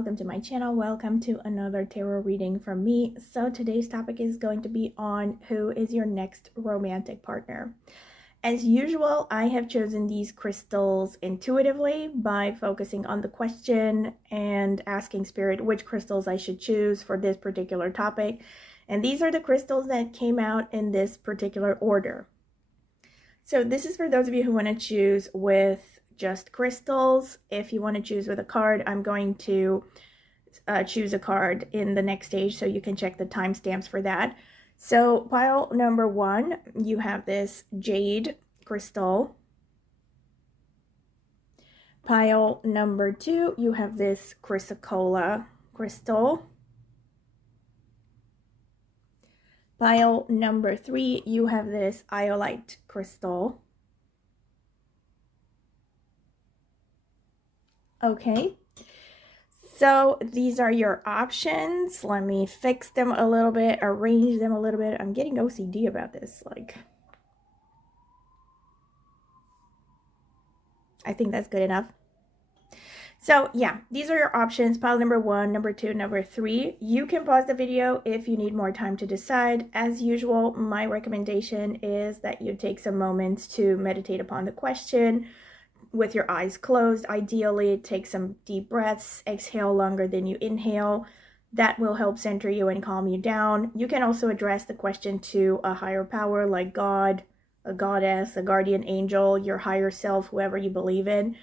welcome to my channel. Welcome to another tarot reading from me. So today's topic is going to be on who is your next romantic partner. As usual, I have chosen these crystals intuitively by focusing on the question and asking spirit which crystals I should choose for this particular topic. And these are the crystals that came out in this particular order. So this is for those of you who want to choose with just crystals. If you want to choose with a card, I'm going to choose a card in the next stage, so you can check the timestamps for that. So pile number 1, you have this jade crystal. Pile number 2, you have this chrysocolla crystal. Pile number 3, you have this iolite crystal. Okay, so these are your options. Let me fix them a little bit, arrange them a little bit. I'm getting OCD about this. I think that's good enough. So yeah, these are your options. Pile number 1, number 2, number 3. You can pause the video if you need more time to decide. As usual, my recommendation is that you take some moments to meditate upon the question with your eyes closed. Ideally, take some deep breaths, exhale longer than you inhale. That will help center you and calm you down. You can also address the question to a higher power like God, a goddess, a guardian angel, your higher self, whoever you believe in.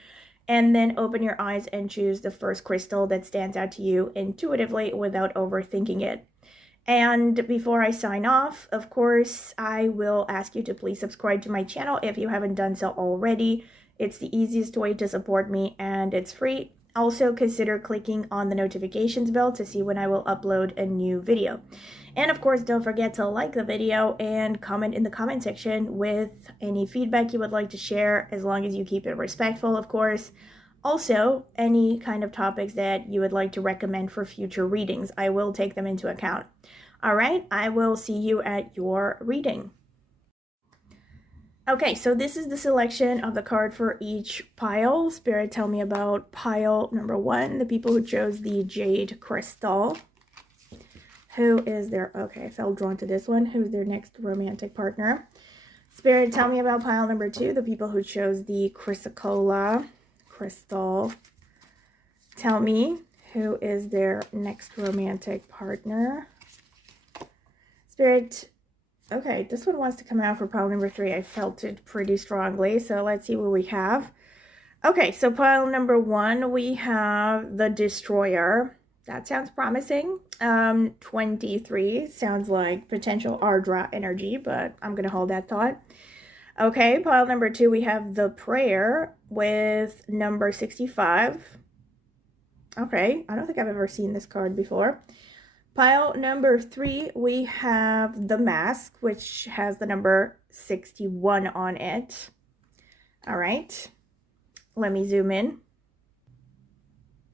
And then open your eyes and choose the first crystal that stands out to you intuitively without overthinking it. And before I sign off, of course, I will ask you to please subscribe to my channel if you haven't done so already. It's the easiest way to support me and it's free. Also consider clicking on the notifications bell to see when I will upload a new video. And of course, don't forget to like the video and comment in the comment section with any feedback you would like to share, as long as you keep it respectful, of course. Also, any kind of topics that you would like to recommend for future readings, I will take them into account. All right, I will see you at your reading. Okay, so this is the selection of the card for each pile. Spirit, tell me about pile number 1, the people who chose the jade crystal. Who is their, okay, I felt drawn to this one. Who's their next romantic partner? Spirit, tell me about pile number 2, the people who chose the chrysocolla crystal. Tell me who is their next romantic partner. Spirit, okay, this one wants to come out for pile number 3. I felt it pretty strongly, so let's see what we have. Okay, so pile number 1, we have the Destroyer. That sounds promising. 23 sounds like potential Ardra energy, but I'm going to hold that thought. Okay, pile number 2, we have the Prayer with number 65. Okay, I don't think I've ever seen this card before. Pile number 3, we have the Mask, which has the number 61 on it. All right, let me zoom in.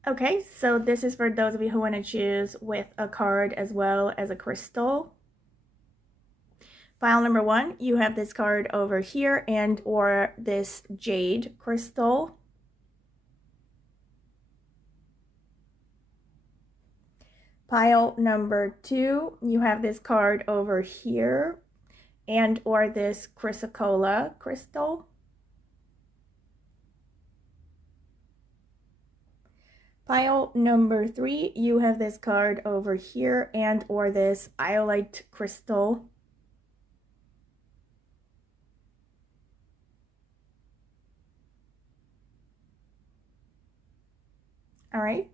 Okay, so this is for those of you who want to choose with a card as well as a crystal. Pile number 1, you have this card over here and or this jade crystal. Pile number 2, you have this card over here and or this chrysocolla crystal. Pile number 3, you have this card over here and or this iolite crystal. All right.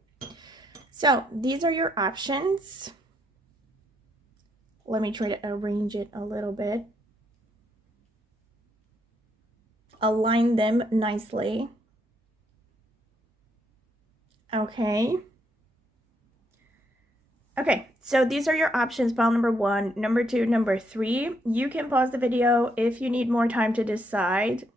So these are your options. Let me try to arrange it a little bit. Align them nicely. Okay. Okay, so these are your options, pile number 1, number 2, number 3. You can pause the video if you need more time to decide.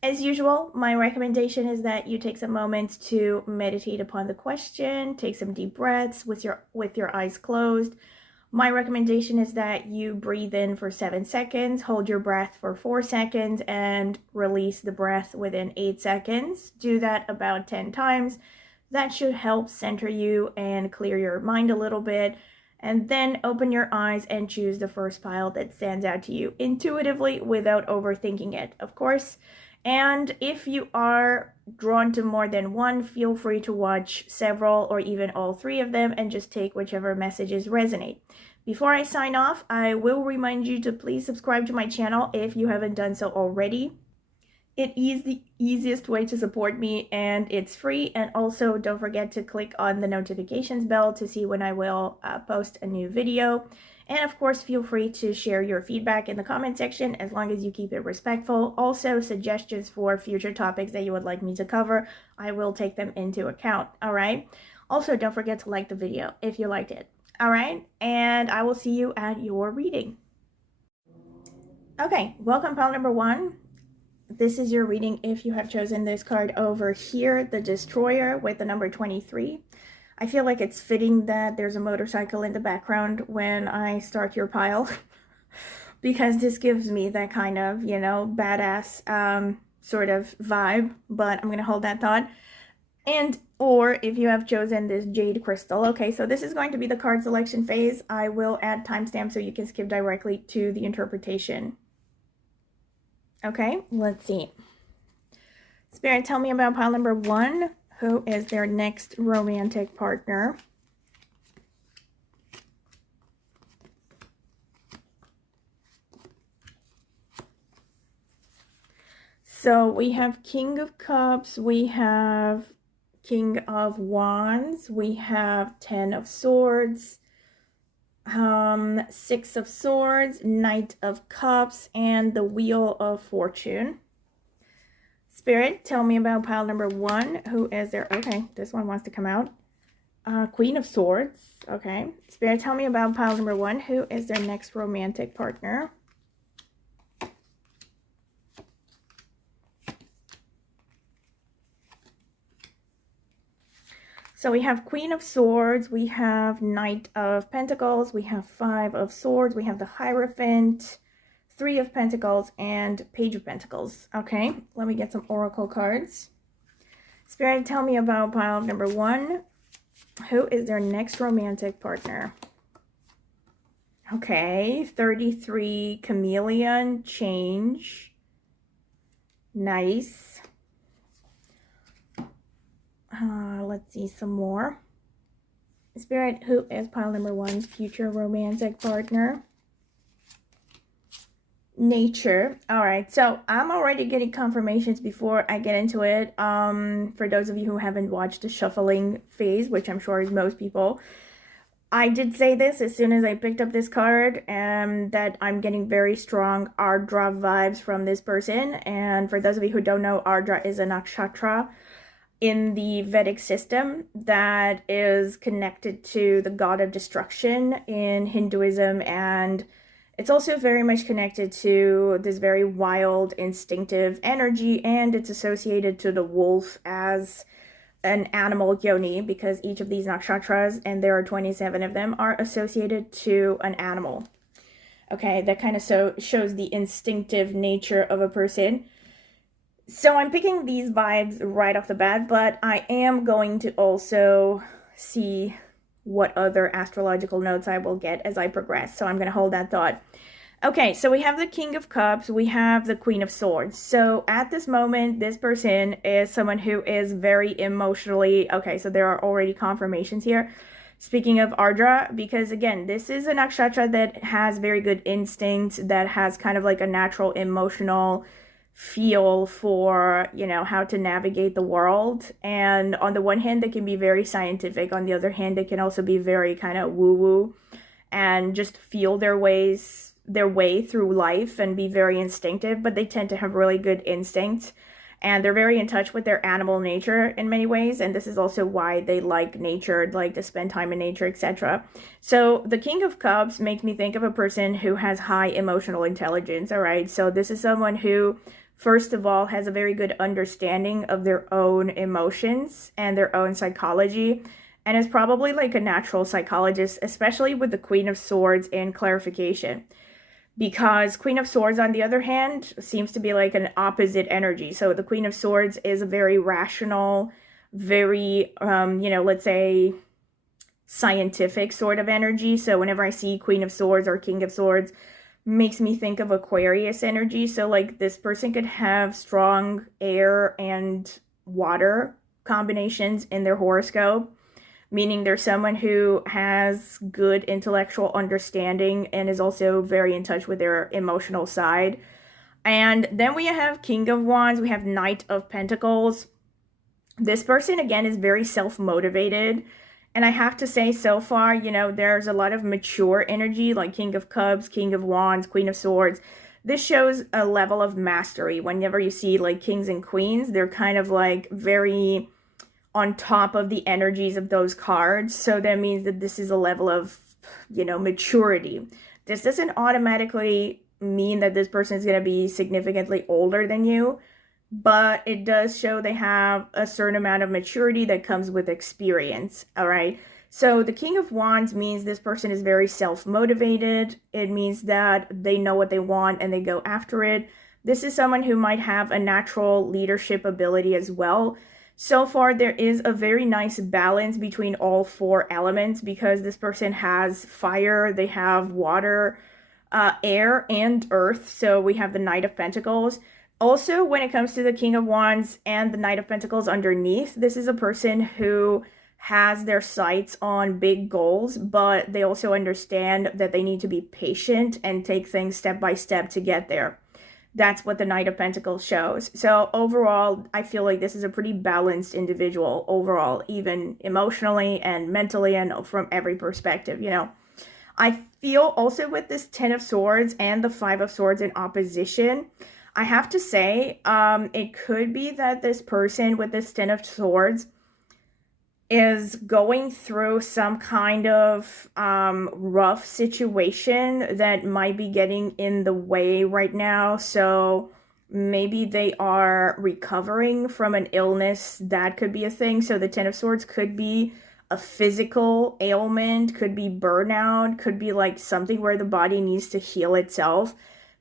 As usual, my recommendation is that you take some moments to meditate upon the question, take some deep breaths with your eyes closed. My recommendation is that you breathe in for 7 seconds, hold your breath for 4 seconds, and release the breath within 8 seconds. Do that about 10 times. That should help center you and clear your mind a little bit. And then open your eyes and choose the first pile that stands out to you intuitively without overthinking it, of course. And if you are drawn to more than one, feel free to watch several or even all 3 of them and just take whichever messages resonate. Before I sign off, I will remind you to please subscribe to my channel if you haven't done so already. It is the easiest way to support me and it's free. And also don't forget to click on the notifications bell to see when I will post a new video. And of course, feel free to share your feedback in the comment section as long as you keep it respectful. Also, suggestions for future topics that you would like me to cover, I will take them into account, all right? Also, don't forget to like the video if you liked it, all right? And I will see you at your reading. Okay, welcome pile number 1. This is your reading if you have chosen this card over here, the Destroyer with the number 23. I feel like it's fitting that there's a motorcycle in the background when I start your pile because this gives me that kind of, you know, badass sort of vibe, but I'm going to hold that thought. And or if you have chosen this Jade Crystal. Okay, so this is going to be the card selection phase. I will add timestamps so you can skip directly to the interpretation. Okay, let's see. Spirit, tell me about pile number 1. Who is their next romantic partner? So we have King of Cups, we have King of Wands, we have 10 of Swords, 6 of Swords, Knight of Cups, and the Wheel of Fortune. Spirit, tell me about pile number 1. Who is there? Okay, this one wants to come out. Queen of Swords. Okay. Spirit, tell me about pile number 1. Who is their next romantic partner? So we have Queen of Swords, we have Knight of Pentacles, we have 5 of Swords, we have the Hierophant, 3 of Pentacles, and Page of Pentacles. Okay, let me get some oracle cards. Spirit, tell me about pile number 1. Who is their next romantic partner? Okay, 33, Chameleon, Change. Nice. Let's see some more. Spirit, who is pile number 1's future romantic partner? Nature. All right, so I'm already getting confirmations before I get into it. For those of you who haven't watched the shuffling phase, which I'm sure is most people, I did say this as soon as I picked up this card, that I'm getting very strong Ardra vibes from this person. And for those of you who don't know, Ardra is a nakshatra in the Vedic system that is connected to the god of destruction in Hinduism, and it's also very much connected to this very wild, instinctive energy, and it's associated to the wolf as an animal yoni, because each of these nakshatras, and there are 27 of them, are associated to an animal. Okay, that kind of shows the instinctive nature of a person. So I'm picking these vibes right off the bat, but I am going to also see what other astrological notes I will get as I progress. So I'm going to hold that thought. Okay, so we have the King of Cups, we have the Queen of Swords. So at this moment, this person is someone who is very emotionally, okay, so there are already confirmations here. Speaking of Ardra, because again, this is a nakshatra that has very good instincts, that has kind of like a natural emotional feel for, you know, how to navigate the world. And on the one hand, they can be very scientific. On the other hand, they can also be very kind of woo-woo and just feel their way through life and be very instinctive, but they tend to have really good instincts. And they're very in touch with their animal nature in many ways. And this is also why they like nature, like to spend time in nature, etc. So the King of Cups makes me think of a person who has high emotional intelligence, all right? So this is someone who, first of all, has a very good understanding of their own emotions and their own psychology. and is probably like a natural psychologist, especially with the Queen of Swords in clarification. Because Queen of Swords, on the other hand, seems to be like an opposite energy. So the Queen of Swords is a very rational, very, let's say scientific sort of energy. So whenever I see Queen of Swords or King of Swords, makes me think of Aquarius energy. So like this person could have strong air and water combinations in their horoscope, meaning they're someone who has good intellectual understanding and is also very in touch with their emotional side. And then we have King of Wands, we have Knight of Pentacles. This person, again, is very self-motivated. And I have to say, so far, there's a lot of mature energy, like King of Cups, King of Wands, Queen of Swords. This shows a level of mastery. Whenever you see like kings and queens, they're kind of like very on top of the energies of those cards. So that means that this is a level of, maturity. This doesn't automatically mean that this person is going to be significantly older than you, but it does show they have a certain amount of maturity that comes with experience. All right. So the King of Wands means this person is very self-motivated. It means that they know what they want and they go after it. This is someone who might have a natural leadership ability as well. So far, there is a very nice balance between all four elements because this person has fire, they have water, air, and earth. So we have the Knight of Pentacles. Also, when it comes to the King of Wands and the Knight of Pentacles underneath, this is a person who has their sights on big goals, but they also understand that they need to be patient and take things step by step to get there. That's what the Knight of Pentacles shows. So overall, I feel like this is a pretty balanced individual overall, even emotionally and mentally and from every perspective, I feel also with this 10 of Swords and the 5 of Swords in opposition, I have to say, it could be that this person with this 10 of Swords is going through some kind of rough situation that might be getting in the way right now. So maybe they are recovering from an illness. That could be a thing. So the 10 of Swords could be a physical ailment, could be burnout, could be like something where the body needs to heal itself.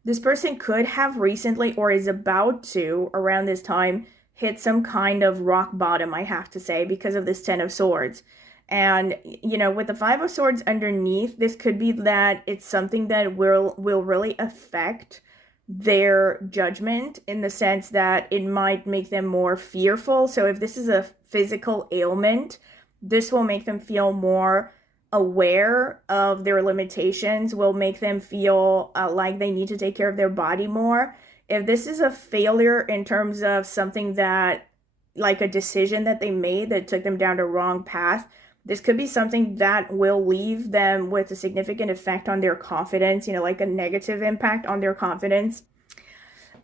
This person could have recently or is about to, around this time, hit some kind of rock bottom, I have to say, because of this 10 of Swords. And, with the 5 of Swords underneath, this could be that it's something that will really affect their judgment in the sense that it might make them more fearful. So if this is a physical ailment, this will make them feel more aware of their limitations, will make them feel like they need to take care of their body more. If this is a failure in terms of something that, like a decision that they made that took them down the wrong path, this could be something that will leave them with a significant effect on their confidence, like a negative impact on their confidence.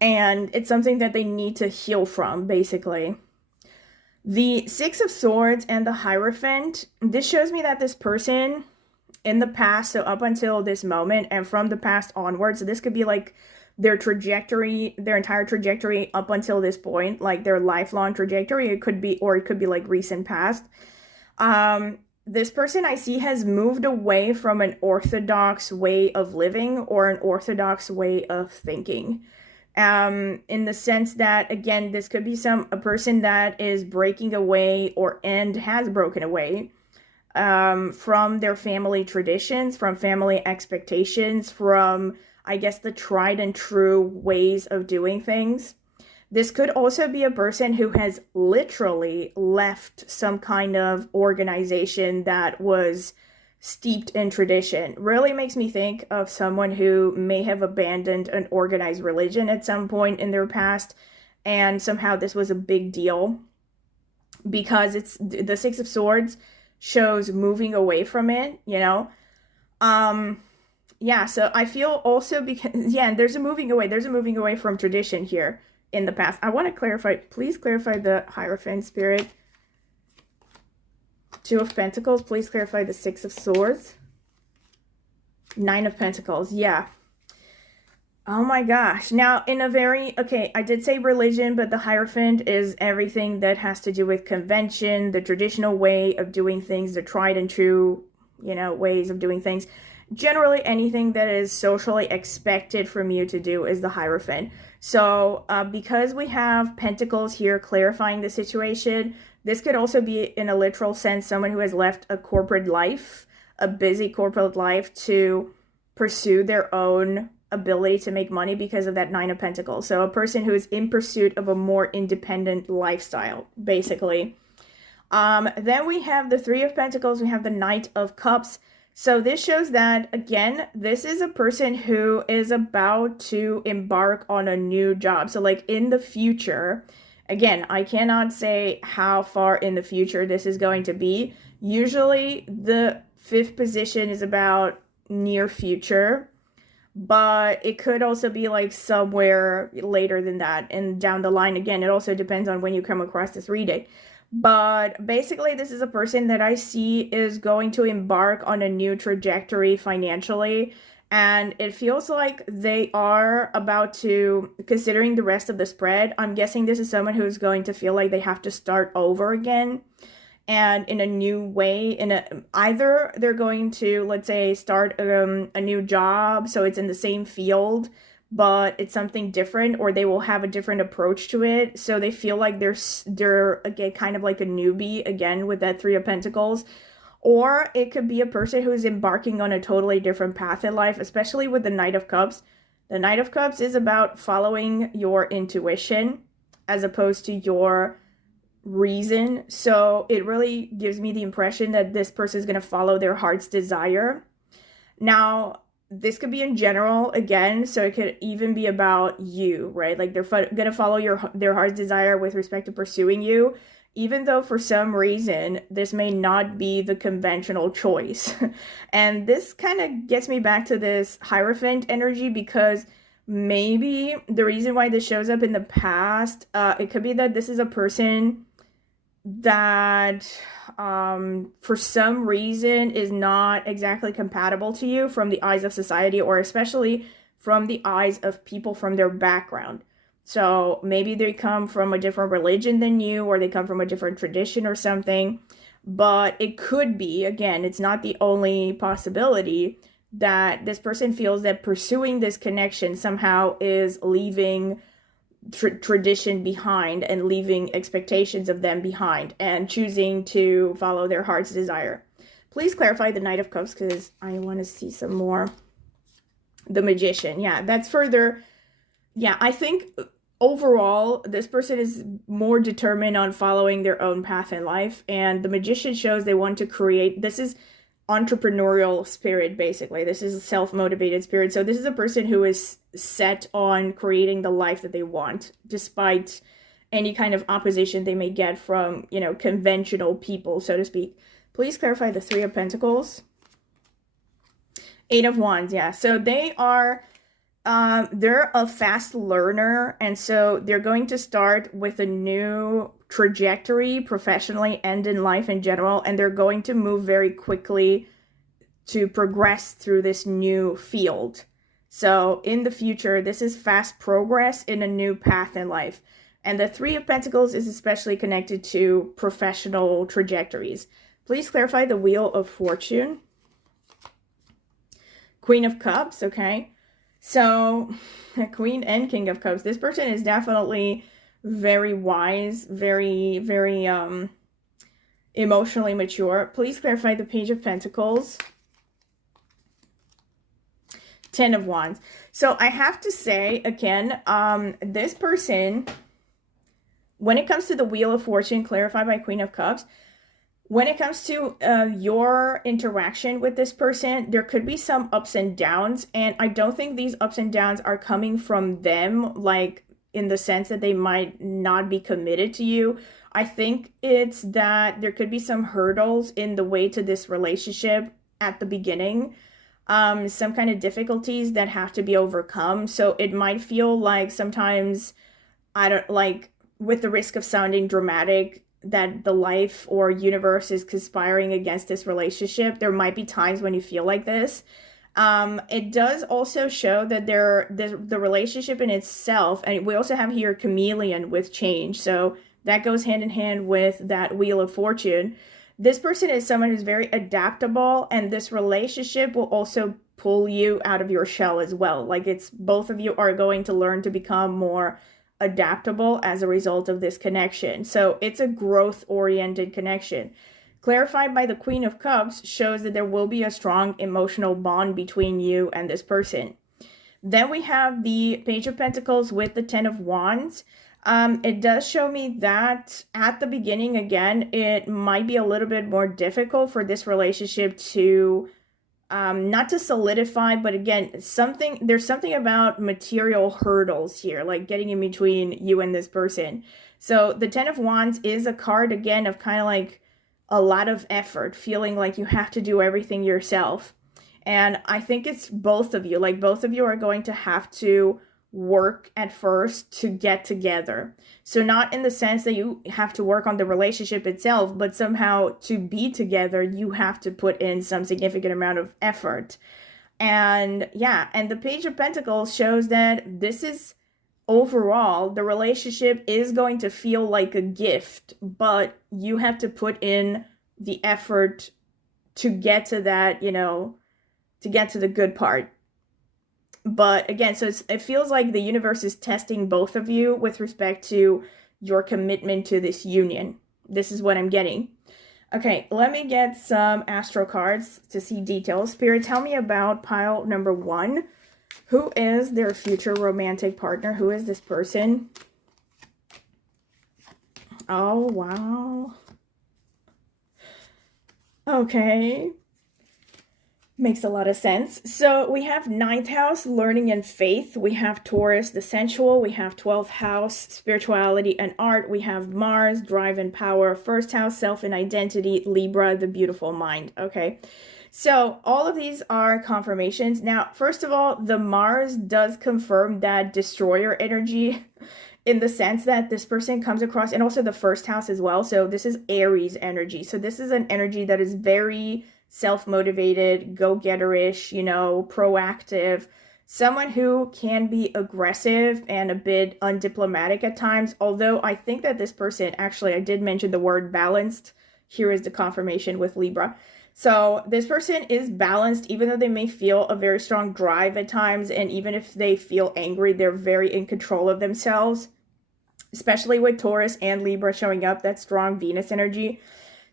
And it's something that they need to heal from, basically. The 6 of Swords and the Hierophant, this shows me that this person in the past, so up until this moment and from the past onwards, so this could be like their trajectory, their entire trajectory up until this point, like their lifelong trajectory. It could be like recent past. This person I see has moved away from an orthodox way of living or an orthodox way of thinking. In the sense that, again, this could be a person that is breaking away and has broken away from their family traditions, from family expectations, from, I guess, the tried and true ways of doing things. This could also be a person who has literally left some kind of organization that was steeped in tradition. Really makes me think of someone who may have abandoned an organized religion at some point in their past, and somehow this was a big deal because it's the 6 of Swords shows moving away from it, Yeah, so I feel also because, there's a moving away from tradition here in the past. I want to clarify, please clarify the Hierophant spirit. 2 of Pentacles, please clarify the 6 of Swords. 9 of Pentacles, yeah. Oh my gosh. Now, in a very, okay, I did say religion, but the Hierophant is everything that has to do with convention, the traditional way of doing things, the tried and true, ways of doing things. Generally, anything that is socially expected from you to do is the Hierophant. So, because we have Pentacles here clarifying the situation, this could also be, in a literal sense, someone who has left a corporate life, a busy corporate life, to pursue their own ability to make money because of that Nine of Pentacles. So a person who is in pursuit of a more independent lifestyle, basically. Then we have the Three of Pentacles. We have the Knight of Cups. So this shows that, again, this is a person who is about to embark on a new job. So like in the future, again, I cannot say how far in the future this is going to be. Usually the fifth position is about near future, but it could also be like somewhere later than that and down the line. Again, it also depends on when you come across this reading. But basically, this is a person that I see is going to embark on a new trajectory financially. And it feels like they are about to, considering the rest of the spread, I'm guessing this is someone who's going to feel like they have to start over again. And in a new way, either they're going to, let's say, start a new job, so it's in the same field, but it's something different, or they will have a different approach to it. So they feel like they're again kind of like a newbie again with that Three of Pentacles. Or it could be a person who's embarking on a totally different path in life, especially with the Knight of Cups. The Knight of Cups is about following your intuition as opposed to your reason. So it really gives me the impression that this person is going to follow their heart's desire. Now, this could be in general again, so it could even be about you, right? Like they're going to follow their heart's desire with respect to pursuing you, even though for some reason this may not be the conventional choice. And this kind of gets me back to this Hierophant energy, because maybe the reason why this shows up in the past, it could be that this is a person that for some reason is not exactly compatible to you from the eyes of society, or especially from the eyes of people from their background. So maybe they come from a different religion than you, or they come from a different tradition or something. But it could be, again, it's not the only possibility, that this person feels that pursuing this connection somehow is leaving tradition behind and leaving expectations of them behind and choosing to follow their heart's desire. Please clarify the Knight of Cups, because I want to see some more. The Magician. Yeah, that's further. Yeah, I think overall, this person is more determined on following their own path in life. And the Magician shows they want to create. This is entrepreneurial spirit, basically. This is a self-motivated spirit. So this is a person who is set on creating the life that they want, despite any kind of opposition they may get from, conventional people, so to speak. Please clarify the Three of Pentacles. Eight of Wands, yeah. So they are, they're a fast learner, and so they're going to start with a new trajectory professionally and in life in general, and they're going to move very quickly to progress through this new field. So in the future, this is fast progress in a new path in life. And the Three of Pentacles is especially connected to professional trajectories. Please clarify the Wheel of Fortune. Queen of Cups, okay. So Queen and King of Cups. This person is definitely very wise, very, very emotionally mature. Please clarify the Page of Pentacles. Ten of Wands. So I have to say, again, this person, when it comes to the Wheel of Fortune, clarified by Queen of Cups, when it comes to your interaction with this person, there could be some ups and downs. And I don't think these ups and downs are coming from them, like in the sense that they might not be committed to you. I think it's that there could be some hurdles in the way to this relationship at the beginning. Some kind of difficulties that have to be overcome. So it might feel like sometimes, with the risk of sounding dramatic, that the life or universe is conspiring against this relationship. There might be times when you feel like this. It does also show that the relationship in itself, and we also have here chameleon with change. So that goes hand in hand with that Wheel of Fortune. This person is someone who's very adaptable, and this relationship will also pull you out of your shell as well. Like, it's both of you are going to learn to become more adaptable as a result of this connection. So it's a growth-oriented connection. Clarified by the Queen of Cups shows that there will be a strong emotional bond between you and this person. Then we have the Page of Pentacles with the Ten of Wands. It does show me that at the beginning, again, it might be a little bit more difficult for this relationship to, not to solidify, but again, there's something about material hurdles here, like getting in between you and this person. So the Ten of Wands is a card, again, of kind of like a lot of effort, feeling like you have to do everything yourself. And I think it's both of you, like both of you are going to have to work at first to get together. So not in the sense that you have to work on the relationship itself, but somehow to be together, you have to put in some significant amount of effort. And yeah, and the Page of Pentacles shows that this is overall, the relationship is going to feel like a gift, but you have to put in the effort to get to that, to get to the good part. But again, so it feels like the universe is testing both of you with respect to your commitment to this union. This is what I'm getting. Okay, let me get some astro cards to see details. Spirit, tell me about pile number 1. Who is their future romantic partner? Who is this person? Oh, wow. Okay. Makes a lot of sense. So we have 9th house, learning and faith. We have Taurus, the sensual. We have 12th house, spirituality and art. We have Mars, drive and power. 1st house, self and identity. Libra, the beautiful mind. Okay. So all of these are confirmations. Now, first of all, the Mars does confirm that destroyer energy in the sense that this person comes across, and also the 1st house as well. So this is Aries energy. So this is an energy that is very self-motivated, go-getterish, proactive, someone who can be aggressive and a bit undiplomatic at times. Although I think that this person, actually, I did mention the word balanced. Here is the confirmation with Libra. So this person is balanced, even though they may feel a very strong drive at times, and even if they feel angry, they're very in control of themselves, especially with Taurus and Libra showing up, that strong Venus energy.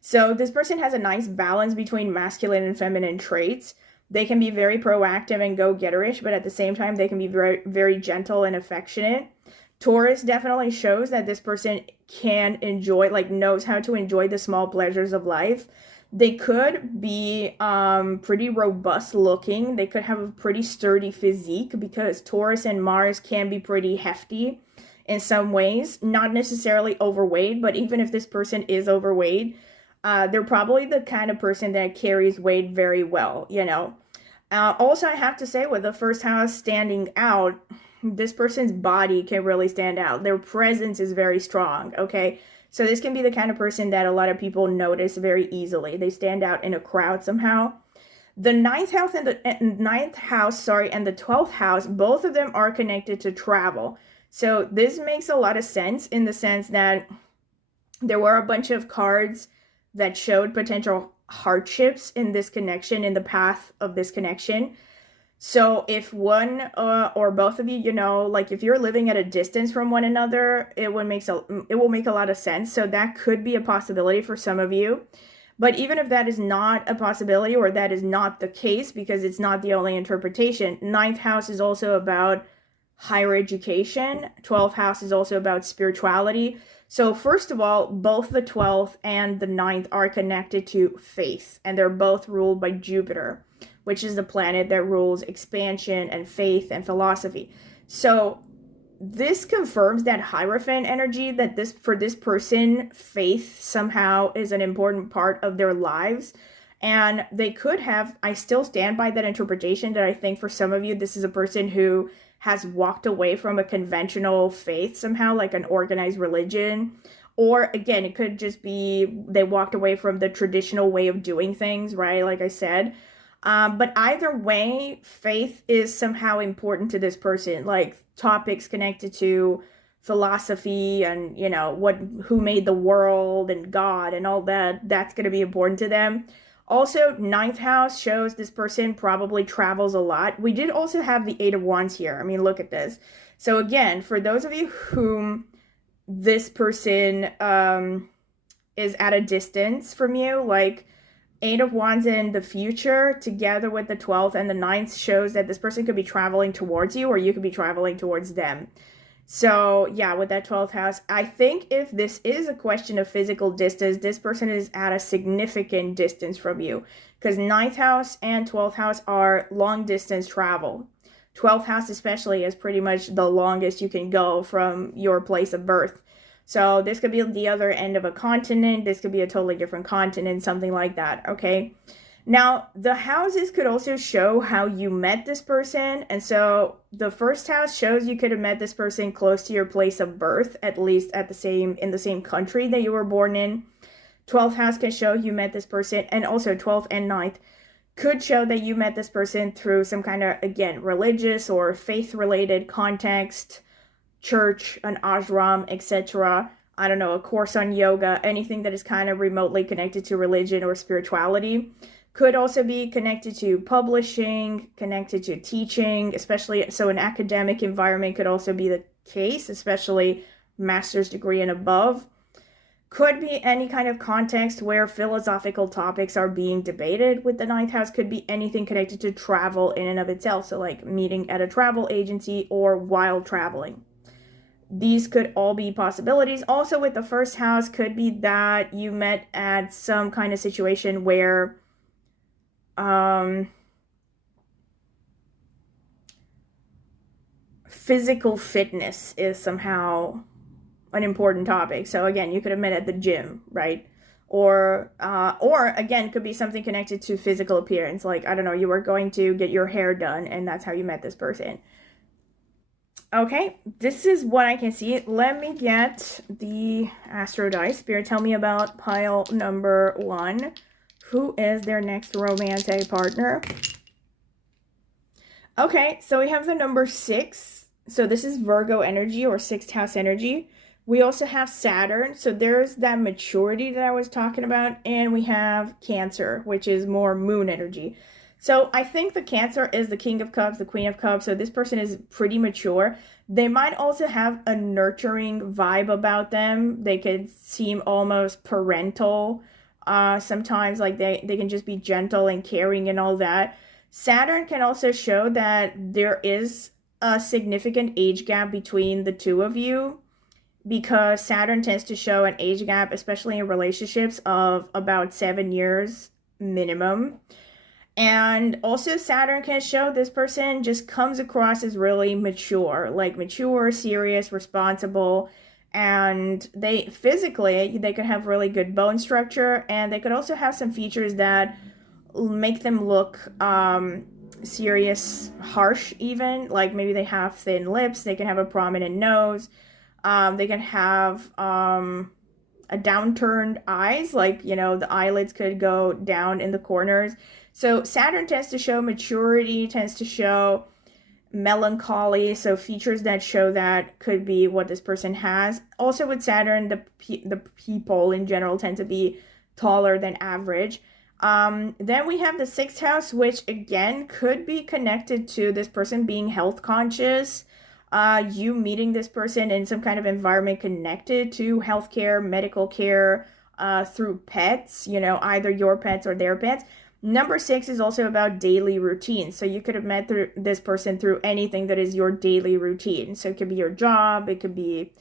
So this person has a nice balance between masculine and feminine traits. They can be very proactive and go-getterish, but at the same time, they can be very, very gentle and affectionate. Taurus definitely shows that this person can enjoy, knows how to enjoy the small pleasures of life. They could be pretty robust looking. They could have a pretty sturdy physique, because Taurus and Mars can be pretty hefty in some ways. Not necessarily overweight, but even if this person is overweight, they're probably the kind of person that carries weight very well, Also, I have to say, with the 1st house standing out, this person's body can really stand out. Their presence is very strong, okay? So this can be the kind of person that a lot of people notice very easily. They stand out in a crowd somehow. The 9th house and the 12th house, both of them are connected to travel. So this makes a lot of sense in the sense that there were a bunch of cards that showed potential hardships in this connection, in the path of this connection. So if one or both of you, if you're living at a distance from one another, it will make a lot of sense. So that could be a possibility for some of you. But even if that is not a possibility, or that is not the case, because it's not the only interpretation, 9th house is also about higher education. 12th house is also about spirituality. So first of all, both the 12th and the 9th are connected to faith, and they're both ruled by Jupiter, which is the planet that rules expansion and faith and philosophy. So this confirms that Hierophant energy, that for this person, faith somehow is an important part of their lives. And they could have, I still stand by that interpretation, that I think for some of you, this is a person who has walked away from a conventional faith somehow, like an organized religion. Or again, it could just be they walked away from the traditional way of doing things, right? Like I said. But either way, faith is somehow important to this person, like topics connected to philosophy and, you know, who made the world and God and all that. That's going to be important to them. Also, ninth house shows this person probably travels a lot. We did also have the Eight of Wands here. I mean, look at this. So again, for those of you whom this person is at a distance from you, like Eight of Wands in the future together with the 12th and the 9th shows that this person could be traveling towards you or you could be traveling towards them. So yeah, with that 12th house, I think if this is a question of physical distance, this person is at a significant distance from you, because 9th house and 12th house are long distance travel. 12th house especially is pretty much the longest you can go from your place of birth. So this could be the other end of a continent. This could be a totally different continent, something like that, okay? Now, the houses could also show how you met this person. And so the first house shows you could have met this person close to your place of birth, at least in the same country that you were born in. 12th house can show you met this person, and also 12th and 9th could show that you met this person through some kind of, again, religious or faith-related context, church, an ashram, etc. I don't know, a course on yoga, anything that is kind of remotely connected to religion or spirituality. Could also be connected to publishing, connected to teaching, especially, so an academic environment could also be the case, especially master's degree and above. Could be any kind of context where philosophical topics are being debated with the 9th house. Could be anything connected to travel in and of itself, so like meeting at a travel agency or while traveling. These could all be possibilities. Also with the first house, could be that you met at some kind of situation where physical fitness is somehow an important topic. So again, you could have met at the gym, right? Or again, could be something connected to physical appearance. Like, I don't know, you were going to get your hair done and that's how you met this person. Okay, this is what I can see. Let me get the Astro dice. Spirit, tell me about pile number 1. Who is their next romantic partner? Okay, so we have the number 6. So this is Virgo energy or 6th house energy. We also have Saturn. So there's that maturity that I was talking about. And we have Cancer, which is more moon energy. So I think the Cancer is the King of Cups, the Queen of Cups. So this person is pretty mature. They might also have a nurturing vibe about them. They could seem almost parental. Sometimes, like they can just be gentle and caring and all that. Saturn can also show that there is a significant age gap between the two of you, because Saturn tends to show an age gap, especially in relationships, of about 7 years minimum. And also Saturn can show this person just comes across as really mature, like mature, serious, responsible. And they could have really good bone structure, and they could also have some features that make them look serious, harsh even. Like maybe they have thin lips, they can have a prominent nose, they can have a downturned eyes, like, you know, the eyelids could go down in the corners. So Saturn tends to show maturity, tends to show melancholy, so features that show that could be what this person has. Also with Saturn, the people in general tend to be taller than average. Then we have the 6th house, which again could be connected to this person being health conscious, you meeting this person in some kind of environment connected to healthcare, medical care, through pets, you know, either your pets or their pets. Number 6 is also about daily routine. So you could have met this person through anything that is your daily routine. So it could be your job. It could be,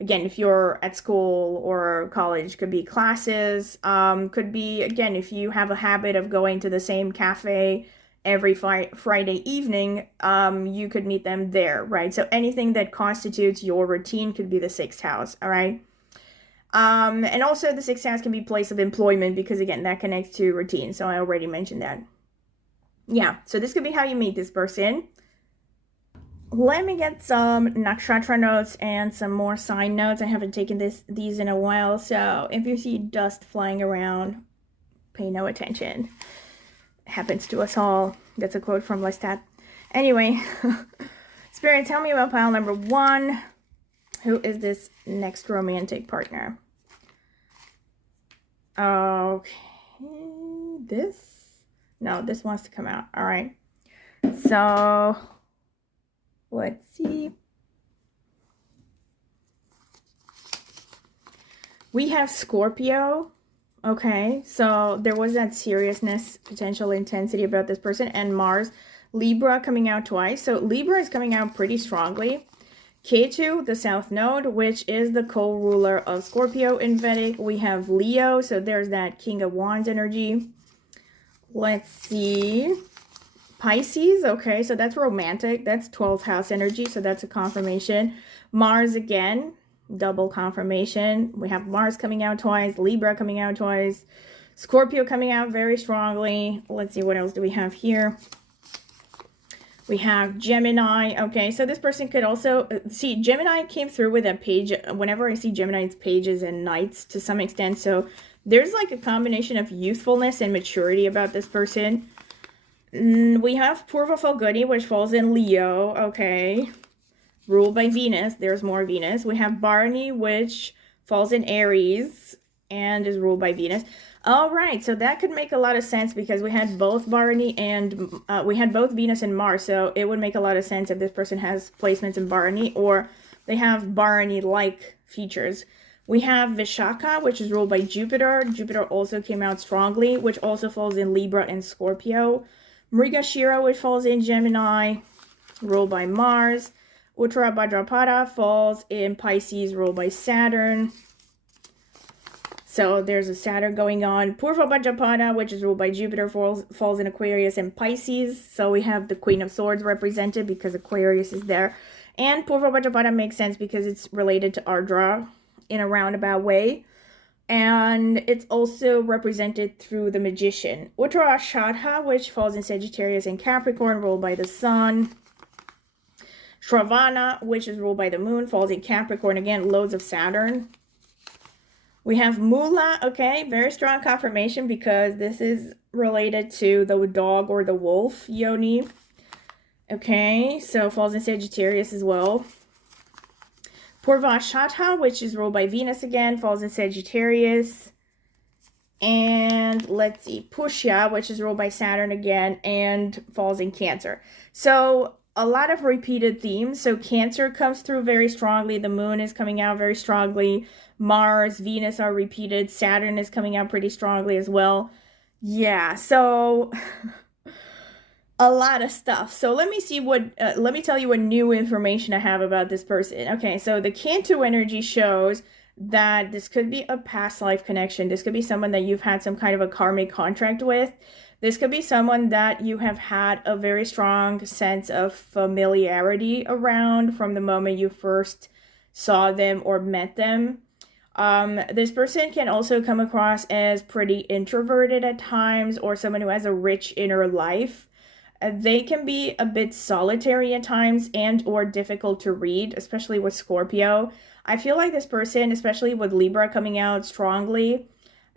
again, if you're at school or college, could be classes. Could be, again, if you have a habit of going to the same cafe every Friday evening, you could meet them there, right? So anything that constitutes your routine could be the 6th house, all right? And also the 6th house can be place of employment, because again, that connects to routine. So I already mentioned that. Yeah, so this could be how you meet this person. Let me get some nakshatra notes and some more sign notes. I haven't taken these in a while, so if you see dust flying around, pay no attention. Happens to us all. That's a quote from Lestat. Anyway, Spirit, tell me about pile number 1. Who is this next romantic partner? Okay, this? No, this wants to come out. All right. So, let's see. We have Scorpio. Okay, so there was that seriousness, potential intensity about this person, and Mars. Libra coming out twice. So Libra is coming out pretty strongly. Ketu, the South Node, which is the co-ruler of Scorpio in Vedic. We have Leo, so there's that King of Wands energy. Let's see. Pisces, okay, so that's romantic. That's 12th house energy, so that's a confirmation. Mars again, double confirmation. We have Mars coming out twice, Libra coming out twice, Scorpio coming out very strongly. Let's see, what else do we have here? We have Gemini. Okay, so this person could also see Gemini came through with a page. Whenever I see Gemini, it's pages and knights to some extent. So there's like a combination of youthfulness and maturity about this person. We have Purva Falguni, which falls in Leo. Okay, ruled by Venus. There's more Venus. We have Bharani, which falls in Aries and is ruled by Venus. All right, so that could make a lot of sense because we had both Bharani and we had both Venus and Mars, so it would make a lot of sense if this person has placements in Bharani or they have Bharani-like features. We have Vishaka, which is ruled by Jupiter. Jupiter also came out strongly, which also falls in Libra and Scorpio. Mrigashira, which falls in Gemini, ruled by Mars. Uttara Bhadrapada falls in Pisces, ruled by Saturn. So there's a Saturn going on. Purva Bhadrapada, which is ruled by Jupiter, falls in Aquarius and Pisces. So we have the Queen of Swords represented because Aquarius is there. And Purva Bhadrapada makes sense because it's related to Ardra in a roundabout way. And it's also represented through the Magician. Uttarashadha, which falls in Sagittarius and Capricorn, ruled by the Sun. Shravana, which is ruled by the Moon, falls in Capricorn. Again, loads of Saturn. We have Mula, okay, very strong confirmation because this is related to the dog or the wolf, Yoni. Okay, so falls in Sagittarius as well. Purvashadha, which is ruled by Venus again, falls in Sagittarius. And let's see, Pushya, which is ruled by Saturn again and falls in Cancer. So a lot of repeated themes. So Cancer comes through very strongly. The Moon is coming out very strongly. Mars, Venus are repeated. Saturn is coming out pretty strongly as well. Yeah, so a lot of stuff. So let me see what, let me tell you what new information I have about this person. Okay, so the Cantu energy shows that this could be a past life connection. This could be someone that you've had some kind of a karmic contract with. This could be someone that you have had a very strong sense of familiarity around from the moment you first saw them or met them. This person can also come across as pretty introverted at times or someone who has a rich inner life. They can be a bit solitary at times and or difficult to read, especially with Scorpio. I feel like this person, especially with Libra coming out strongly,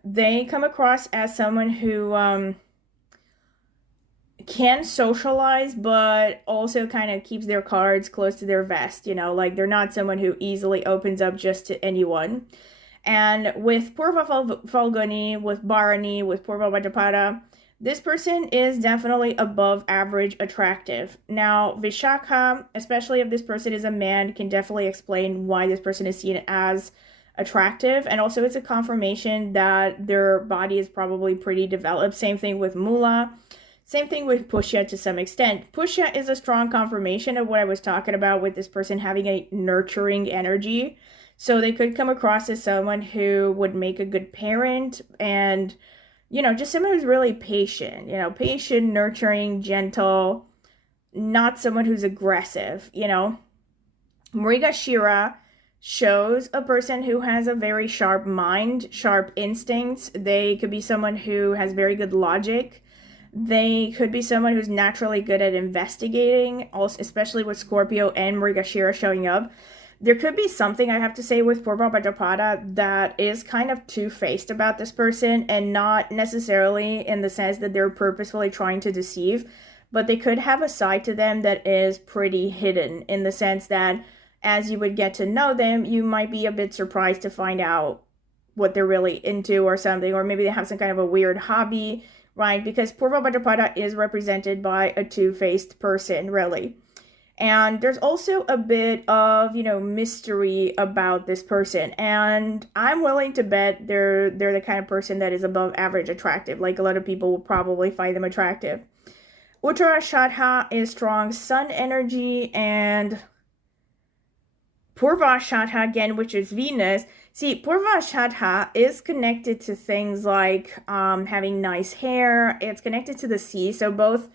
they come across as someone who can socialize, but also kind of keeps their cards close to their vest, you know, like they're not someone who easily opens up just to anyone. And with Purva Falguni, with Bharani, with Purva Bhadrapada, this person is definitely above average attractive. Now, Vishaka, especially if this person is a man, can definitely explain why this person is seen as attractive. And also it's a confirmation that their body is probably pretty developed. Same thing with Mula. Same thing with Pushya to some extent. Pushya is a strong confirmation of what I was talking about with this person having a nurturing energy. So they could come across as someone who would make a good parent and, you know, just someone who's really patient, you know, patient, nurturing, gentle, not someone who's aggressive, you know. Mrigashira shows a person who has a very sharp mind, sharp instincts. They could be someone who has very good logic. They could be someone who's naturally good at investigating, also, especially with Scorpio and Mrigashira showing up. there could be something, I have to say, with Purva Bhadrapada that is kind of two-faced about this person, and not necessarily in the sense that they're purposefully trying to deceive, but they could have a side to them that is pretty hidden, in the sense that as you would get to know them, you might be a bit surprised to find out what they're really into or something, or maybe they have some kind of a weird hobby, right? Because Purva Bhadrapada is represented by a two-faced person, really. And there's also a bit of, you know, mystery about this person. And I'm willing to bet they're the kind of person that is above average attractive. Like, a lot of people will probably find them attractive. Uttarashadha is strong sun energy, and Purvashadha, again, which is Venus. See, Purvashadha is connected to things like having nice hair. It's connected to the sea. So both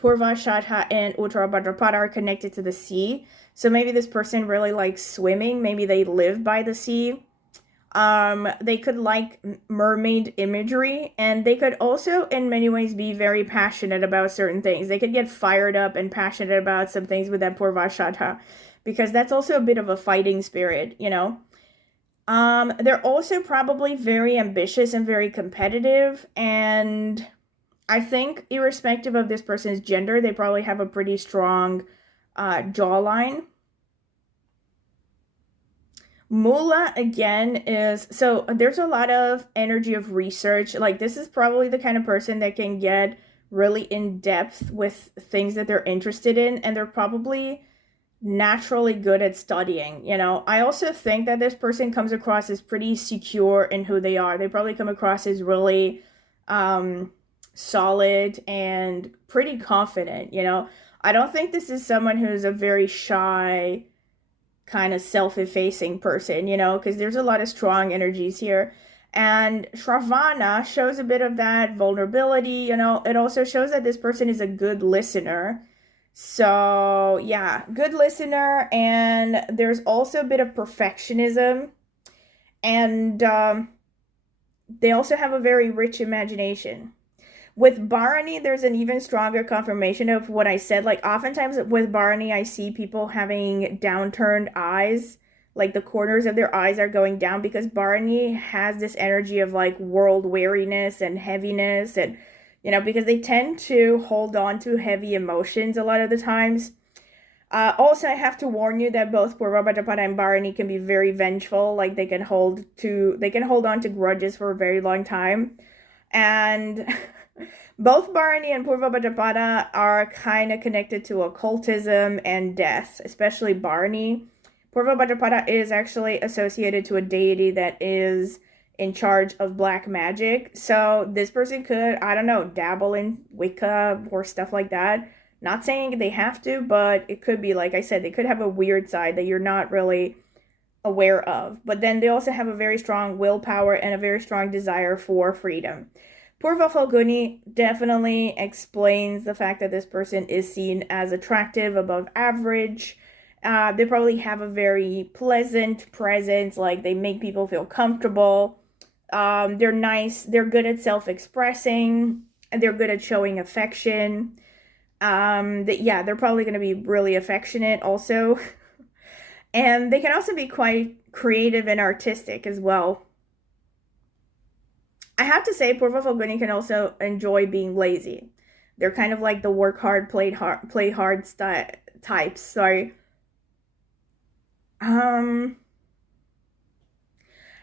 Purvashadha and Uttara Bhadrapada are connected to the sea. So maybe this person really likes swimming. Maybe they live by the sea. They could like mermaid imagery, and they could also in many ways be very passionate about certain things. They could get fired up and passionate about some things with that Purvashadha, because that's also a bit of a fighting spirit, you know. They're also probably very ambitious and very competitive, and I think irrespective of this person's gender, they probably have a pretty strong jawline. Mula, again, is, so there's a lot of energy of research. Like, this is probably the kind of person that can get really in depth with things that they're interested in, and they're probably naturally good at studying, you know. I also think that this person comes across as pretty secure in who they are. They probably come across as really solid and pretty confident, you know. I don't think this is someone who's a very shy, kind of self-effacing person, you know, because there's a lot of strong energies here. And Shravana shows a bit of that vulnerability, you know. It also shows that this person is a good listener. So yeah, good listener, and there's also a bit of perfectionism, and they also have a very rich imagination. With Bharani, there's an even stronger confirmation of what I said. Like, oftentimes with Bharani, I see people having downturned eyes, like the corners of their eyes are going down, because Bharani has this energy of like world weariness and heaviness, and you know, because they tend to hold on to heavy emotions a lot of the times. Also, I have to warn you that both Purva Bhadrapada and Bharani can be very vengeful. Like, they can hold on to grudges for a very long time. And both Bharani and Purva Bhadrapada are kind of connected to occultism and death, especially Bharani. Purva Bhadrapada is actually associated to a deity that is in charge of black magic. So this person could, I don't know, dabble in Wicca or stuff like that. Not saying they have to, but it could be, like I said, they could have a weird side that you're not really aware of. But then they also have a very strong willpower and a very strong desire for freedom. Purva Falguni definitely explains the fact that this person is seen as attractive, above average. They probably have a very pleasant presence, like they make people feel comfortable. They're nice, they're good at self-expressing, and they're good at showing affection. They're probably going to be really affectionate also. And they can also be quite creative and artistic as well. I have to say, Purva Falguni can also enjoy being lazy. They're kind of like the work hard, play hard types. Sorry.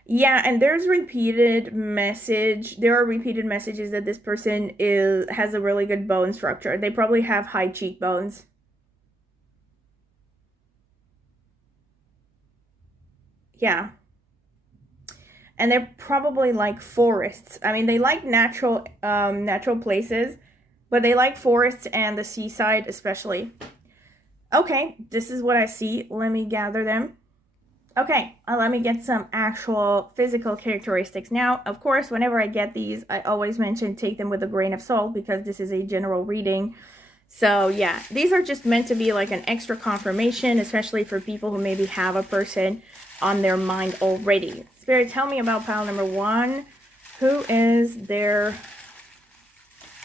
Yeah, and there are repeated messages that this person has a really good bone structure. They probably have high cheekbones. Yeah. And they're probably like forests. I mean, they like natural places, but they like forests and the seaside especially. Okay, this is what I see. Let me gather them. Okay, let me get some actual physical characteristics. Now, of course, whenever I get these, I always mention take them with a grain of salt, because this is a general reading. So yeah, these are just meant to be like an extra confirmation, especially for people who maybe have a person on their mind already. Spirit, tell me about pile number 1. Who is their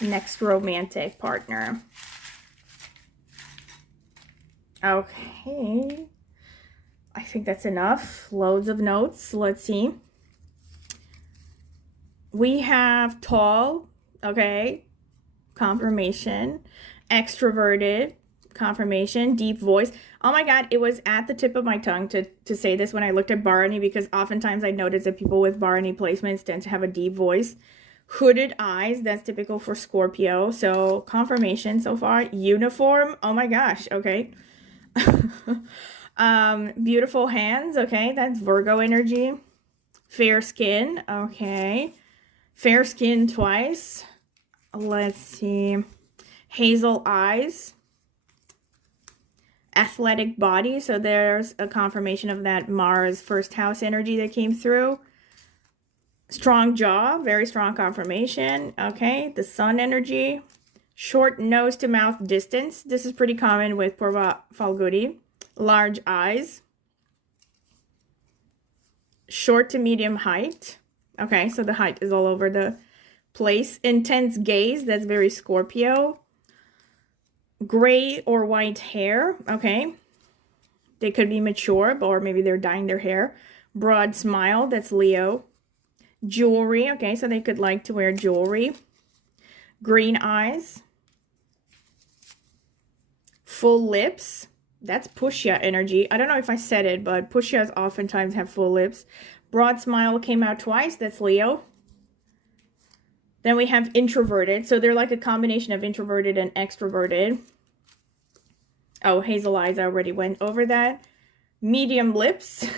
next romantic partner? Okay. I think that's enough. Loads of notes. Let's see. We have tall, okay, confirmation. Extroverted, confirmation. Deep voice. Oh my God, it was at the tip of my tongue to say this when I looked at Barney, because oftentimes I notice that people with Barney placements tend to have a deep voice. Hooded eyes, that's typical for Scorpio. So confirmation so far. Uniform, oh my gosh, okay. Beautiful hands, okay, that's Virgo energy. Fair skin, okay. Fair skin twice. Let's see. Hazel eyes. Athletic body, so there's a confirmation of that Mars first house energy that came through. Strong jaw, very strong confirmation. Okay, the sun energy. Short nose to mouth distance. This is pretty common with Purva Falguni. Large eyes. Short to medium height. Okay, so the height is all over the place. Intense gaze, that's very Scorpio. Gray or white hair, okay. They could be mature, or maybe they're dyeing their hair. Broad smile, that's Leo. Jewelry, okay, so they could like to wear jewelry. Green eyes. Full lips, that's Pushya energy. I don't know if I said it, but Pushyas oftentimes have full lips. Broad smile came out twice, that's Leo. Then we have introverted, so they're like a combination of introverted and extroverted. Oh, hazel eyes, I already went over that. Medium lips.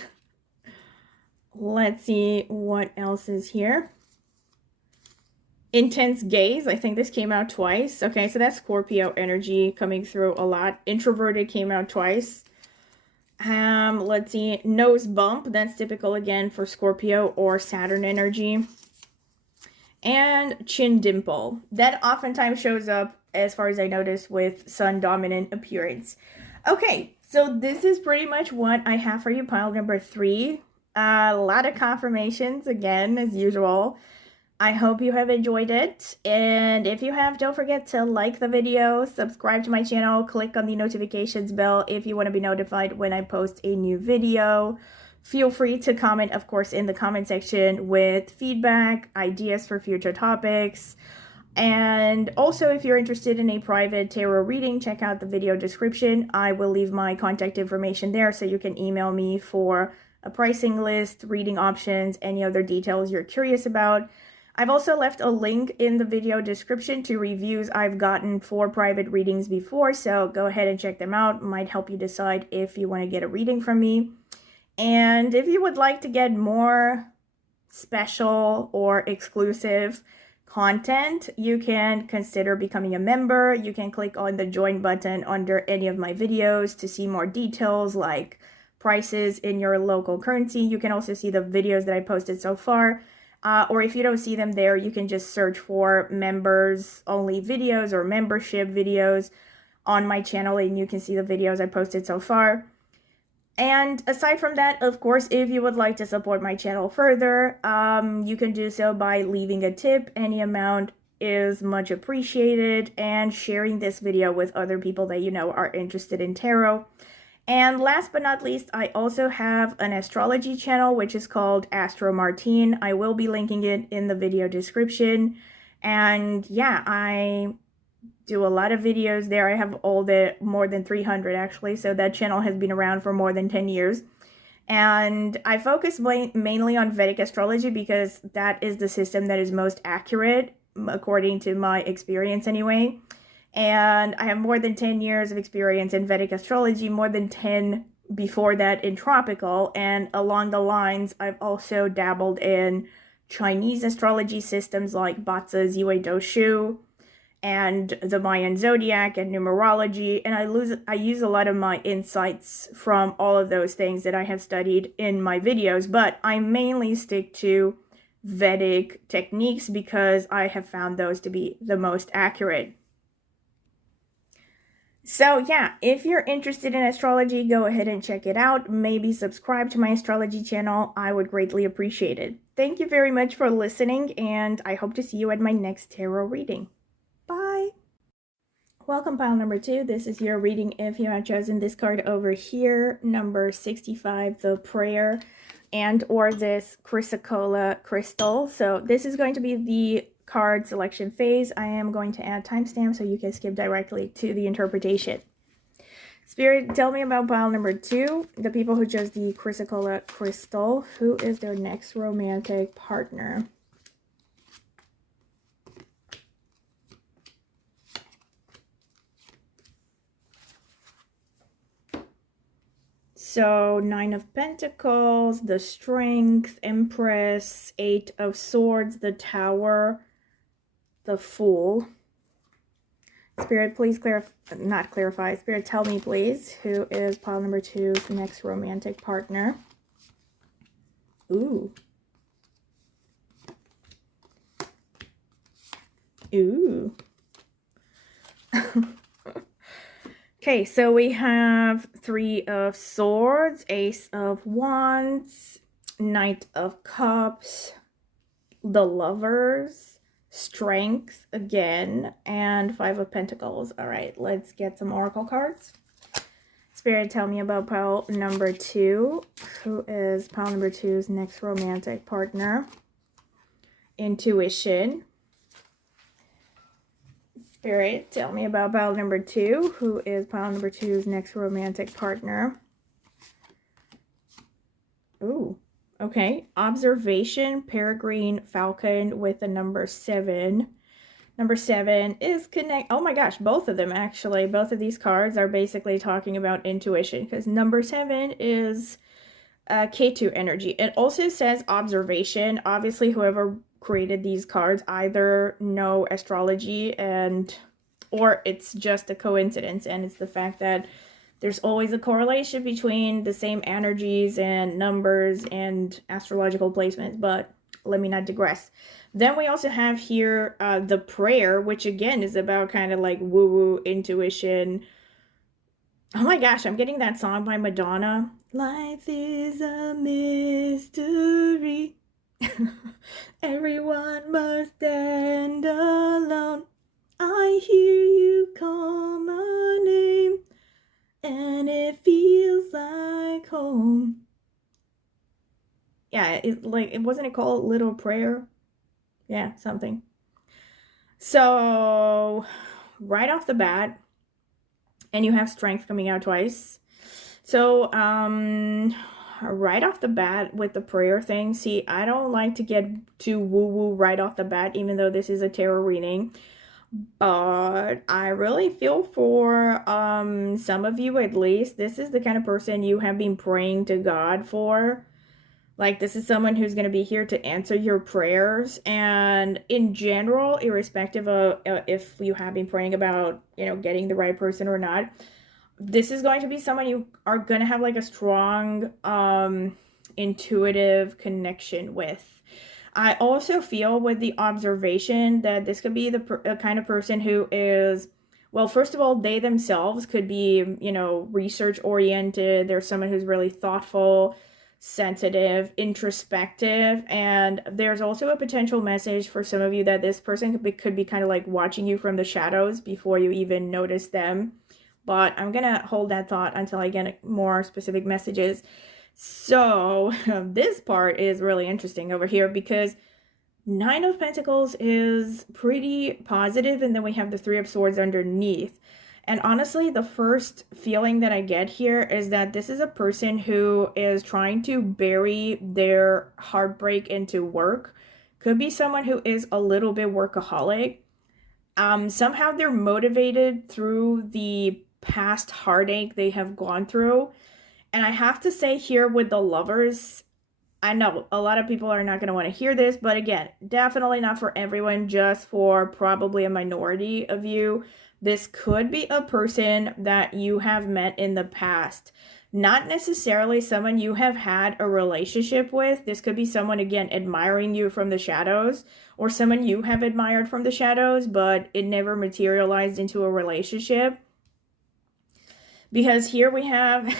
Let's see what else is here. Intense gaze, I think this came out twice. Okay, so that's Scorpio energy coming through a lot. Introverted came out twice. Let's see, nose bump, that's typical again for Scorpio or Saturn energy. And chin dimple, that oftentimes shows up, as far as I notice, with sun dominant appearance. Okay, so this is pretty much what I have for you, pile number 3. A lot of confirmations again, as usual. I hope you have enjoyed it, and if you have, don't forget to like the video, subscribe to my channel, click on the notifications bell if you want to be notified when I post a new video. Feel free to comment, of course, in the comment section with feedback, ideas for future topics. And also, if you're interested in a private tarot reading, check out the video description. I will leave my contact information there so you can email me for a pricing list, reading options, any other details you're curious about. I've also left a link in the video description to reviews I've gotten for private readings before, so go ahead and check them out. Might help you decide if you want to get a reading from me. And if you would like to get more special or exclusive content, you can consider becoming a member. You can click on the join button under any of my videos to see more details like prices in your local currency. You can also see the videos that I posted so far. Or if you don't see them there, you can just search for members only videos or membership videos on my channel and you can see the videos I posted so far. And aside from that, of course, if you would like to support my channel further, you can do so by leaving a tip. Any amount is much appreciated, and sharing this video with other people that you know are interested in tarot. And last but not least, I also have an astrology channel, which is called Astro-Martine. I will be linking it in the video description. And yeah, I do a lot of videos there. I have more than 300 actually, so that channel has been around for more than 10 years. And I focus mainly on Vedic astrology because that is the system that is most accurate, according to my experience anyway. And I have more than 10 years of experience in Vedic astrology, more than 10 before that in tropical, and along the lines, I've also dabbled in Chinese astrology systems like Batsa Ziwei Doshu, and the Mayan zodiac and numerology, and I use a lot of my insights from all of those things that I have studied in my videos, but I mainly stick to Vedic techniques because I have found those to be the most accurate. So yeah, if you're interested in astrology, go ahead and check it out. Maybe subscribe to my astrology channel. I would greatly appreciate it. Thank you very much for listening, and I hope to see you at my next tarot reading. Bye! welcome pile number 2. This is your reading if you have chosen this card over here, number 65, the prayer, and or this chrysocolla crystal. So this is going to be the card selection phase. I am going to add timestamp so you can skip directly to the interpretation. Spirit, tell me about pile number 2, the people who chose the chrysocolla crystal. Who is their next romantic partner? So 9 of Pentacles, the Strength, Empress, 8 of Swords, the Tower, the Fool. Spirit, please clarify. Spirit, tell me, please, who is pile number 2's next romantic partner? Ooh. Ooh. Okay, so we have 3 of Swords, Ace of Wands, Knight of Cups, the Lovers, Strength again, and 5 of Pentacles. All right, let's get some oracle cards. Spirit, tell me about pile number 2. Who is pile number 2's next romantic partner? Intuition. Spirit, tell me about pile number 2. Who is pile number 2's next romantic partner? Ooh, okay. Observation, Peregrine, Falcon with the number 7. Number 7 is connect. Oh my gosh, both of them actually. Both of these cards are basically talking about intuition because number 7 is K2 energy. It also says observation. Obviously, whoever created these cards either know astrology or it's just a coincidence, and it's the fact that there's always a correlation between the same energies and numbers and astrological placements, but let me not digress. Then we also have here the prayer, which again is about kind of like woo-woo intuition. Oh my gosh, I'm getting that song by Madonna. Life is a mystery. Everyone must stand alone. I hear you call my name, and it feels like home. Yeah, wasn't it called Little Prayer? Yeah, something. So right off the bat, and you have Strength coming out twice. So right off the bat with the prayer thing, see, I don't like to get too woo-woo right off the bat, even though this is a tarot reading. But I really feel for some of you, at least, this is the kind of person you have been praying to God for. Like, this is someone who's going to be here to answer your prayers. And in general, irrespective of if you have been praying about, getting the right person or not, this is going to be someone you are going to have like a strong intuitive connection with. I also feel with the observation that this could be the kind of person who is, well, first of all, they themselves could be, research oriented. There's someone who's really thoughtful, sensitive, introspective, and there's also a potential message for some of you that this person could be kind of like watching you from the shadows before you even notice them. But I'm gonna hold that thought until I get more specific messages. So this part is really interesting over here because 9 of Pentacles is pretty positive, and then we have the 3 of Swords underneath. And honestly, the first feeling that I get here is that this is a person who is trying to bury their heartbreak into work. Could be someone who is a little bit workaholic. Somehow they're motivated through the past heartache they have gone through. And I have to say here with the Lovers, I know a lot of people are not going to want to hear this, but again, definitely not for everyone, just for probably a minority of you. This could be a person that you have met in the past. Not necessarily someone you have had a relationship with. This could be someone, again, admiring you from the shadows, or someone you have admired from the shadows, but it never materialized into a relationship. Because here we have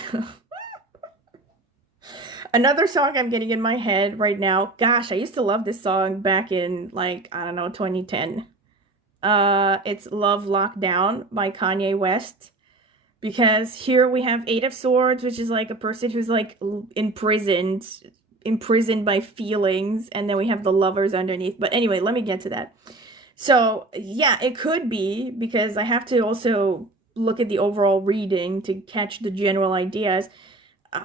another song I'm getting in my head right now. Gosh, I used to love this song back in, like, I don't know, 2010. It's Love Lockdown by Kanye West. Because here we have Eight of Swords, which is like a person who's like imprisoned by feelings, and then we have the Lovers underneath. But anyway, let me get to that. So yeah, it could be, because I have to also look at the overall reading to catch the general ideas.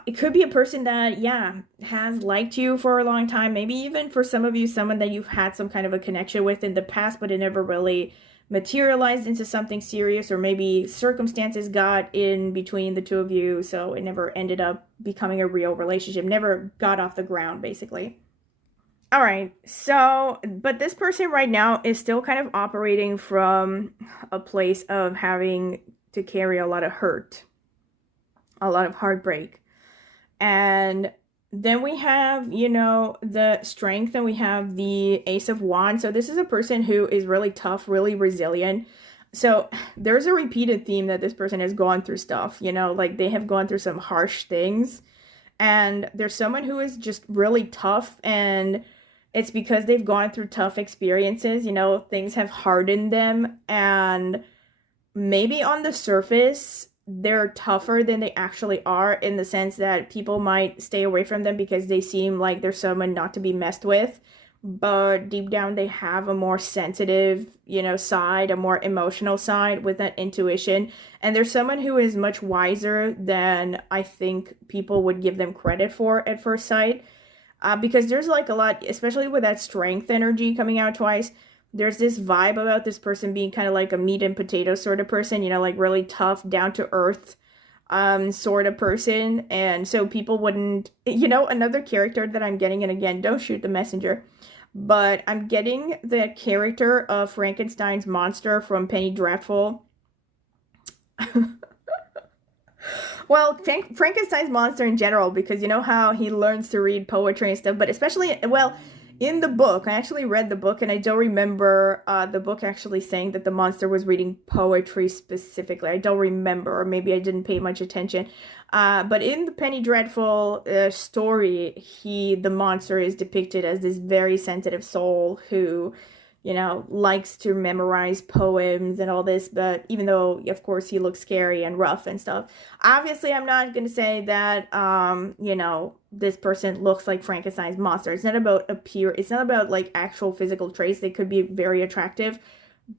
It could be a person that, yeah, has liked you for a long time. Maybe even for some of you, someone that you've had some kind of a connection with in the past, but it never really materialized into something serious, or maybe circumstances got in between the two of you, so it never ended up becoming a real relationship, never got off the ground, basically. All right, so, but this person right now is still kind of operating from a place of having to carry a lot of hurt, a lot of heartbreak. And then we have, you know, the Strength, and we have the Ace of Wands. So this is a person who is really tough, really resilient. So there's a repeated theme that this person has gone through stuff, you know, like they have gone through some harsh things. And there's someone who is just really tough, and it's because they've gone through tough experiences, you know, things have hardened them, and maybe on the surface they're tougher than they actually are, in the sense that people might stay away from them because they seem like they're someone not to be messed with, but deep down they have a more sensitive, you know, side, a more emotional side with that intuition, and there's someone who is much wiser than I think people would give them credit for at first sight. Because there's like a lot, especially with that Strength energy coming out twice, there's this vibe about this person being kind of like a meat and potato sort of person, you know, like really tough, down to earth sort of person. And so people wouldn't, you know, another character that I'm getting, and again, don't shoot the messenger, but I'm getting the character of Frankenstein's monster from Penny Dreadful. Well, Frankenstein's monster in general, because you know how he learns to read poetry and stuff, but especially, well, in the book, I actually read the book, and I don't remember the book actually saying that the monster was reading poetry specifically. I don't remember, or maybe I didn't pay much attention. But in the Penny Dreadful story, the monster is depicted as this very sensitive soul who, you know, likes to memorize poems and all this, but even though, of course, he looks scary and rough and stuff. Obviously, I'm not going to say that, you know, this person looks like Frankenstein's monster. It's not about it's not about, like, actual physical traits. They could be very attractive,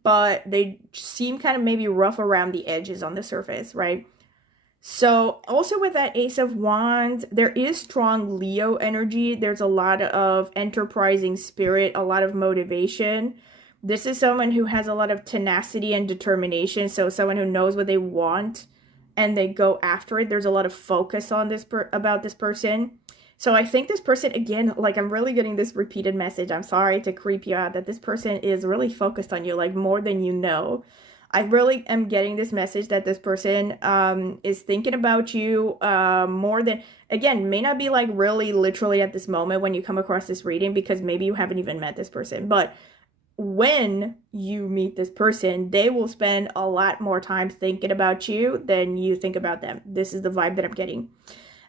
but they seem kind of maybe rough around the edges on the surface, right? So also with that Ace of Wands, there is strong Leo energy. There's a lot of enterprising spirit, a lot of motivation. This is someone who has a lot of tenacity and determination. So someone who knows what they want and they go after it. There's a lot of focus on this about this person. So I think this person, again, like I'm really getting this repeated message. I'm sorry to creep you out, that this person is really focused on you, like more than you know. I really am getting this message that this person is thinking about you more than, again, may not be like really literally at this moment when you come across this reading, because maybe you haven't even met this person. But when you meet this person, they will spend a lot more time thinking about you than you think about them. This is the vibe that I'm getting.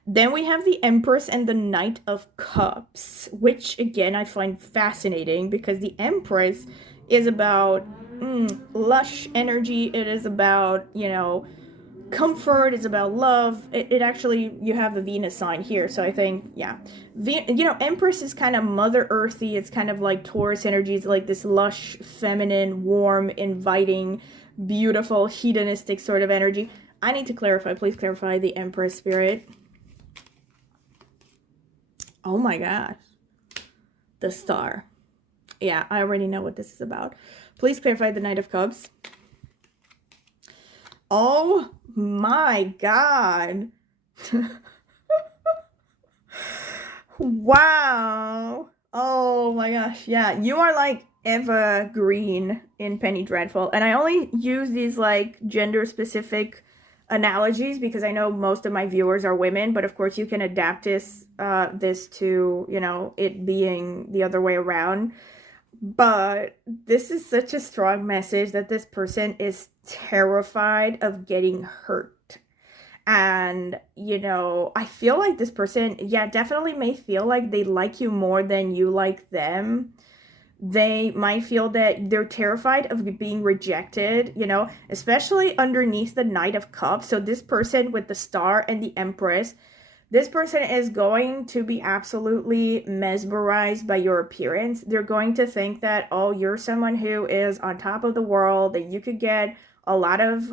Then we have the Empress and the Knight of Cups, which again I find fascinating, because the Empress is about lush energy. It is about, you know, comfort. It's about love. It actually, you have the Venus sign here, so I think, yeah, you know, Empress is kind of Mother Earthy. It's kind of like Taurus energy. It's like this lush, feminine, warm, inviting, beautiful, hedonistic sort of energy. I need to clarify. Please clarify the Empress spirit. Oh my gosh, the Star. Yeah, I already know what this is about. Please clarify the Knight of Cups. Oh my God. Wow. Oh my gosh. Yeah, you are like evergreen in Penny Dreadful. And I only use these like gender specific analogies because I know most of my viewers are women, but of course you can adapt this to, you know, it being the other way around. But this is such a strong message that this person is terrified of getting hurt. And, you know, I feel like this person, yeah, definitely may feel like they like you more than you like them. They might feel that they're terrified of being rejected, you know, especially underneath the Knight of Cups. So this person with the Star and the Empress, this person is going to be absolutely mesmerized by your appearance. They're going to think that, oh, you're someone who is on top of the world, that you could get a lot of,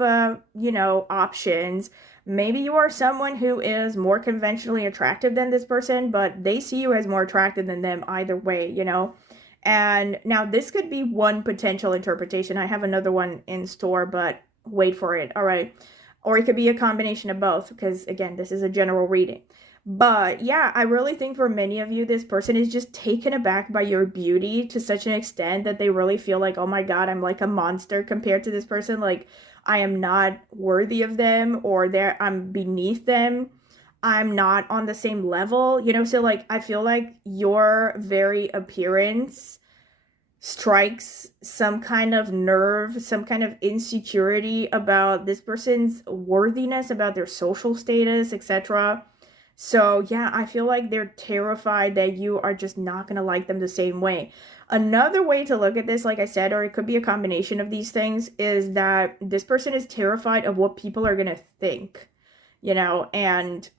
you know, options. Maybe you are someone who is more conventionally attractive than this person, but they see you as more attractive than them either way, you know? And now this could be one potential interpretation. I have another one in store, but wait for it. All right. Or it could be a combination of both, because again, this is a general reading. But yeah, I really think for many of you, this person is just taken aback by your beauty to such an extent that they really feel like, oh my God, I'm like a monster compared to this person. Like, I am not worthy of them, or I'm beneath them. I'm not on the same level, you know? So like, I feel like your very appearance strikes some kind of nerve, some kind of insecurity about this person's worthiness, about their social status, etc. So yeah, I feel like they're terrified that you are just not going to like them the same way. Another way to look at this, like I said, or it could be a combination of these things, is that this person is terrified of what people are going to think, you know, and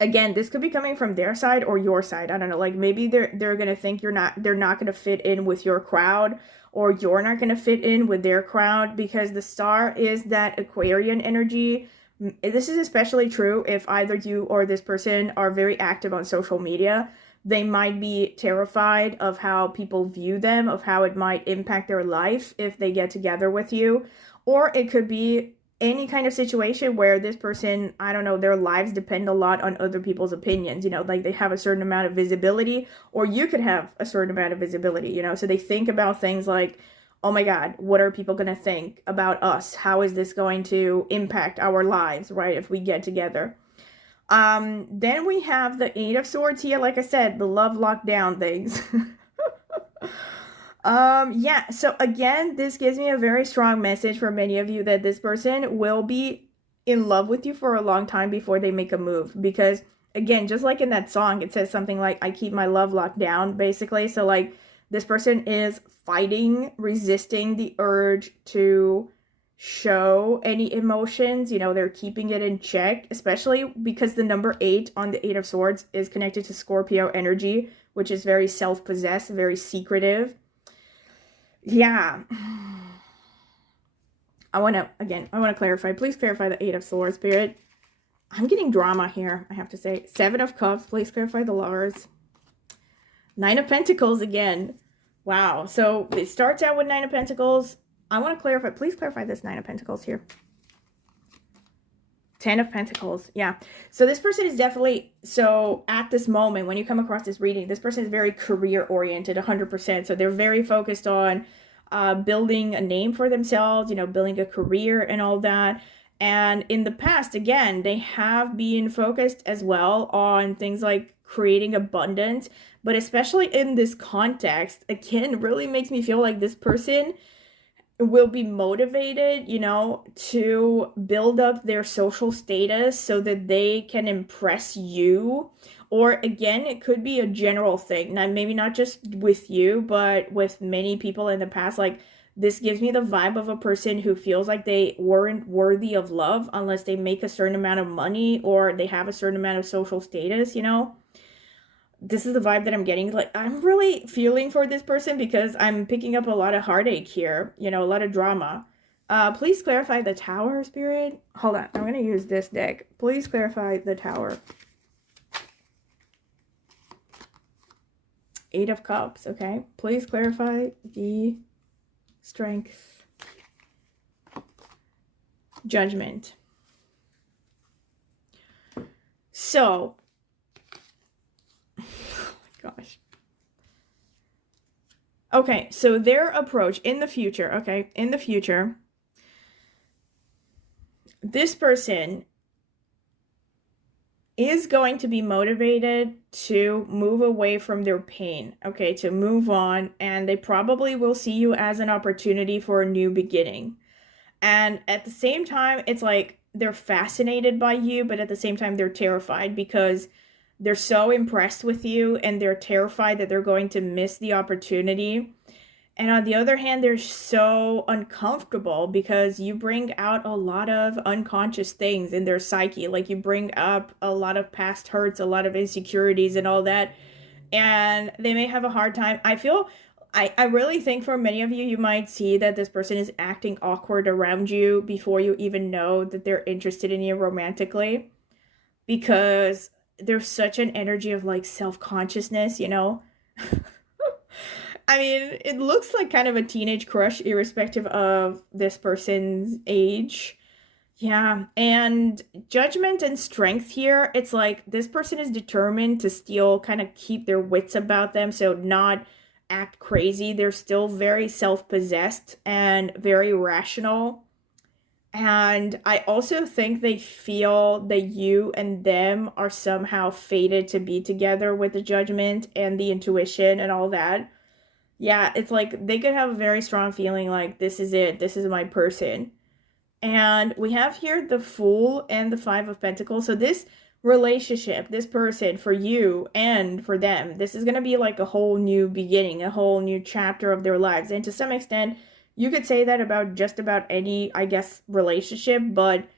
again, this could be coming from their side or your side. I don't know. Like maybe they're gonna think they're not gonna fit in with your crowd, or you're not gonna fit in with their crowd, because the Star is that Aquarian energy. This is especially true if either you or this person are very active on social media. They might be terrified of how people view them, of how it might impact their life if they get together with you. Or it could be any kind of situation where this person, I don't know, their lives depend a lot on other people's opinions, you know, like they have a certain amount of visibility, or you could have a certain amount of visibility, you know, so they think about things like, oh my God, what are people going to think about us? How is this going to impact our lives, right, if we get together? Then we have the Eight of Swords here, like I said, the love lockdown things. Yeah, so again, this gives me a very strong message for many of you that this person will be in love with you for a long time before they make a move. Because again, just like in that song, it says something like, I keep my love locked down, basically. So like this person is fighting, resisting the urge to show any emotions, you know, they're keeping it in check, especially because the number 8 on the Eight of Swords is connected to Scorpio energy, which is very self-possessed, very secretive. Yeah. I want to clarify. Please clarify the Eight of Swords, Spirit. I'm getting drama here, I have to say. Seven of Cups. Please clarify the Lovers. Nine of Pentacles again. Wow. So it starts out with Nine of Pentacles. I want to clarify. Please clarify this Nine of Pentacles here. 10 of Pentacles. Yeah. So this person is definitely, so at this moment, when you come across this reading, this person is very career oriented, 100%. So they're very focused on building a name for themselves, you know, building a career and all that. And in the past, again, they have been focused as well on things like creating abundance. But especially in this context, again, really makes me feel like this person will be motivated, you know, to build up their social status so that they can impress you. Or again, it could be a general thing. Now, maybe not just with you, but with many people in the past. Like, this gives me the vibe of a person who feels like they weren't worthy of love unless they make a certain amount of money or they have a certain amount of social status, you know? This is the vibe that I'm getting. Like, I'm really feeling for this person because I'm picking up a lot of heartache here, you know, a lot of drama. Please clarify the Tower, Spirit. Hold on, I'm going to use this deck. Please clarify the Tower. Eight of Cups, okay. Please clarify the Strength. Judgment. So, gosh. Okay, so their approach in the future, okay, in the future, this person is going to be motivated to move away from their pain, okay, to move on, and they probably will see you as an opportunity for a new beginning. And at the same time, it's like they're fascinated by you, but at the same time, they're terrified because They're so impressed with you and they're terrified that they're going to miss the opportunity. And on the other hand, they're so uncomfortable because you bring out a lot of unconscious things in their psyche. Like you bring up a lot of past hurts, a lot of insecurities and all that. And they may have a hard time. I really think for many of you, you might see that this person is acting awkward around you before you even know that they're interested in you romantically, because there's such an energy of like self-consciousness, you know? I mean, it looks like kind of a teenage crush, irrespective of this person's age. Yeah, and judgment and strength here, it's like this person is determined to still kind of keep their wits about them, so not act crazy. They're still very self-possessed and very rational. And I also think they feel that you and them are somehow fated to be together with the judgment and the intuition and all that. Yeah, it's like they could have a very strong feeling like this is it, this is my person. And we have here the Fool and the Five of Pentacles. So this relationship, this person, for you and for them, this is going to be like a whole new beginning, a whole new chapter of their lives. And to some extent, you could say that about just about any, I guess, relationship, but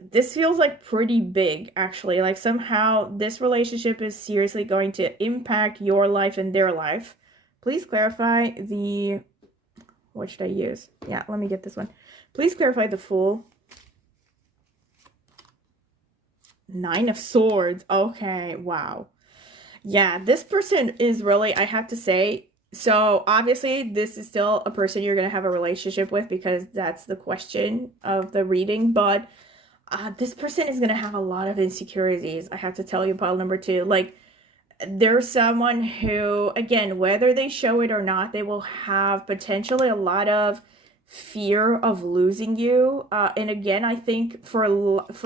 this feels like pretty big, actually. Like somehow this relationship is seriously going to impact your life and their life. Please clarify the... What should I use? Yeah, let me get this one. Please clarify the Fool. Nine of Swords. Okay, wow. Yeah, this person is really, I have to say, so obviously this is still a person you're going to have a relationship with because that's the question of the reading, but this person is going to have a lot of insecurities. I have to tell you, pile number two. Like, there's someone who, again, whether they show it or not, they will have potentially a lot of fear of losing you. And again, I think for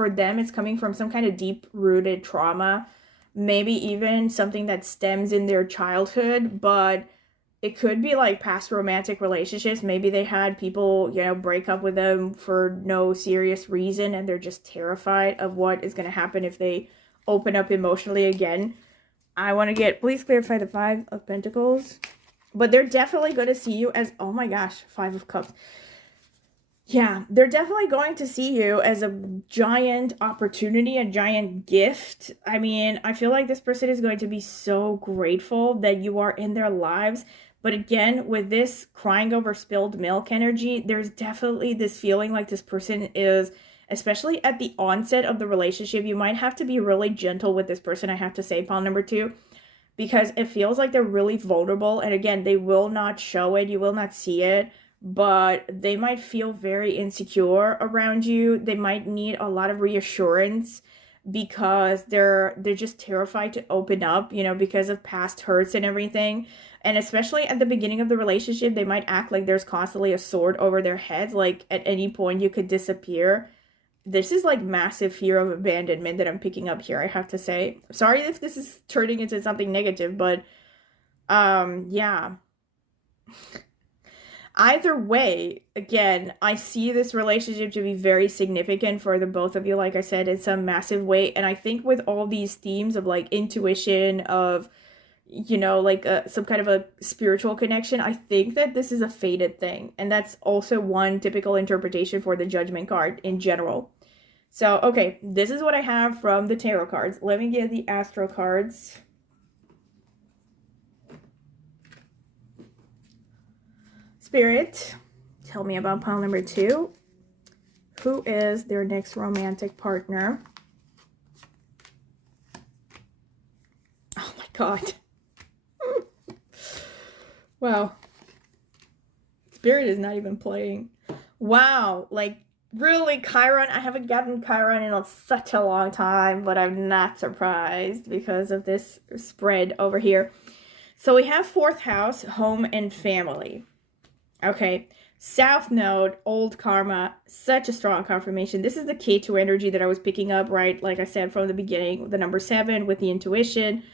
them, it's coming from some kind of deep-rooted trauma, maybe even something that stems in their childhood, but it could be like past romantic relationships. Maybe they had people, you know, break up with them for no serious reason, and they're just terrified of what is going to happen if they open up emotionally again. I want to please clarify the Five of Pentacles. But they're definitely going to see you as, oh my gosh, Five of Cups. Yeah, they're definitely going to see you as a giant opportunity, a giant gift. I mean, I feel like this person is going to be so grateful that you are in their lives. But again, with this crying over spilled milk energy, there's definitely this feeling like this person is, especially at the onset of the relationship, you might have to be really gentle with this person, I have to say, pile number two, because it feels like they're really vulnerable. And again, they will not show it, you will not see it, but they might feel very insecure around you. They might need a lot of reassurance because they're just terrified to open up, you know, because of past hurts and everything. And especially at the beginning of the relationship, they might act like there's constantly a sword over their heads, like at any point you could disappear. This is like massive fear of abandonment that I'm picking up here, I have to say. Sorry if this is turning into something negative, but yeah. Either way, again, I see this relationship to be very significant for the both of you, like I said, in some massive way. And I think with all these themes of like intuition, of, you know, like some kind of a spiritual connection, I think that this is a fated thing. And that's also one typical interpretation for the Judgment card in general. So, okay, this is what I have from the tarot cards. Let me get the Astro cards. Spirit, tell me about pile number two. Who is their next romantic partner? Oh my God. Wow. Spirit is not even playing. Wow. Like, really, Chiron? I haven't gotten Chiron in such a long time, but I'm not surprised because of this spread over here. So we have fourth house, home and family. Okay. South Node, old karma, such a strong confirmation. This is the K2 energy that I was picking up, right? Like I said from the beginning, the number 7 with the intuition.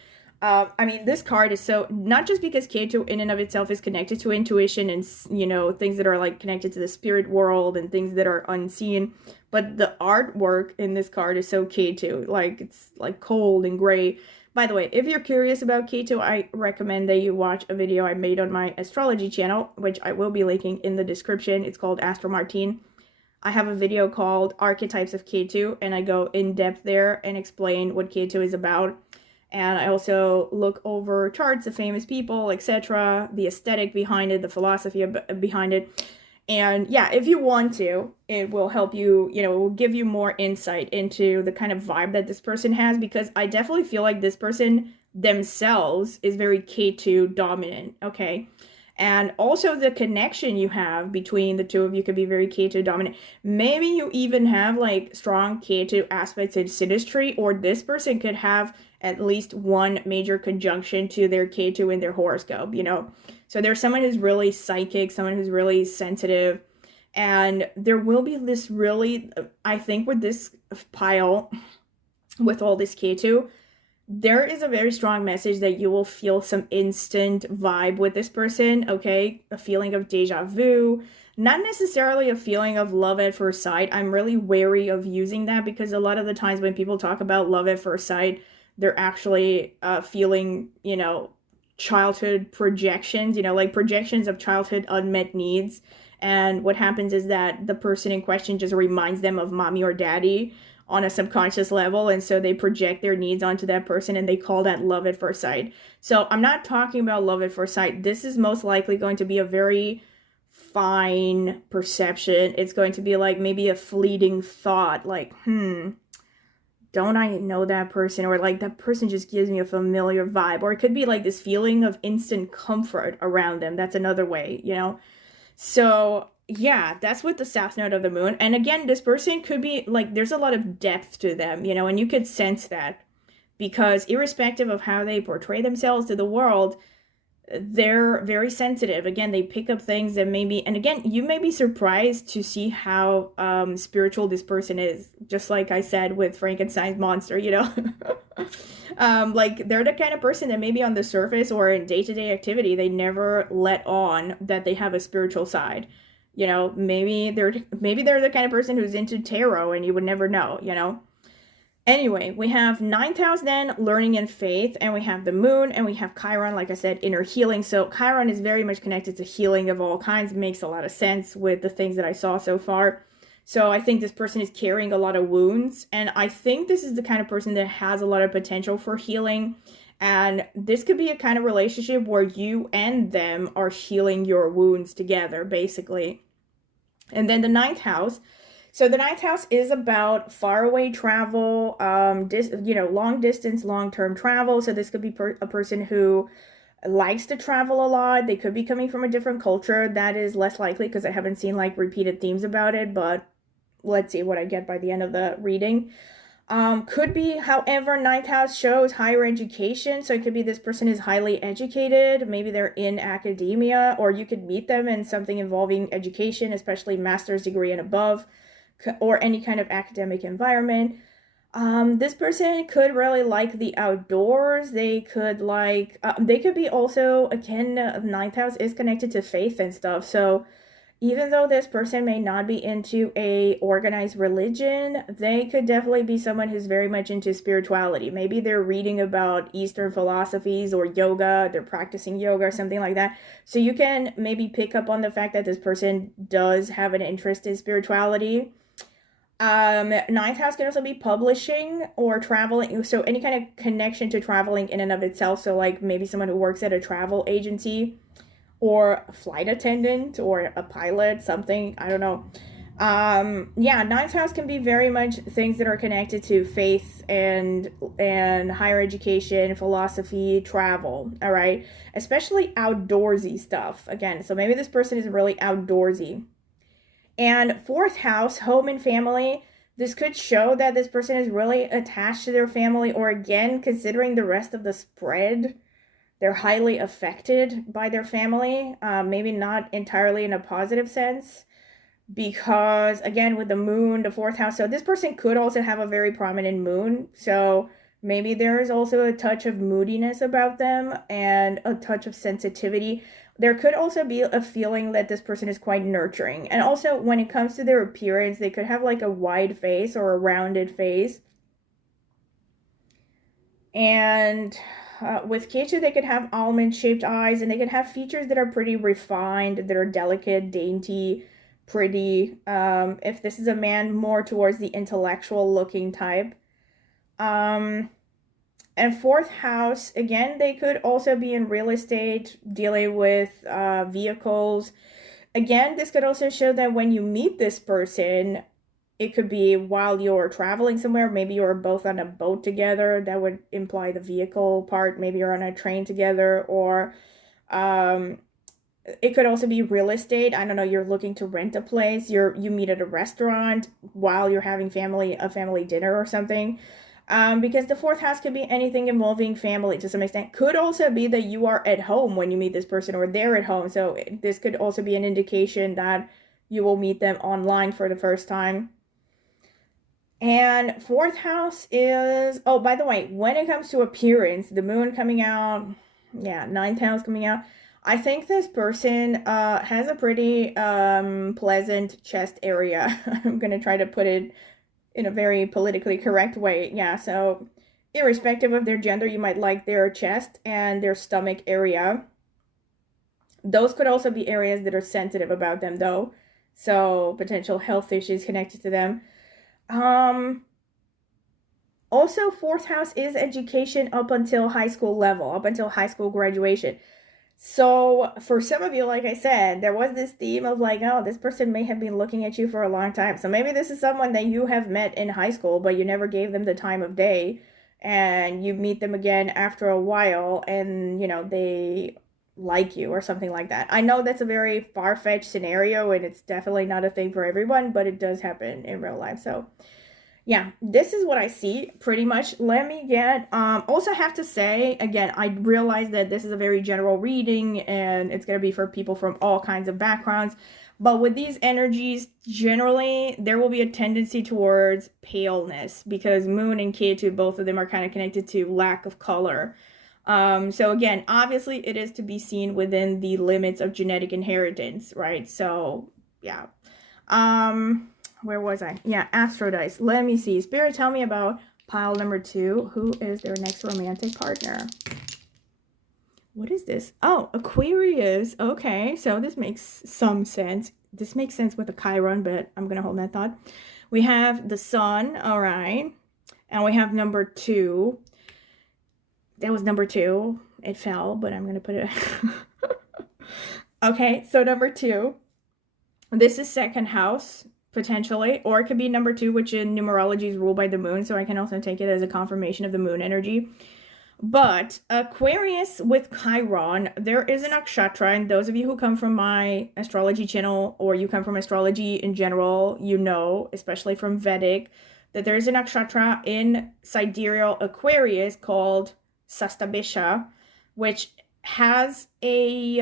I mean, this card is so, not just because K2 in and of itself is connected to intuition and, you know, things that are like connected to the spirit world and things that are unseen, but the artwork in this card is so K2. Like, it's like cold and gray. By the way, if you're curious about K2, I recommend that you watch a video I made on my astrology channel, which I will be linking in the description. It's called Martine. I have a video called Archetypes of K2, and I go in depth there and explain what K2 is about. And I also look over charts of famous people, etc., the aesthetic behind it, the philosophy behind it. And yeah, if you want to, it will help you, you know, it will give you more insight into the kind of vibe that this person has, because I definitely feel like this person themselves is very K2 dominant, okay? And also the connection you have between the two of you could be very K2 dominant. Maybe you even have like strong K2 aspects in synastry, or this person could have at least one major conjunction to their K2 in their horoscope, you know? So there's someone who's really psychic, someone who's really sensitive, and there will be this really, I think with this pile, with all this K2, there is a very strong message that you will feel some instant vibe with this person, okay? A feeling of deja vu, not necessarily a feeling of love at first sight. I'm really wary of using that because a lot of the times when people talk about love at first sight, they're actually feeling, you know, childhood projections, you know, like projections of childhood unmet needs. And what happens is that the person in question just reminds them of mommy or daddy on a subconscious level, and so they project their needs onto that person, and they call that love at first sight. So I'm not talking about love at first sight. This is most likely going to be a very fine perception. It's going to be like maybe a fleeting thought, like, don't I know that person? Or like, that person just gives me a familiar vibe. Or it could be like this feeling of instant comfort around them. That's another way, you know? So yeah, that's with the South Node of the Moon. And again, this person could be like, there's a lot of depth to them, you know, and you could sense that because irrespective of how they portray themselves to the world, they're very sensitive. Again, they pick up things that maybe, and again, you may be surprised to see how spiritual this person is. Just like I said with Frankenstein's monster, you know. Like they're the kind of person that maybe on the surface or in day-to-day activity, they never let on that they have a spiritual side. You know, maybe they're the kind of person who's into tarot and you would never know, you know. Anyway, we have 9th house then, learning and faith, and we have the moon, and we have Chiron, like I said, inner healing. So Chiron is very much connected to healing of all kinds. It makes a lot of sense with the things that I saw so far. So I think this person is carrying a lot of wounds, and I think this is the kind of person that has a lot of potential for healing. And this could be a kind of relationship where you and them are healing your wounds together, basically. And then the 9th house. So the 9th house is about faraway travel, you know, long distance, long-term travel. So this could be a person who likes to travel a lot. They could be coming from a different culture. That is less likely because I haven't seen like repeated themes about it, but let's see what I get by the end of the reading. Could be, however, 9th house shows higher education. So it could be this person is highly educated. Maybe they're in academia, or you could meet them in something involving education, especially master's degree and above, or any kind of academic environment. This person could really like the outdoors. They could like, they could be also, again, 9th house is connected to faith and stuff. So even though this person may not be into a organized religion, they could definitely be someone who's very much into spirituality. Maybe they're reading about Eastern philosophies or yoga, they're practicing yoga or something like that. So you can maybe pick up on the fact that this person does have an interest in spirituality. 9th house can also be publishing or traveling. So any kind of connection to traveling in and of itself. So like maybe someone who works at a travel agency, or a flight attendant, or a pilot, something, I don't know. Yeah, 9th house can be very much things that are connected to faith and higher education, philosophy, travel, all right? Especially outdoorsy stuff, again. So maybe this person is really outdoorsy. And 4th house, home and family. This could show that this person is really attached to their family, or again, considering the rest of the spread, they're highly affected by their family, maybe not entirely in a positive sense, because again, with the moon, the 4th house, so this person could also have a very prominent moon. So Maybe there is also a touch of moodiness about them and a touch of sensitivity. There could also be a feeling that this person is quite nurturing. And also, when it comes to their appearance, they could have like a wide face or a rounded face. And with K2, they could have almond-shaped eyes, and they could have features that are pretty refined, that are delicate, dainty, pretty. If this is a man, more towards the intellectual-looking type. And fourth house, again, they could also be in real estate, dealing with vehicles. Again, this could also show that when you meet this person, it could be while you're traveling somewhere. Maybe you're both on a boat together. That would imply the vehicle part. Maybe you're on a train together, or it could also be real estate. I don't know, you're looking to rent a place. You meet at a restaurant while you're having a family dinner or something. Because the fourth house could be anything involving family to some extent. Could also be that you are at home when you meet this person, or they're at home. So this could also be an indication that you will meet them online for the first time. And fourth house is, oh, by the way, when it comes to appearance, the moon coming out, yeah, ninth house coming out, I think this person has a pretty pleasant chest area. I'm going to try to put it in a very politically correct way. Yeah, so irrespective of their gender, you might like their chest and their stomach area. Those could also be areas that are sensitive about them, though. So potential health issues connected to them. Also, fourth house is education up until high school level, up until high school graduation. So for some of you, like I said, there was this theme of like, oh, this person may have been looking at you for a long time. So maybe this is someone that you have met in high school, but you never gave them the time of day, and you meet them again after a while, and, you know, they like you or something like that. I know that's a very far-fetched scenario, and it's definitely not a thing for everyone, but it does happen in real life. So yeah, this is what I see pretty much. Let me get, also have to say, again, I realize that this is a very general reading and it's going to be for people from all kinds of backgrounds. But with these energies, generally, there will be a tendency towards paleness because Moon and Ketu, both of them are kind of connected to lack of color. So again, obviously it is to be seen within the limits of genetic inheritance, right? So yeah. Where was I? Yeah, Astro Dice. Let me see. Spirit, tell me about pile number 2. Who is their next romantic partner? What is this? Oh, Aquarius. Okay, so this makes some sense. This makes sense with the Chiron, but I'm going to hold that thought. We have the Sun, all right. And we have number 2. That was number 2. It fell, but I'm going to put it... Okay, so number 2. This is second house, potentially, or it could be number 2, which in numerology is ruled by the moon, so I can also take it as a confirmation of the moon energy. But Aquarius with Chiron, there is an nakshatra, and those of you who come from my astrology channel, or you come from astrology in general, you know, especially from Vedic, that there is a nakshatra in sidereal Aquarius called Sastabisha, which has a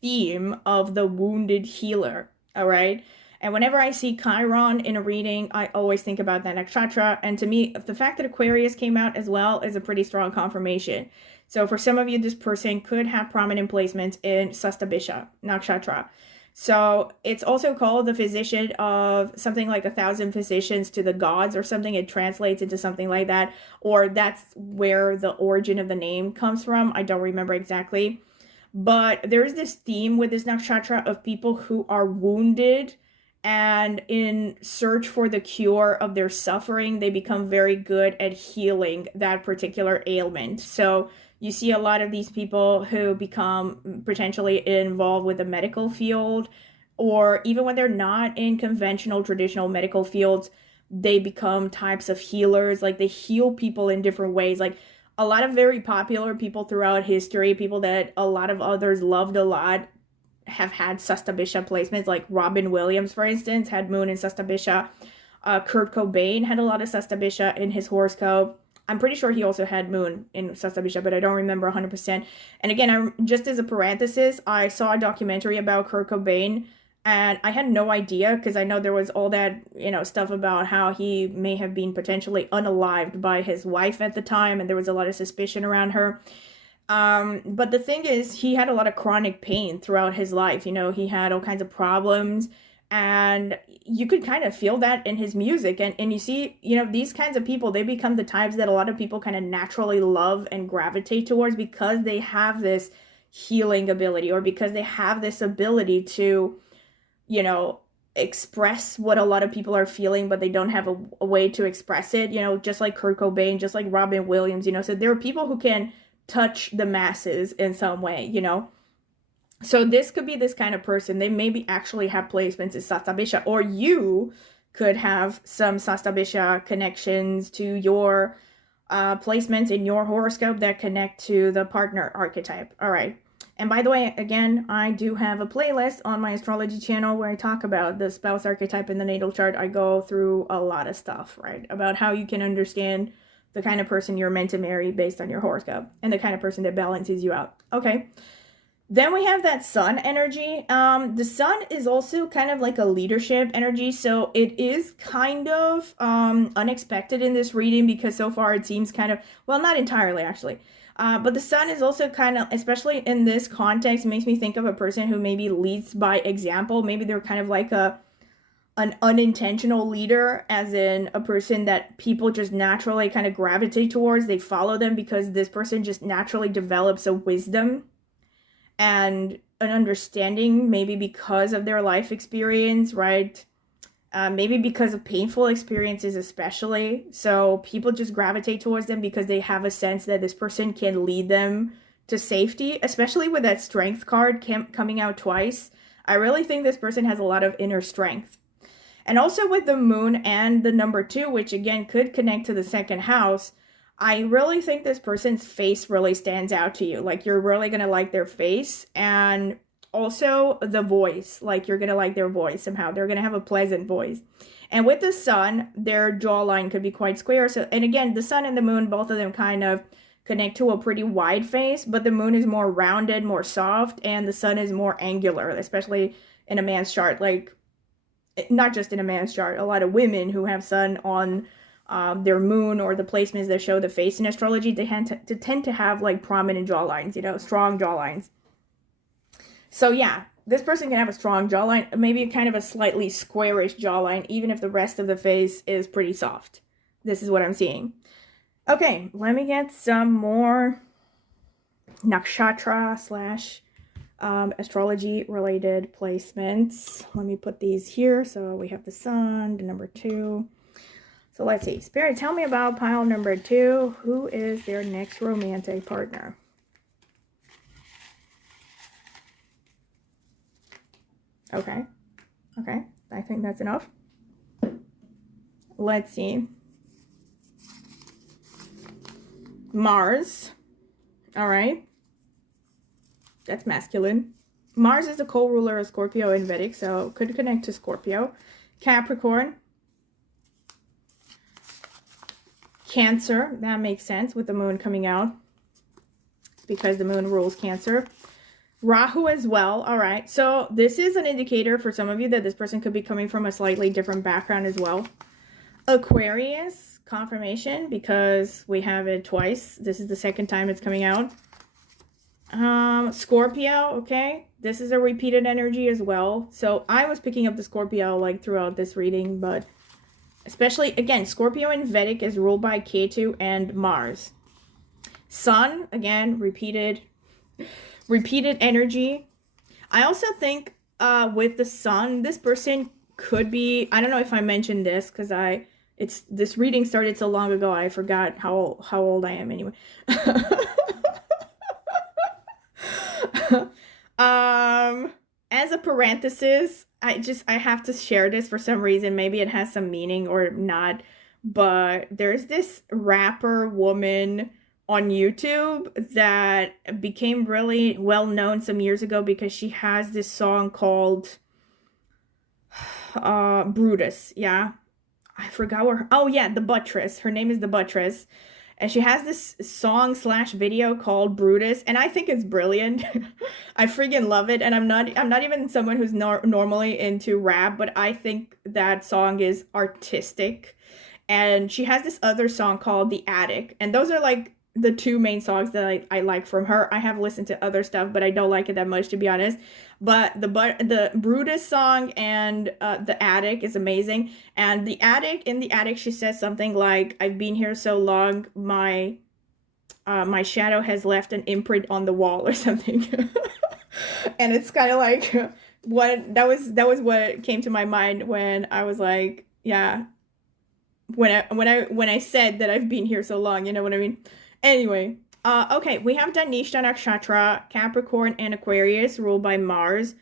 theme of the wounded healer, all right? And whenever I see Chiron in a reading, I always think about that nakshatra. And to me, the fact that Aquarius came out as well is a pretty strong confirmation. So for some of you, this person could have prominent placements in Sastabisha nakshatra. So it's also called the physician of something like 1,000 physicians to the gods or something. It translates into something like that. Or that's where the origin of the name comes from. I don't remember exactly. But there's this theme with this nakshatra of people who are wounded, and in search for the cure of their suffering, they become very good at healing that particular ailment. So you see a lot of these people who become potentially involved with the medical field, or even when they're not in conventional, traditional medical fields, they become types of healers. Like they heal people in different ways. Like a lot of very popular people throughout history, people that a lot of others loved a lot, have had Sastabisha placements. Like Robin Williams, for instance, had moon in Sastabisha. Kurt Cobain had a lot of Sastabisha in his horoscope. I'm pretty sure he also had moon in Sastabisha, but I don't remember 100%. And again, just as a parenthesis, I saw a documentary about Kurt Cobain And I had no idea, because I know there was all that, stuff about how he may have been potentially unalived by his wife at the time, and there was a lot of suspicion around her. But the thing is, he had a lot of chronic pain throughout his life. He had all kinds of problems, and you could kind of feel that in his music. And you see, these kinds of people, they become the types that a lot of people kind of naturally love and gravitate towards, because they have this healing ability, or because they have this ability to, express what a lot of people are feeling, but they don't have a way to express it, just like Kurt Cobain, just like Robin Williams, so there are people who can touch the masses in some way, So this could be this kind of person. They maybe actually have placements in Sastabisha, or you could have some Sastabisha connections to your placements in your horoscope that connect to the partner archetype. All right. And by the way, again, I do have a playlist on my astrology channel where I talk about the spouse archetype in the natal chart. I go through a lot of stuff, right? About how you can understand the kind of person you're meant to marry based on your horoscope, and the kind of person that balances you out. Okay. Then we have that sun energy. The sun is also kind of like a leadership energy. So it is kind of unexpected in this reading, because so far it seems kind of, well, not entirely actually. But the sun is also kind of, especially in this context, makes me think of a person who maybe leads by example. Maybe they're kind of like an unintentional leader, as in a person that people just naturally kind of gravitate towards. They follow them because this person just naturally develops a wisdom and an understanding, maybe because of their life experience, right? Maybe because of painful experiences especially. So people just gravitate towards them because they have a sense that this person can lead them to safety, especially with that strength card coming out twice. I really think this person has a lot of inner strength. And also with the moon and the number 2, which again could connect to the second house, I really think this person's face really stands out to you. Like, you're really going to like their face. And also the voice, like you're going to like their voice somehow. They're going to have a pleasant voice. And with the sun, their jawline could be quite square. So, and again, the sun and the moon, both of them kind of connect to a pretty wide face, but the moon is more rounded, more soft, and the sun is more angular, especially in a man's chart. Like, not just in a man's chart, a lot of women who have sun on their moon, or the placements that show the face in astrology, they tend to have like prominent jawlines, strong jawlines. So yeah, this person can have a strong jawline, maybe kind of a slightly squarish jawline, even if the rest of the face is pretty soft. This is what I'm seeing. Okay, let me get some more nakshatra / astrology related placements. Let me put these here. So we have the sun, the number 2. So let's see. Spirit, tell me about pile number 2. Who is their next romantic partner? Okay. Okay. I think that's enough. Let's see. Mars. All right. That's masculine. Mars is the co-ruler of Scorpio in Vedic, so could connect to Scorpio. Capricorn. Cancer. That makes sense with the moon coming out, because the moon rules Cancer. Rahu as well. All right. So this is an indicator for some of you that this person could be coming from a slightly different background as well. Aquarius, confirmation, because we have it twice. This is the second time it's coming out. Scorpio, okay. This is a repeated energy as well. So I was picking up the Scorpio like throughout this reading, but especially, again, Scorpio in Vedic is ruled by Ketu and Mars. Sun, again, repeated energy. I also think with the sun, this person could be, I don't know if I mentioned this because this reading started so long ago, I forgot how old I am anyway. As a parenthesis, I have to share this for some reason. Maybe it has some meaning or not, but there's this rapper woman on YouTube that became really well known some years ago because she has this song called Brutus. Yeah, I forgot the Buttress. Her name is the Buttress. And she has this song slash video called Brutus, and I think it's brilliant. I freaking love it. And I'm not even someone who's normally into rap, but I think that song is artistic. And she has this other song called The Attic, and those are like the two main songs that I like from her. I have listened to other stuff, but I don't like it that much, to be honest. But the Brutus song and The Attic is amazing. And in The Attic, she says something like, "I've been here so long, my shadow has left an imprint on the wall," or something. And it's kind of like that was what came to my mind when I was like, yeah, when I said that I've been here so long, you know what I mean? Anyway, okay, we have Dhanishta Nakshatra, Capricorn, and Aquarius, ruled by Mars.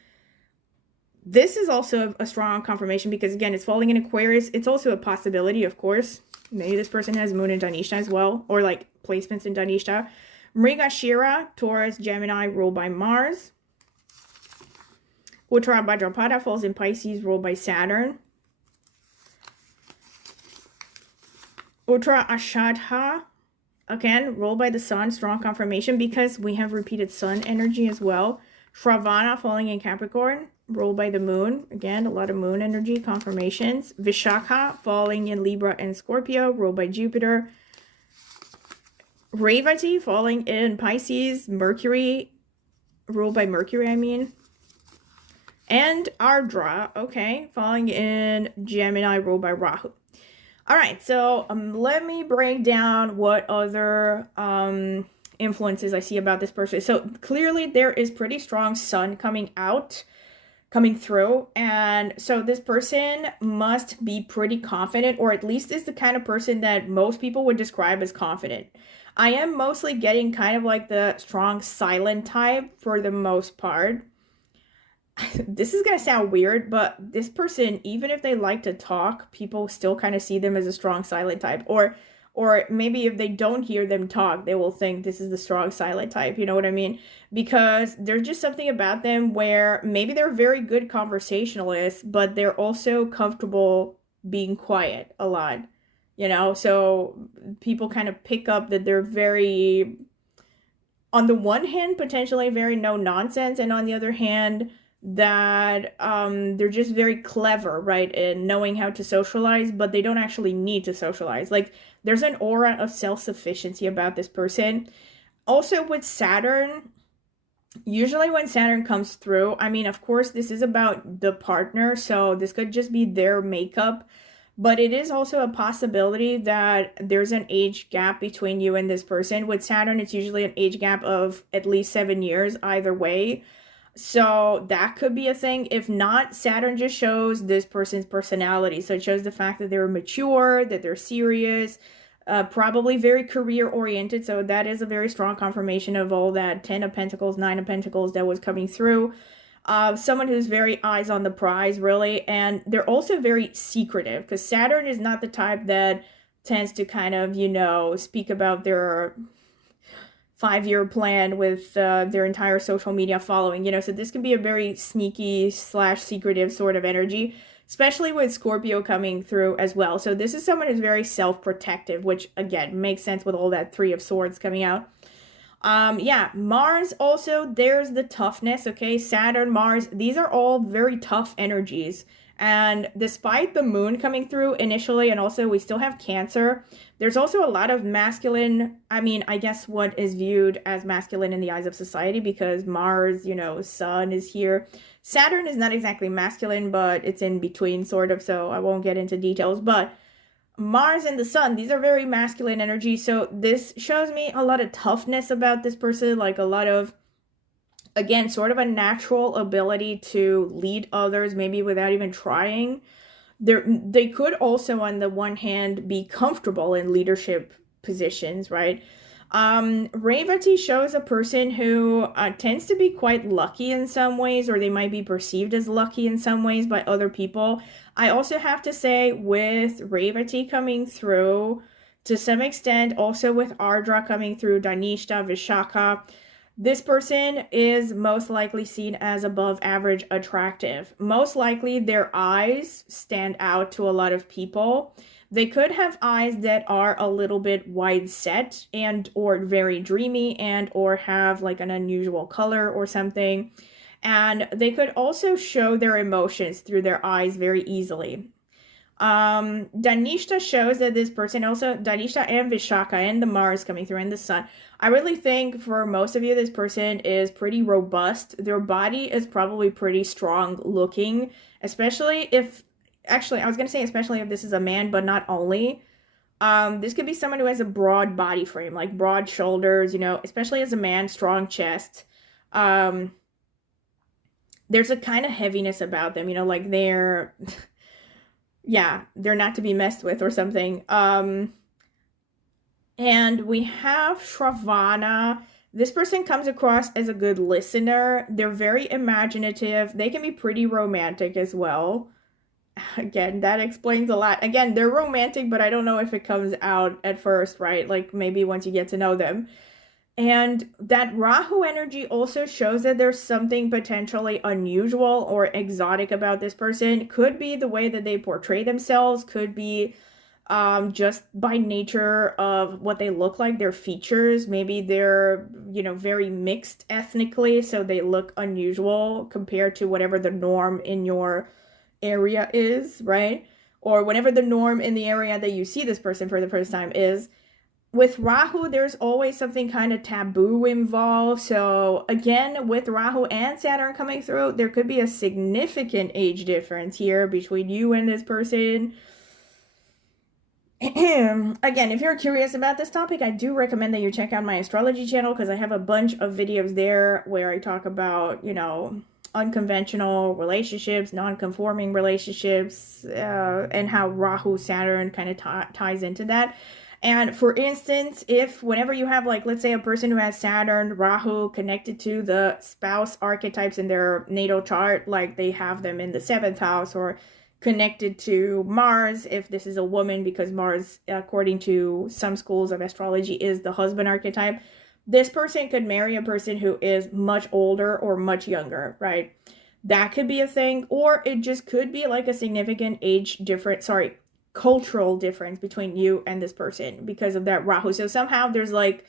This is also a strong confirmation because, again, it's falling in Aquarius. It's also a possibility, of course. Maybe this person has Moon in Dhanishta as well, or like placements in Dhanishta. Mrigashira, Taurus, Gemini, ruled by Mars. Uttara Bhadrapada falls in Pisces, ruled by Saturn. Uttara Ashadha, again, ruled by the Sun, strong confirmation because we have repeated Sun energy as well. Shravana falling in Capricorn, ruled by the Moon. Again, a lot of Moon energy, confirmations. Vishakha falling in Libra and Scorpio, ruled by Jupiter. Revati falling in Pisces, Mercury, ruled by Mercury, I mean. And Ardra, okay, falling in Gemini, ruled by Rahu. All right, so let me break down what other influences I see about this person. So clearly there is pretty strong Sun coming through. And so this person must be pretty confident, or at least is the kind of person that most people would describe as confident. I am mostly getting kind of like the strong silent type for the most part. This is going to sound weird, but this person, even if they like to talk, people still kind of see them as a strong silent type. Or maybe if they don't hear them talk, they will think this is the strong silent type. You know what I mean? Because there's just something about them where maybe they're very good conversationalists, but they're also comfortable being quiet a lot. You know, so people kind of pick up that they're very, on the one hand, potentially very no nonsense, and on the other hand, that they're just very clever, right, in knowing how to socialize, but they don't actually need to socialize. Like, there's an aura of self-sufficiency about this person. Also with Saturn, usually when Saturn comes through, I mean, of course, this is about the partner, so this could just be their makeup, but it is also a possibility that there's an age gap between you and this person. With Saturn, it's usually an age gap of at least 7 years either way. So that could be a thing. If not, Saturn just shows this person's personality. So it shows the fact that they're mature, that they're serious, probably very career oriented. So that is a very strong confirmation of all that 10 of Pentacles, 9 of Pentacles that was coming through. Someone who's very eyes on the prize, really. And they're also very secretive because Saturn is not the type that tends to kind of, you know, speak about their 5-year plan with their entire social media following, you know, so this can be a very sneaky / secretive sort of energy, especially with Scorpio coming through as well. So this is someone who's very self-protective, which again makes sense with all that 3 of Swords coming out. Yeah, Mars also, there's the toughness, okay? Saturn, Mars, these are all very tough energies. And despite the Moon coming through initially, and also we still have Cancer, there's also a lot of masculine, I mean, I guess what is viewed as masculine in the eyes of society, because Mars, you know, Sun is here. Saturn is not exactly masculine, but it's in between, sort of, so I won't get into details. But Mars and the Sun, these are very masculine energy, so this shows me a lot of toughness about this person, like a lot of, again, sort of a natural ability to lead others, maybe without even trying. They could also, on the one hand, be comfortable in leadership positions, right? Revati shows a person who tends to be quite lucky in some ways, or they might be perceived as lucky in some ways by other people. I also have to say, with Revati coming through, to some extent, also with Ardra coming through, Dhanishta, Vishakha, this person is most likely seen as above average attractive. Most likely their eyes stand out to a lot of people. They could have eyes that are a little bit wide set and or very dreamy and or have like an unusual color or something. And they could also show their emotions through their eyes very easily. Danishta shows that this person also, Danishta and Vishaka and the Mars coming through and the Sun. I really think for most of you, this person is pretty robust. Their body is probably pretty strong looking, especially if, actually, I was going to say especially if this is a man, but not only. This could be someone who has a broad body frame, like broad shoulders, you know, especially as a man, strong chest. There's a kind of heaviness about them, you know, like they're... yeah, they're not to be messed with or something. And we have Shravana. This person comes across as a good listener. They're very imaginative. They can be pretty romantic as well. Again, that explains a lot. Again, they're romantic, but I don't know if it comes out at first, right? Like maybe once you get to know them. And that Rahu energy also shows that there's something potentially unusual or exotic about this person. Could be the way that they portray themselves, could be just by nature of what they look like, their features. Maybe they're, you know, very mixed ethnically, so they look unusual compared to whatever the norm in your area is, right? Or whatever the norm in the area that you see this person for the first time is. With Rahu, there's always something kind of taboo involved. So again, with Rahu and Saturn coming through, there could be a significant age difference here between you and this person. Again, if you're curious about this topic, I do recommend that you check out my astrology channel because I have a bunch of videos there where I talk about, you know, unconventional relationships, non-conforming relationships, and how Rahu Saturn kind of ties into that. And for instance, if whenever you have, like, let's say a person who has Saturn, Rahu connected to the spouse archetypes in their natal chart, like they have them in the 7th house, or connected to Mars, if this is a woman, because Mars, according to some schools of astrology, is the husband archetype, this person could marry a person who is much older or much younger, right? That could be a thing, or it just could be like a significant age difference, cultural difference between you and this person because of that Rahu. So somehow there's like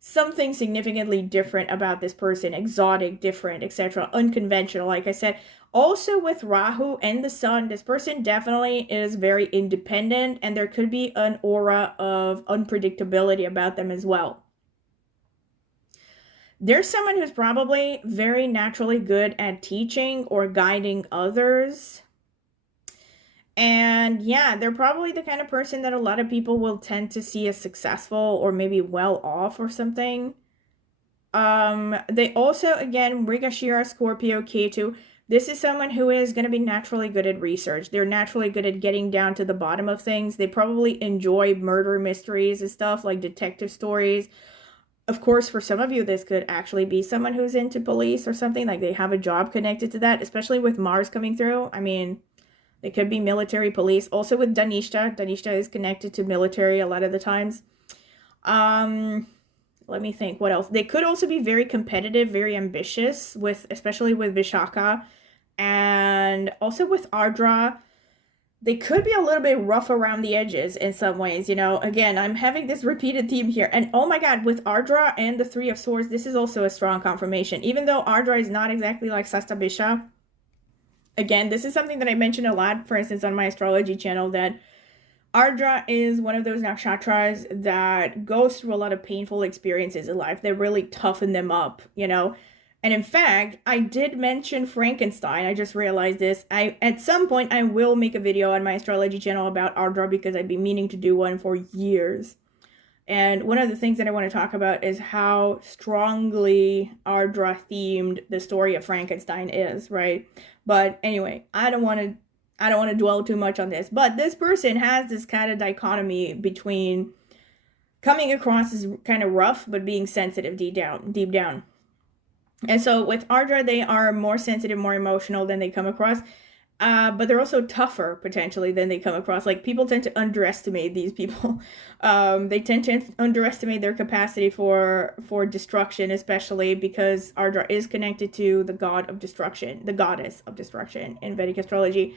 something significantly different about this person, exotic, different, etc., unconventional, like I said. Also with Rahu and the Sun, this person definitely is very independent, and there could be an aura of unpredictability about them as well. There's someone who's probably very naturally good at teaching or guiding others. And yeah, they're probably the kind of person that a lot of people will tend to see as successful or maybe well off or something. They also, again, Mrigashira, Scorpio, Ketu. This is someone who is going to be naturally good at research. They're naturally good at getting down to the bottom of things. They probably enjoy murder mysteries and stuff like detective stories. Of course, for some of you, this could actually be someone who's into police or something. Like they have a job connected to that, especially with Mars coming through. I mean, they could be military, police. Also with Danishta. Danishta is connected to military a lot of the times. Let me think. What else? They could also be very competitive, very ambitious, especially with Vishaka. And also with Ardra. They could be a little bit rough around the edges in some ways, you know. Again, I'm having this repeated theme here. And oh my god, with Ardra and the 3 of Swords, this is also a strong confirmation. Even though Ardra is not exactly like Sastabisha. Again, this is something that I mention a lot, for instance, on my astrology channel, that Ardra is one of those nakshatras that goes through a lot of painful experiences in life that really toughen them up, you know. And in fact, I did mention Frankenstein. I just realized this. At some point, I will make a video on my astrology channel about Ardra because I've been meaning to do one for years. And one of the things that I want to talk about is how strongly Ardra themed the story of Frankenstein is, right? But anyway, I don't want to dwell too much on this. But this person has this kind of dichotomy between coming across as kind of rough but being sensitive deep down. And so with Ardra, they are more sensitive, more emotional than they come across. But they're also tougher, potentially, than they come across. Like, people tend to underestimate these people. They tend to underestimate their capacity for destruction, especially because Ardra is connected to the god of destruction, the goddess of destruction in Vedic astrology.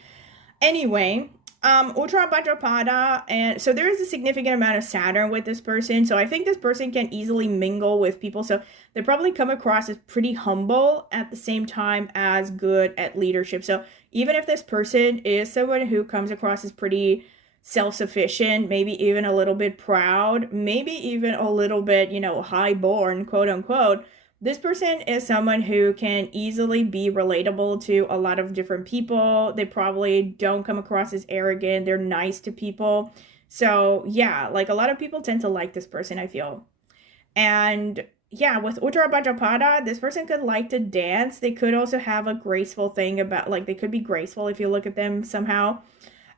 Anyway, Ultra Bhadrapada, and so there is a significant amount of Saturn with this person. So I think this person can easily mingle with people. So they probably come across as pretty humble at the same time as good at leadership. So even if this person is someone who comes across as pretty self-sufficient, maybe even a little bit proud, maybe even a little bit, high-born, quote unquote, this person is someone who can easily be relatable to a lot of different people. They probably don't come across as arrogant. They're nice to people. So yeah, like a lot of people tend to like this person, I feel. And yeah, with Uttara Bhadrapada, this person could like to dance. They could also have a graceful thing about, like, they could be graceful if you look at them somehow.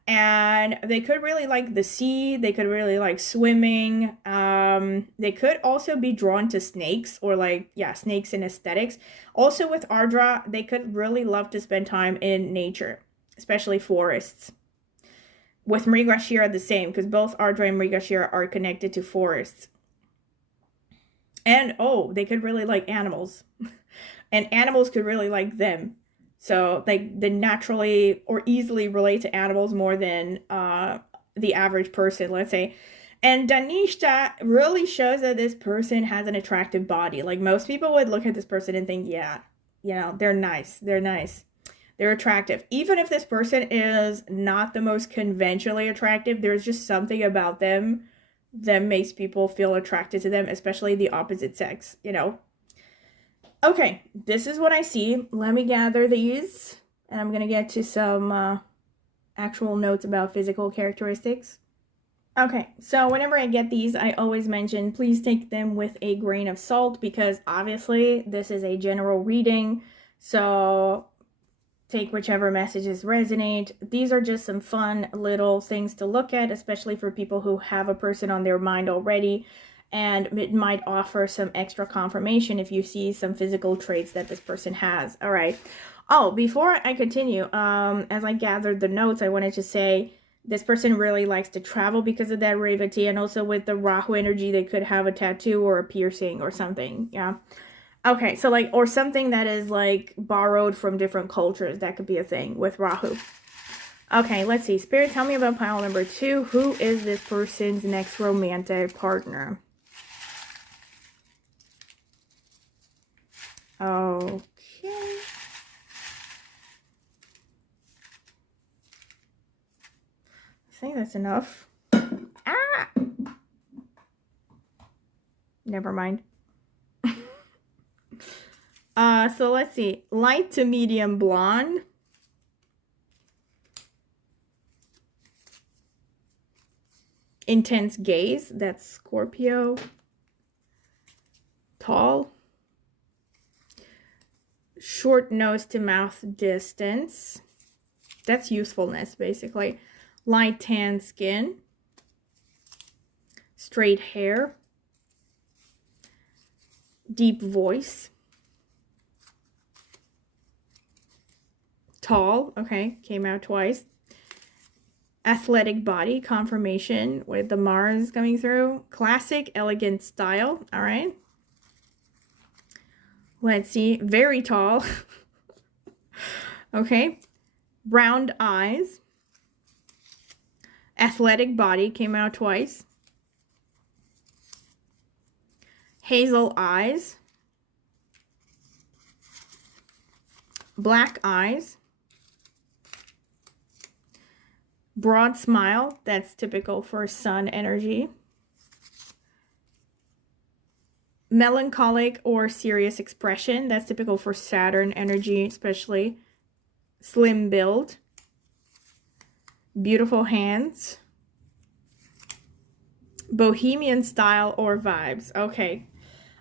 And they could really like the sea. They could really like swimming. They could also be drawn to snakes, or like, yeah, snakes and aesthetics. Also with Ardra, they could really love to spend time in nature, especially forests. With Mrigashira, the same, because both Ardra and Mrigashira are connected to forests. And they could really like animals. And animals could really like them. So they naturally or easily relate to animals more than the average person, let's say. And Danishta really shows that this person has an attractive body. Like, most people would look at this person and think, yeah, they're nice. They're nice. They're attractive. Even if this person is not the most conventionally attractive, there's just something about them that makes people feel attracted to them, especially the opposite sex, Okay, this is what I see. Let me gather these, and I'm going to get to some actual notes about physical characteristics. Okay, so whenever I get these, I always mention, please take them with a grain of salt, because obviously this is a general reading, so take whichever messages resonate. These are just some fun little things to look at, especially for people who have a person on their mind already. And it might offer some extra confirmation if you see some physical traits that this person has. All right. Oh, before I continue, as I gathered the notes, I wanted to say this person really likes to travel because of that Revati. And also with the Rahu energy, they could have a tattoo or a piercing or something. Yeah. Okay. So like, or something that is like borrowed from different cultures. That could be a thing with Rahu. Okay. Let's see. Spirit, tell me about pile number 2. Who is this person's next romantic partner? Okay. I think that's enough. Ah! Never mind. So let's see. Light to medium blonde. Intense gaze. That's Scorpio. Tall. Short nose to mouth distance. That's usefulness, basically. Light tan skin. Straight hair. Deep voice. Tall. Okay, came out twice. Athletic body, confirmation with the Mars coming through. Classic, elegant style. All right. Let's see. Very tall. Okay. Round eyes. Athletic body came out twice. Hazel eyes. Black eyes. Broad smile. That's typical for sun energy. Melancholic or serious expression. That's typical for Saturn energy, especially. Slim build. Beautiful hands. Bohemian style or vibes. Okay.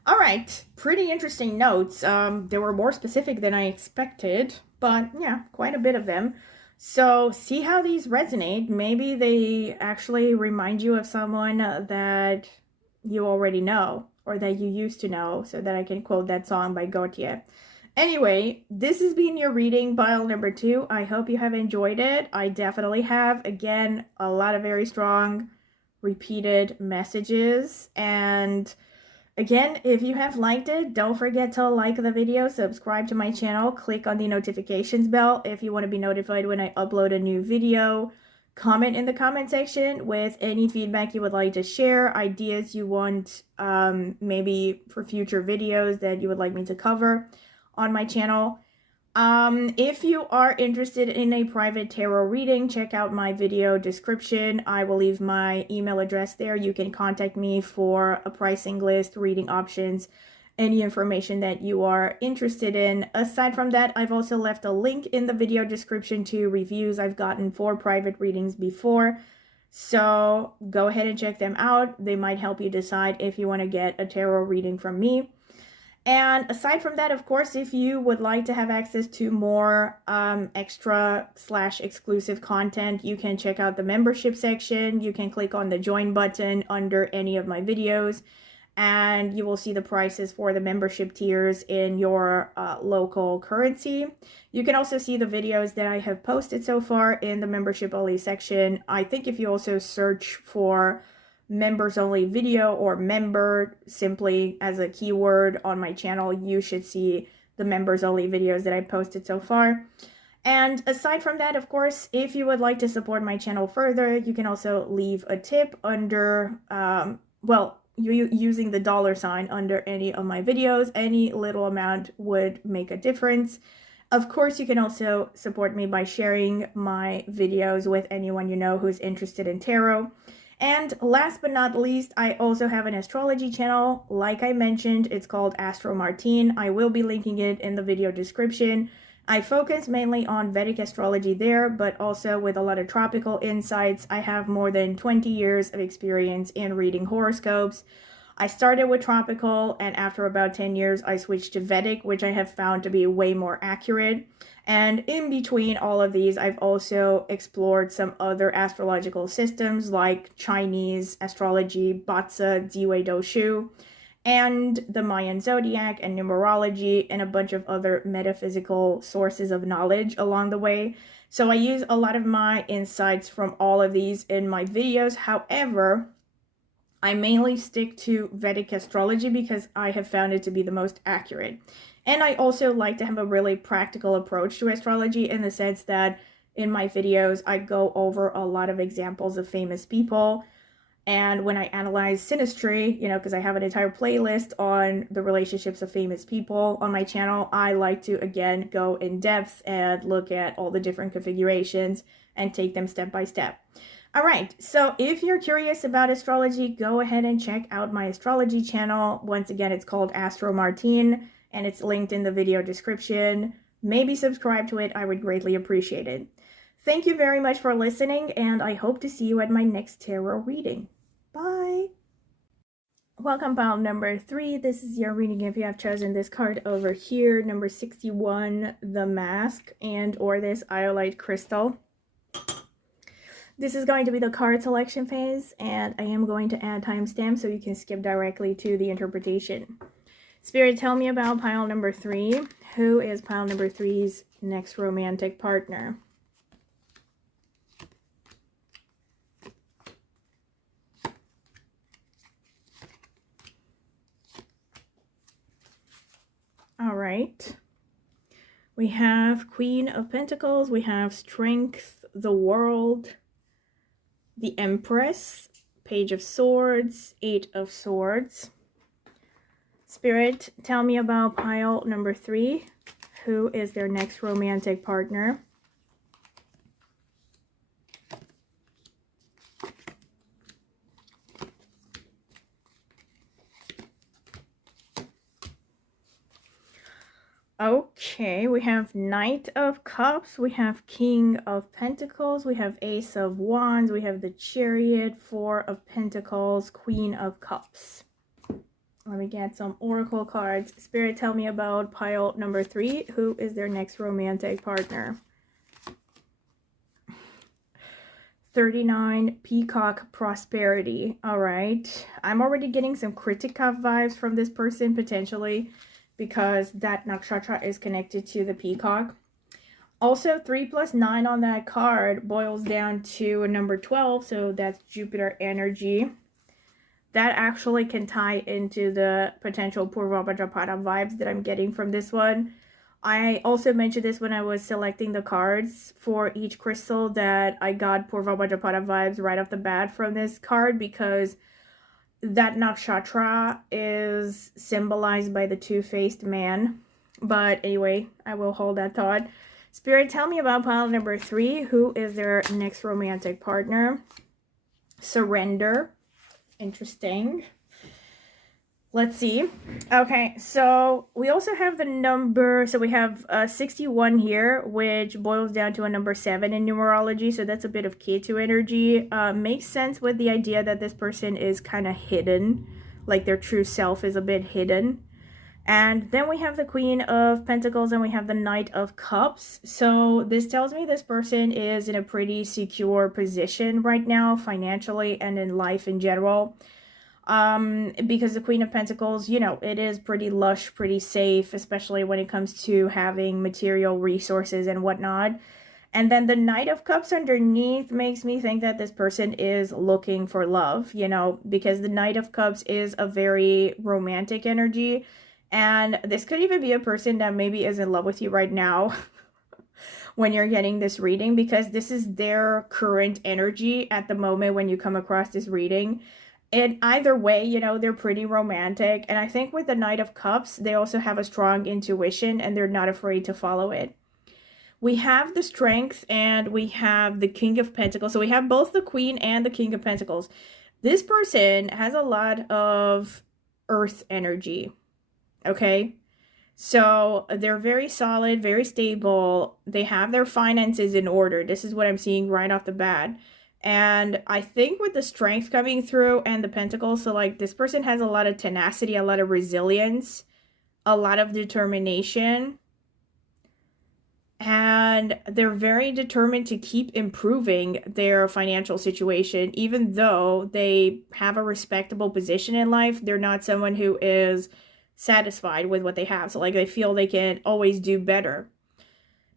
All right. Pretty interesting notes. They were more specific than I expected, but yeah, quite a bit of them. So see how these resonate. Maybe they actually remind you of someone that you already know, or that you used to know, so that I can quote that song by Gautier. Anyway, this has been your reading, pile number 2. I hope you have enjoyed it. I definitely have. Again, a lot of very strong repeated messages. And again, if you have liked it, don't forget to like the video, subscribe to my channel, click on the notifications bell if you want to be notified when I upload a new video. Comment in the comment section with any feedback you would like to share, ideas you want maybe for future videos that you would like me to cover on my channel. If you are interested in a private tarot reading, check out my video description. I will leave my email address there. You can contact me for a pricing list, reading options, any information that you are interested in. Aside from that, I've also left a link in the video description to reviews I've gotten for private readings before. So go ahead and check them out. They might help you decide if you want to get a tarot reading from me. And aside from that, of course, if you would like to have access to more extra/exclusive content, you can check out the membership section. You can click on the join button under any of my videos, and you will see the prices for the membership tiers in your local currency. You can also see the videos that I have posted so far in the membership only section. I think if you also search for members only video or member simply as a keyword on my channel, you should see the members only videos that I posted so far. And aside from that, of course, if you would like to support my channel further, you can also leave a tip under, using the $ under any of my videos. Any little amount would make a difference. Of course, you can also support me by sharing my videos with anyone you know who's interested in tarot. And last but not least, I also have an astrology channel. Like I mentioned, it's called Astro Martine. I will be linking it in the video description. I focus mainly on Vedic astrology there, but also with a lot of tropical insights. I have more than 20 years of experience in reading horoscopes. I started with tropical, and after about 10 years, I switched to Vedic, which I have found to be way more accurate. And in between all of these, I've also explored some other astrological systems like Chinese astrology, Batsa, Diwei Doshu, and the Mayan zodiac and numerology, and a bunch of other metaphysical sources of knowledge along the way. So I use a lot of my insights from all of these in my videos. However, I mainly stick to Vedic astrology because I have found it to be the most accurate. And I also like to have a really practical approach to astrology in the sense that in my videos, I go over a lot of examples of famous people. And when I analyze synastry, because I have an entire playlist on the relationships of famous people on my channel, I like to, again, go in depth and look at all the different configurations and take them step by step. All right, so if you're curious about astrology, go ahead and check out my astrology channel. Once again, it's called Astro Martine, and it's linked in the video description. Maybe subscribe to it. I would greatly appreciate it. Thank you very much for listening, and I hope to see you at my next tarot reading. Bye! Welcome, pile number 3. This is your reading if you have chosen this card over here, number 61, the Mask, and or this iolite crystal. This is going to be the card selection phase, and I am going to add timestamps so you can skip directly to the interpretation. Spirit, tell me about pile number 3. Who is pile number 3's next romantic partner? All right. We have Queen of Pentacles. We have Strength, the World, the Empress, Page of Swords, 8 of Swords. Spirit, tell me about pile number 3. Who is their next romantic partner? Okay, we have Knight of Cups, we have King of Pentacles, we have Ace of Wands, we have the Chariot, 4 of Pentacles, Queen of Cups. Let me get some oracle cards. Spirit, tell me about pile number 3. Who is their next romantic partner? 39, Peacock Prosperity. All right. I'm already getting some Kritika vibes from this person, potentially, because that nakshatra is connected to the peacock. Also, 3 plus 9 on that card boils down to a number 12, so that's Jupiter energy. That actually can tie into the potential Purva Bhadrapada vibes that I'm getting from this one. I also mentioned this when I was selecting the cards for each crystal, that I got Purva Bhadrapada vibes right off the bat from this card, because that nakshatra is symbolized by the two-faced man. But anyway, I will hold that thought. Spirit, tell me about pile number 3. Who is their next romantic partner? Surrender. Interesting. Let's see. Okay, so we also have the number, so we have 61 here, which boils down to a number 7 in numerology, so that's a bit of Ketu energy. Makes sense with the idea that this person is kind of hidden, like their true self is a bit hidden. And then we have the Queen of Pentacles and we have the Knight of Cups. So this tells me this person is in a pretty secure position right now, financially and in life in general. Because the Queen of Pentacles, you know, it is pretty lush, pretty safe, especially when it comes to having material resources and whatnot. And then the Knight of Cups underneath makes me think that this person is looking for love, you know, because the Knight of Cups is a very romantic energy. And this could even be a person that maybe is in love with you right now when you're getting this reading, because this is their current energy at the moment when you come across this reading. And either way, you know, they're pretty romantic. And I think with the Knight of Cups, they also have a strong intuition and they're not afraid to follow it. We have the Strength and we have the King of Pentacles. So we have both the Queen and the King of Pentacles. This person has a lot of earth energy. Okay? So they're very solid, very stable. They have their finances in order. This is what I'm seeing right off the bat. And I think with the Strength coming through and the Pentacles, so like this person has a lot of tenacity, a lot of resilience, a lot of determination. And they're very determined to keep improving their financial situation. Even though they have a respectable position in life, they're not someone who is satisfied with what they have. So like they feel they can always do better.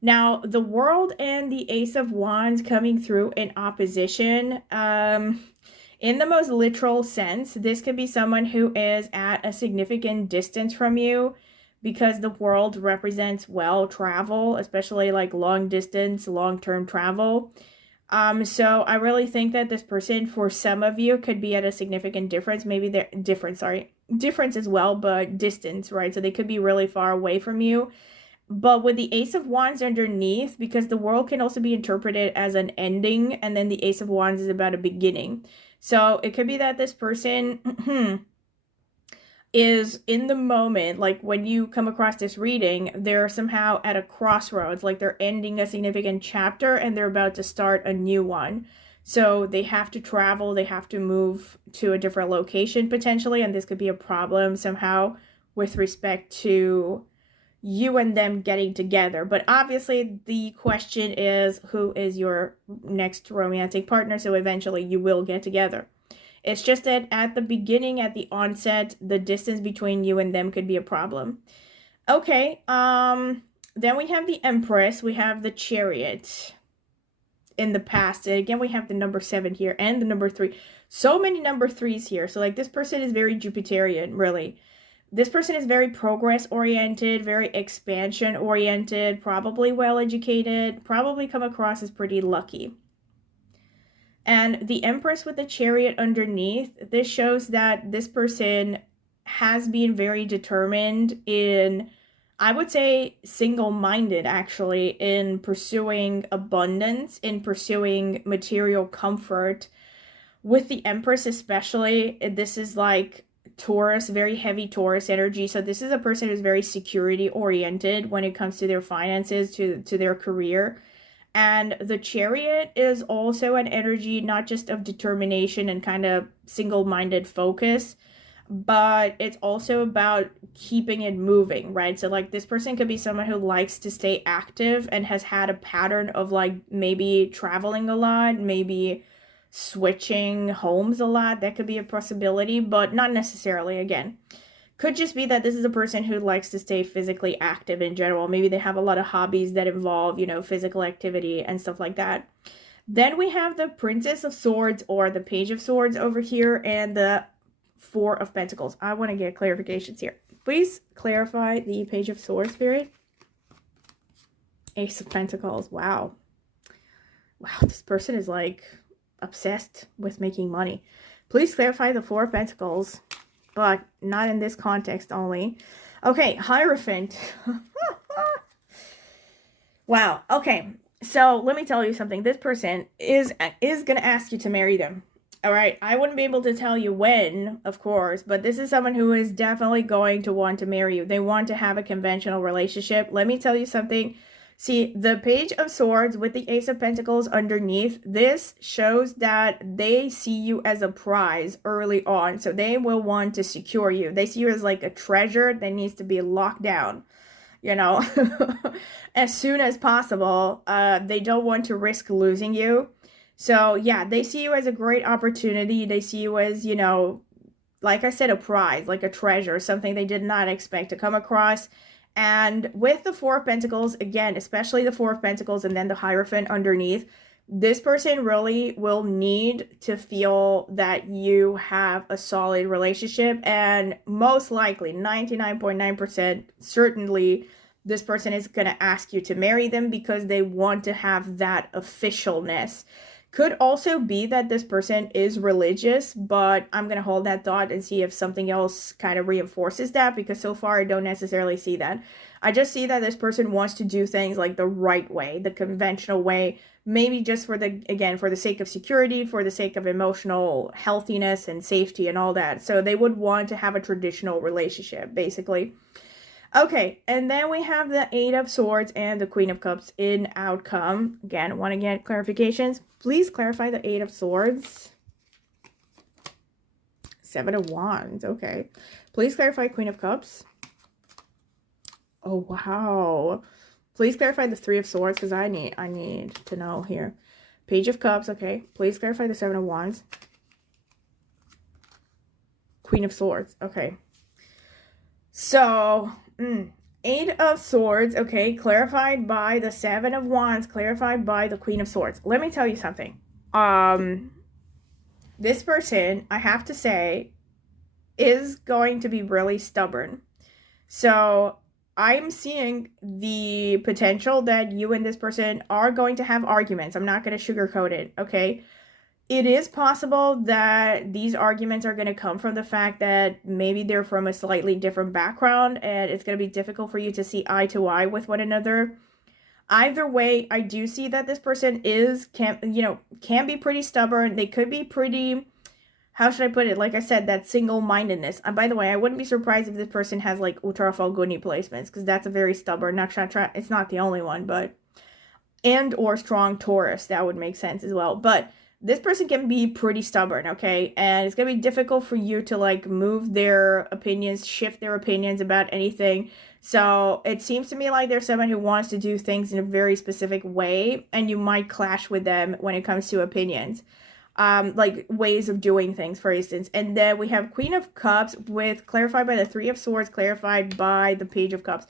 Now, the World and the Ace of Wands coming through in opposition, in the most literal sense, this could be someone who is at a significant distance from you, because the World represents, well, travel, especially like long distance, long-term travel. So I really think that this person, for some of you, could be at a significant difference. Maybe they're difference as well, but distance, right? So they could be really far away from you. But with the Ace of Wands underneath, because the World can also be interpreted as an ending, and then the Ace of Wands is about a beginning. So it could be that this person is in the moment, like when you come across this reading, they're somehow at a crossroads, like they're ending a significant chapter and they're about to start a new one. So they have to travel, they have to move to a different location potentially, and this could be a problem somehow with respect to you and them getting together. But obviously the question is, who is your next romantic partner? So eventually you will get together. It's just that at the beginning, at the onset, the distance between you and them could be a problem. Okay, then we have the Empress, we have the Chariot in the past. And again, we have the number 7 here and the number 3. So many number 3s here. So like this person is very Jupiterian, really. This person is very progress-oriented, very expansion-oriented, probably well-educated, probably come across as pretty lucky. And the Empress with the Chariot underneath, this shows that this person has been very determined in, I would say, single-minded, actually, in pursuing abundance, in pursuing material comfort. With the Empress especially, this is like Taurus, very heavy Taurus energy. So this is a person who's very security oriented when it comes to their finances, to their career. And the Chariot is also an energy not just of determination and kind of single-minded focus, but it's also about keeping it moving, right? So like this person could be someone who likes to stay active and has had a pattern of like maybe traveling a lot, maybe switching homes a lot. That could be a possibility, but not necessarily. Again, could just be that this is a person who likes to stay physically active in general. Maybe they have a lot of hobbies that involve, you know, physical activity and stuff like that. Then we have the Princess of Swords or the Page of Swords over here and the 4 of Pentacles. I want to get clarifications here. Please clarify the Page of Swords, Spirit. Ace of Pentacles. Wow. Wow, this person is like obsessed with making money. Please clarify the Four of Pentacles, but not in this context only. Okay, Hierophant. Wow. Okay, so let me tell you something. This person is going to ask you to marry them. All right, I wouldn't be able to tell you when, of course, but this is someone who is definitely going to want to marry you. They want to have a conventional relationship. Let me tell you something. See, the Page of Swords with the Ace of Pentacles underneath, this shows that they see you as a prize early on. So they will want to secure you. They see you as like a treasure that needs to be locked down, you know, as soon as possible. They don't want to risk losing you. So, yeah, they see you as a great opportunity. They see you as, you know, like I said, a prize, like a treasure, something they did not expect to come across. And with the Four of Pentacles, again, especially the Four of Pentacles and then the Hierophant underneath, this person really will need to feel that you have a solid relationship. And most likely, 99.9% certainly, this person is going to ask you to marry them because they want to have that officialness. Could also be that this person is religious, but I'm going to hold that thought and see if something else kind of reinforces that, because so far I don't necessarily see that. I just see that this person wants to do things like the right way, the conventional way, maybe just for the, again, for the sake of security, for the sake of emotional healthiness and safety and all that. So they would want to have a traditional relationship, basically. Okay, and then we have the Eight of Swords and the Queen of Cups in outcome. Again, want to get clarifications? Please clarify the Eight of Swords. Seven of Wands, okay. Please clarify Queen of Cups. Oh, wow. Please clarify the Three of Swords, because I need to know here. Page of Cups, okay. Please clarify the Seven of Wands. Queen of Swords, okay. So, Eight of Swords, okay, clarified by the Seven of Wands, clarified by the Queen of Swords. Let me tell you something. This person, I have to say, is going to be really stubborn. So, I'm seeing the potential that you and this person are going to have arguments. I'm not going to sugarcoat it, okay? It is possible that these arguments are going to come from the fact that maybe they're from a slightly different background and it's going to be difficult for you to see eye to eye with one another. Either way, I do see that this person can be pretty stubborn. They could be pretty, how should I put it? Like I said, that single-mindedness. And by the way, I wouldn't be surprised if this person has like Uttara Falguni placements, because that's a very stubborn nakshatra. It's not the only one, but, and or strong Taurus. That would make sense as well. But this person can be pretty stubborn, okay? And it's going to be difficult for you to, like, move their opinions, shift their opinions about anything. So it seems to me like there's someone who wants to do things in a very specific way, and you might clash with them when it comes to opinions. Like ways of doing things, for instance. And then we have Queen of Cups with clarified by the Three of Swords, clarified by the Page of Cups.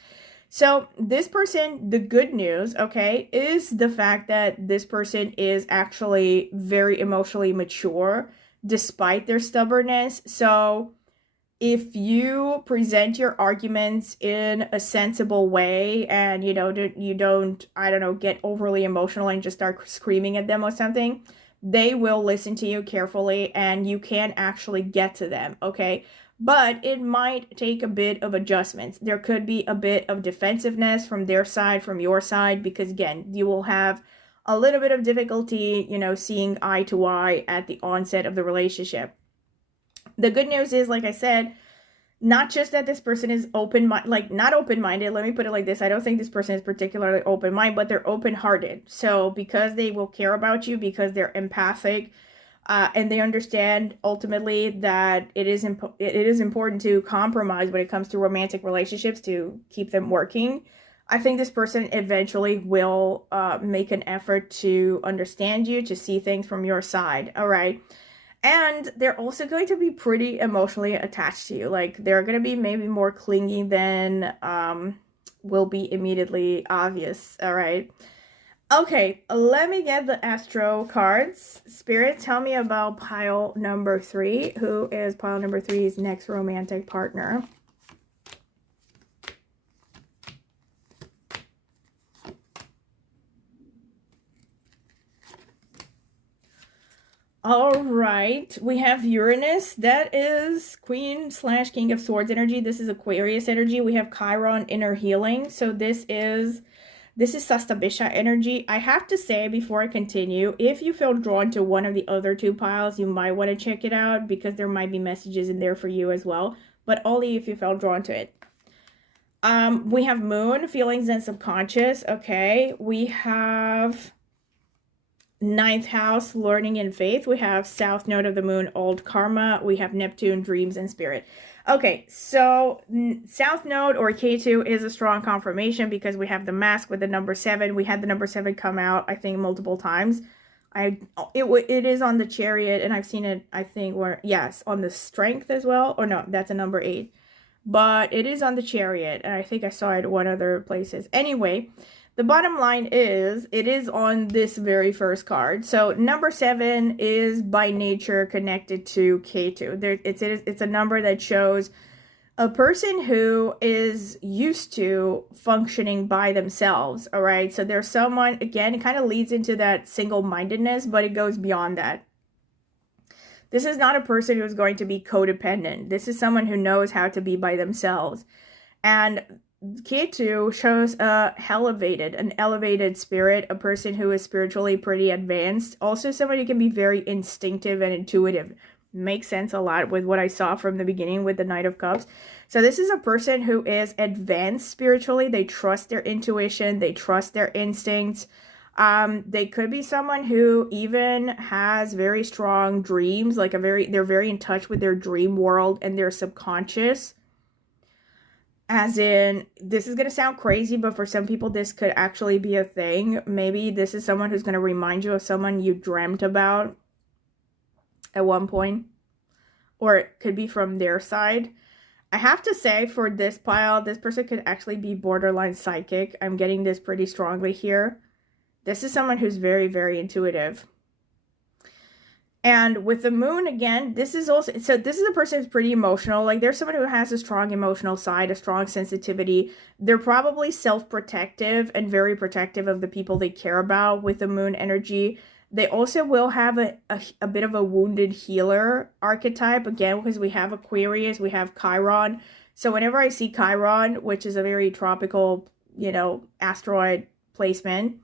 So this person, the good news, okay, is the fact that this person is actually very emotionally mature despite their stubbornness. So if you present your arguments in a sensible way and, you don't, I don't know, get overly emotional and just start screaming at them or something, they will listen to you carefully and you can actually get to them, okay? But it might take a bit of adjustments. There could be a bit of defensiveness from their side, from your side, because again, you will have a little bit of difficulty, seeing eye to eye at the onset of the relationship. The good news is, like I said, not just that this person is not open-minded. Let me put it like this. I don't think this person is particularly open-minded, but they're open-hearted. So because they will care about you, because they're empathic, and they understand ultimately that it is important to compromise when it comes to romantic relationships to keep them working. I think this person eventually will make an effort to understand you, to see things from your side, all right? And they're also going to be pretty emotionally attached to you. Like, they're going to be maybe more clingy than will be immediately obvious, all right? Okay, let me get the Astro cards. Spirit, tell me about pile number 3. Who is pile number 3's next romantic partner? All right, we have Uranus. That is Queen/King of Swords energy. This is Aquarius energy. We have Chiron, inner healing. So this is Sastabisha energy. I have to say before I continue, if you feel drawn to one of the other two piles, you might want to check it out because there might be messages in there for you as well, but only if you felt drawn to it. We have Moon, feelings and subconscious. Okay, we have ninth house, learning and faith. We have south node of the moon, old karma. We have Neptune, dreams and spirit. Okay, so south node or K2 is a strong confirmation because we have the mask with the number 7. We had the number 7 come out, I think, multiple times. It is on the chariot, and I've seen it, I think, yes, on the strength as well. Or no, that's a number 8. But it is on the chariot, and I think I saw it one other places. Anyway, the bottom line is, it is on this very first card. So number 7 is by nature connected to K2. It's a number that shows a person who is used to functioning by themselves, all right? So there's someone, again, it kind of leads into that single-mindedness, but it goes beyond that. This is not a person who's going to be codependent. This is someone who knows how to be by themselves. And K2 shows an elevated spirit, a person who is spiritually pretty advanced. Also somebody who can be very instinctive and intuitive. Makes sense a lot with what I saw from the beginning with the Knight of Cups. So this is a person who is advanced spiritually. They trust their intuition. They trust their instincts. They could be someone who even has very strong dreams, like they're very in touch with their dream world and their subconscious. As in, this is going to sound crazy, but for some people, this could actually be a thing. Maybe this is someone who's going to remind you of someone you dreamt about at one point. Or it could be from their side. I have to say, for this pile, this person could actually be borderline psychic. I'm getting this pretty strongly here. This is someone who's very, very intuitive. And with the moon, again, this is a person who's pretty emotional. Like, there's someone who has a strong emotional side, a strong sensitivity. They're probably self-protective and very protective of the people they care about with the moon energy. They also will have a bit of a wounded healer archetype, again, because we have Aquarius, we have Chiron. So whenever I see Chiron, which is a very tropical, asteroid placement,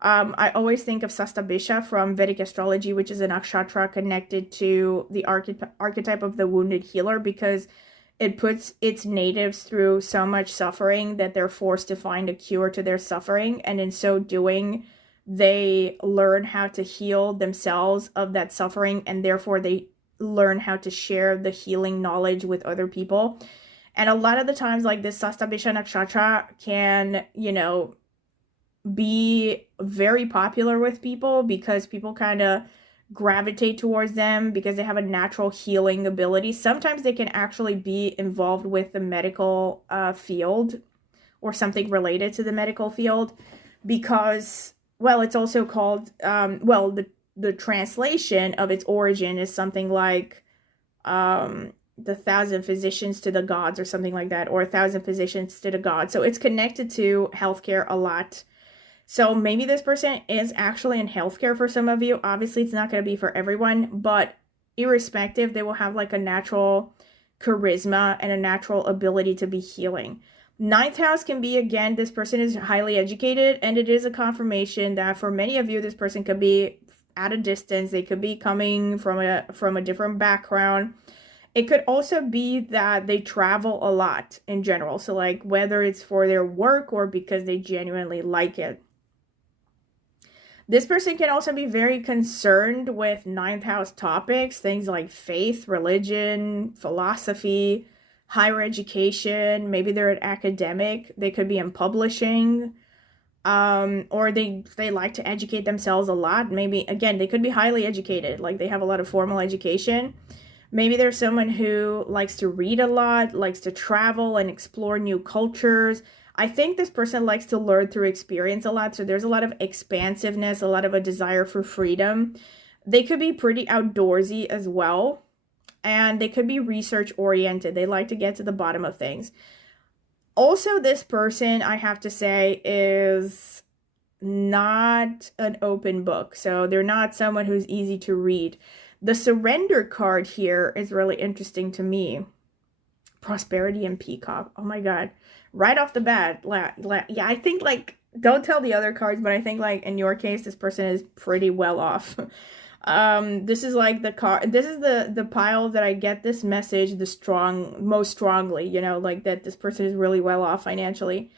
I always think of Sastabisha from Vedic astrology, which is a nakshatra connected to the archetype of the wounded healer, because it puts its natives through so much suffering that they're forced to find a cure to their suffering. And in so doing, they learn how to heal themselves of that suffering, and therefore they learn how to share the healing knowledge with other people. And a lot of the times, like, this Sastabisha nakshatra can, be very popular with people because people kind of gravitate towards them because they have a natural healing ability. Sometimes they can actually be involved with the medical field or something related to the medical field because, well, it's also called, the translation of its origin is something like the 1,000 physicians to the gods or something like that, or 1,000 physicians to the gods. So it's connected to healthcare a lot. So maybe this person is actually in healthcare for some of you. Obviously, it's not going to be for everyone, but irrespective, they will have like a natural charisma and a natural ability to be healing. Ninth house can be, again, this person is highly educated, and it is a confirmation that for many of you, this person could be at a distance. They could be coming from a different background. It could also be that they travel a lot in general. So like whether it's for their work or because they genuinely like it. This person can also be very concerned with ninth house topics, things like faith, religion, philosophy, higher education. Maybe they're an academic. They could be in publishing, or they like to educate themselves a lot. Maybe, again, they could be highly educated, like they have a lot of formal education. Maybe there's someone who likes to read a lot, likes to travel and explore new cultures. I think this person likes to learn through experience a lot. So there's a lot of expansiveness, a lot of a desire for freedom. They could be pretty outdoorsy as well. And they could be research oriented. They like to get to the bottom of things. Also, this person, I have to say, is not an open book. So they're not someone who's easy to read. The surrender card here is really interesting to me. Prosperity and peacock. Oh my God. Right off the bat. Yeah, I think like, don't tell the other cards, but I think like in your case, this person is pretty well off. This is like the card, this is the pile that I get this message most strongly, you know, like that this person is really well off financially.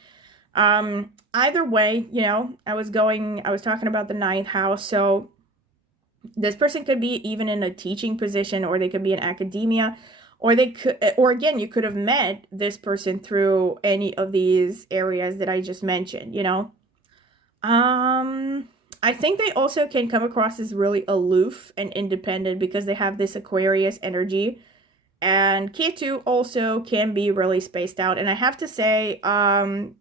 Either way, you know, I was talking about the ninth house. So this person could be even in a teaching position, or they could be in academia, or again, you could have met this person through any of these areas that I just mentioned, you know. I think they also can come across as really aloof and independent because they have this Aquarius energy. And Ketu also can be really spaced out. And I have to say,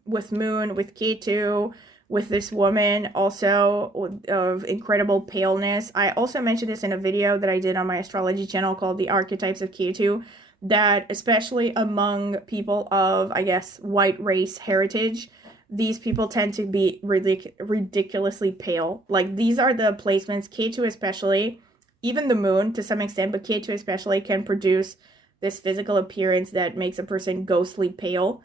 with Moon, with Ketu, with this woman also of incredible paleness. I also mentioned this in a video that I did on my astrology channel called The Archetypes of Ketu, that especially among people of, I guess, white race heritage, these people tend to be ridiculously pale. Like, these are the placements, Ketu especially, even the Moon to some extent, but Ketu especially can produce this physical appearance that makes a person ghostly pale.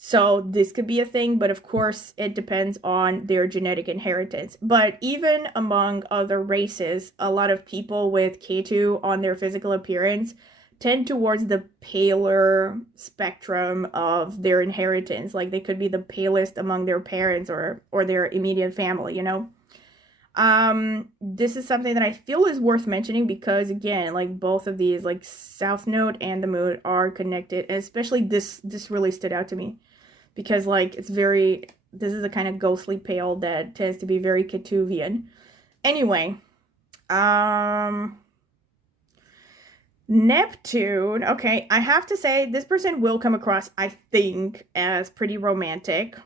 So this could be a thing, but of course it depends on their genetic inheritance. But even among other races, a lot of people with Ketu on their physical appearance tend towards the paler spectrum of their inheritance. Like, they could be the palest among their parents or their immediate family, you know? This is something that I feel is worth mentioning because, again, like, both of these, like South Node and the Moon, are connected, and especially this really stood out to me because, like, this is a kind of ghostly pale that tends to be very Ketuvian. Anyway, Neptune, okay, I have to say this person will come across, I think, as pretty romantic.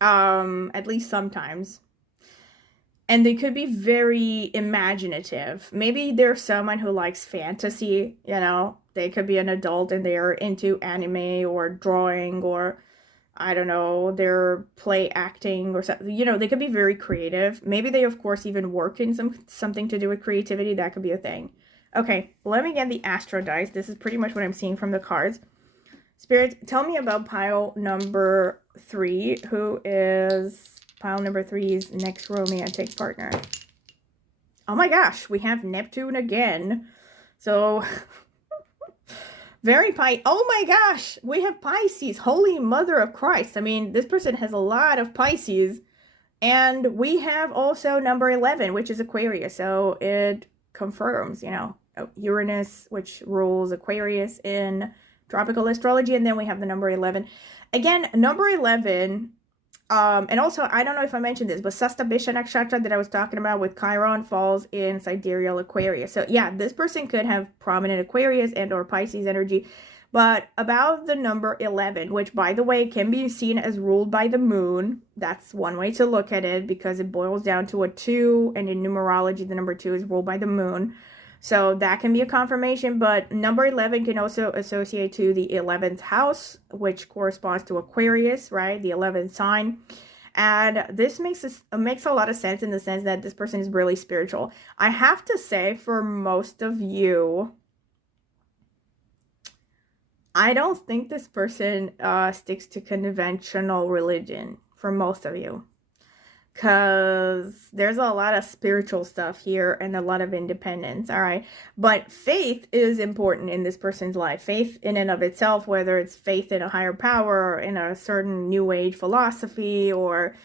At least sometimes. And they could be very imaginative. Maybe they're someone who likes fantasy, you know? They could be an adult and they're into anime or drawing, or I don't know, they're play acting or something. You know, they could be very creative. Maybe they, of course, even work in something to do with creativity. That could be a thing. Okay, let me get the Astro dice. This is pretty much what I'm seeing from the cards. Spirits, tell me about pile number 3. Who is pile number 3's next romantic partner? Oh my gosh, we have Neptune again. So, very oh my gosh, we have Pisces. Holy Mother of Christ. I mean, this person has a lot of Pisces. And we have also number 11, which is Aquarius. So it confirms, you know, Uranus, which rules Aquarius in tropical astrology. And then we have the number 11. Again, number 11, and also, I don't know if I mentioned this, but Sastabisha Nakshatra that I was talking about with Chiron falls in sidereal Aquarius. So yeah, this person could have prominent Aquarius and or Pisces energy. But about the number 11, which, by the way, can be seen as ruled by the Moon. That's one way to look at it because it boils down to a 2. And in numerology, the number 2 is ruled by the Moon. So that can be a confirmation. But number 11 can also associate to the 11th house, which corresponds to Aquarius, right? The 11th sign. And this makes a lot of sense in the sense that this person is really spiritual. I have to say, for most of you, I don't think this person sticks to conventional religion for most of you. Because there's a lot of spiritual stuff here and a lot of independence, all right? But faith is important in this person's life. Faith in and of itself, whether it's faith in a higher power, or in a certain new age philosophy, or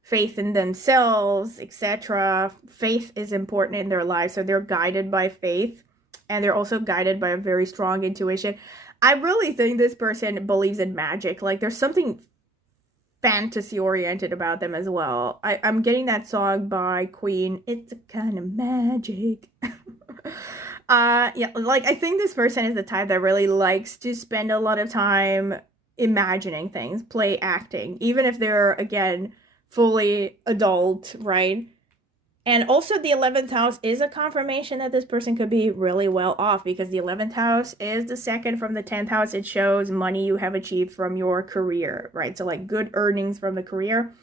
faith in themselves, etc. Faith is important in their lives. So they're guided by faith. And they're also guided by a very strong intuition. I really think this person believes in magic. Like, there's something fantasy-oriented about them as well. I'm getting that song by Queen, It's a Kind of Magic. Yeah, like, I think this person is the type that really likes to spend a lot of time imagining things, play acting, even if they're, again, fully adult, right? And also the 11th house is a confirmation that this person could be really well off because the 11th house is the second from the 10th house. It shows money you have achieved from your career, right? So like good earnings from the career.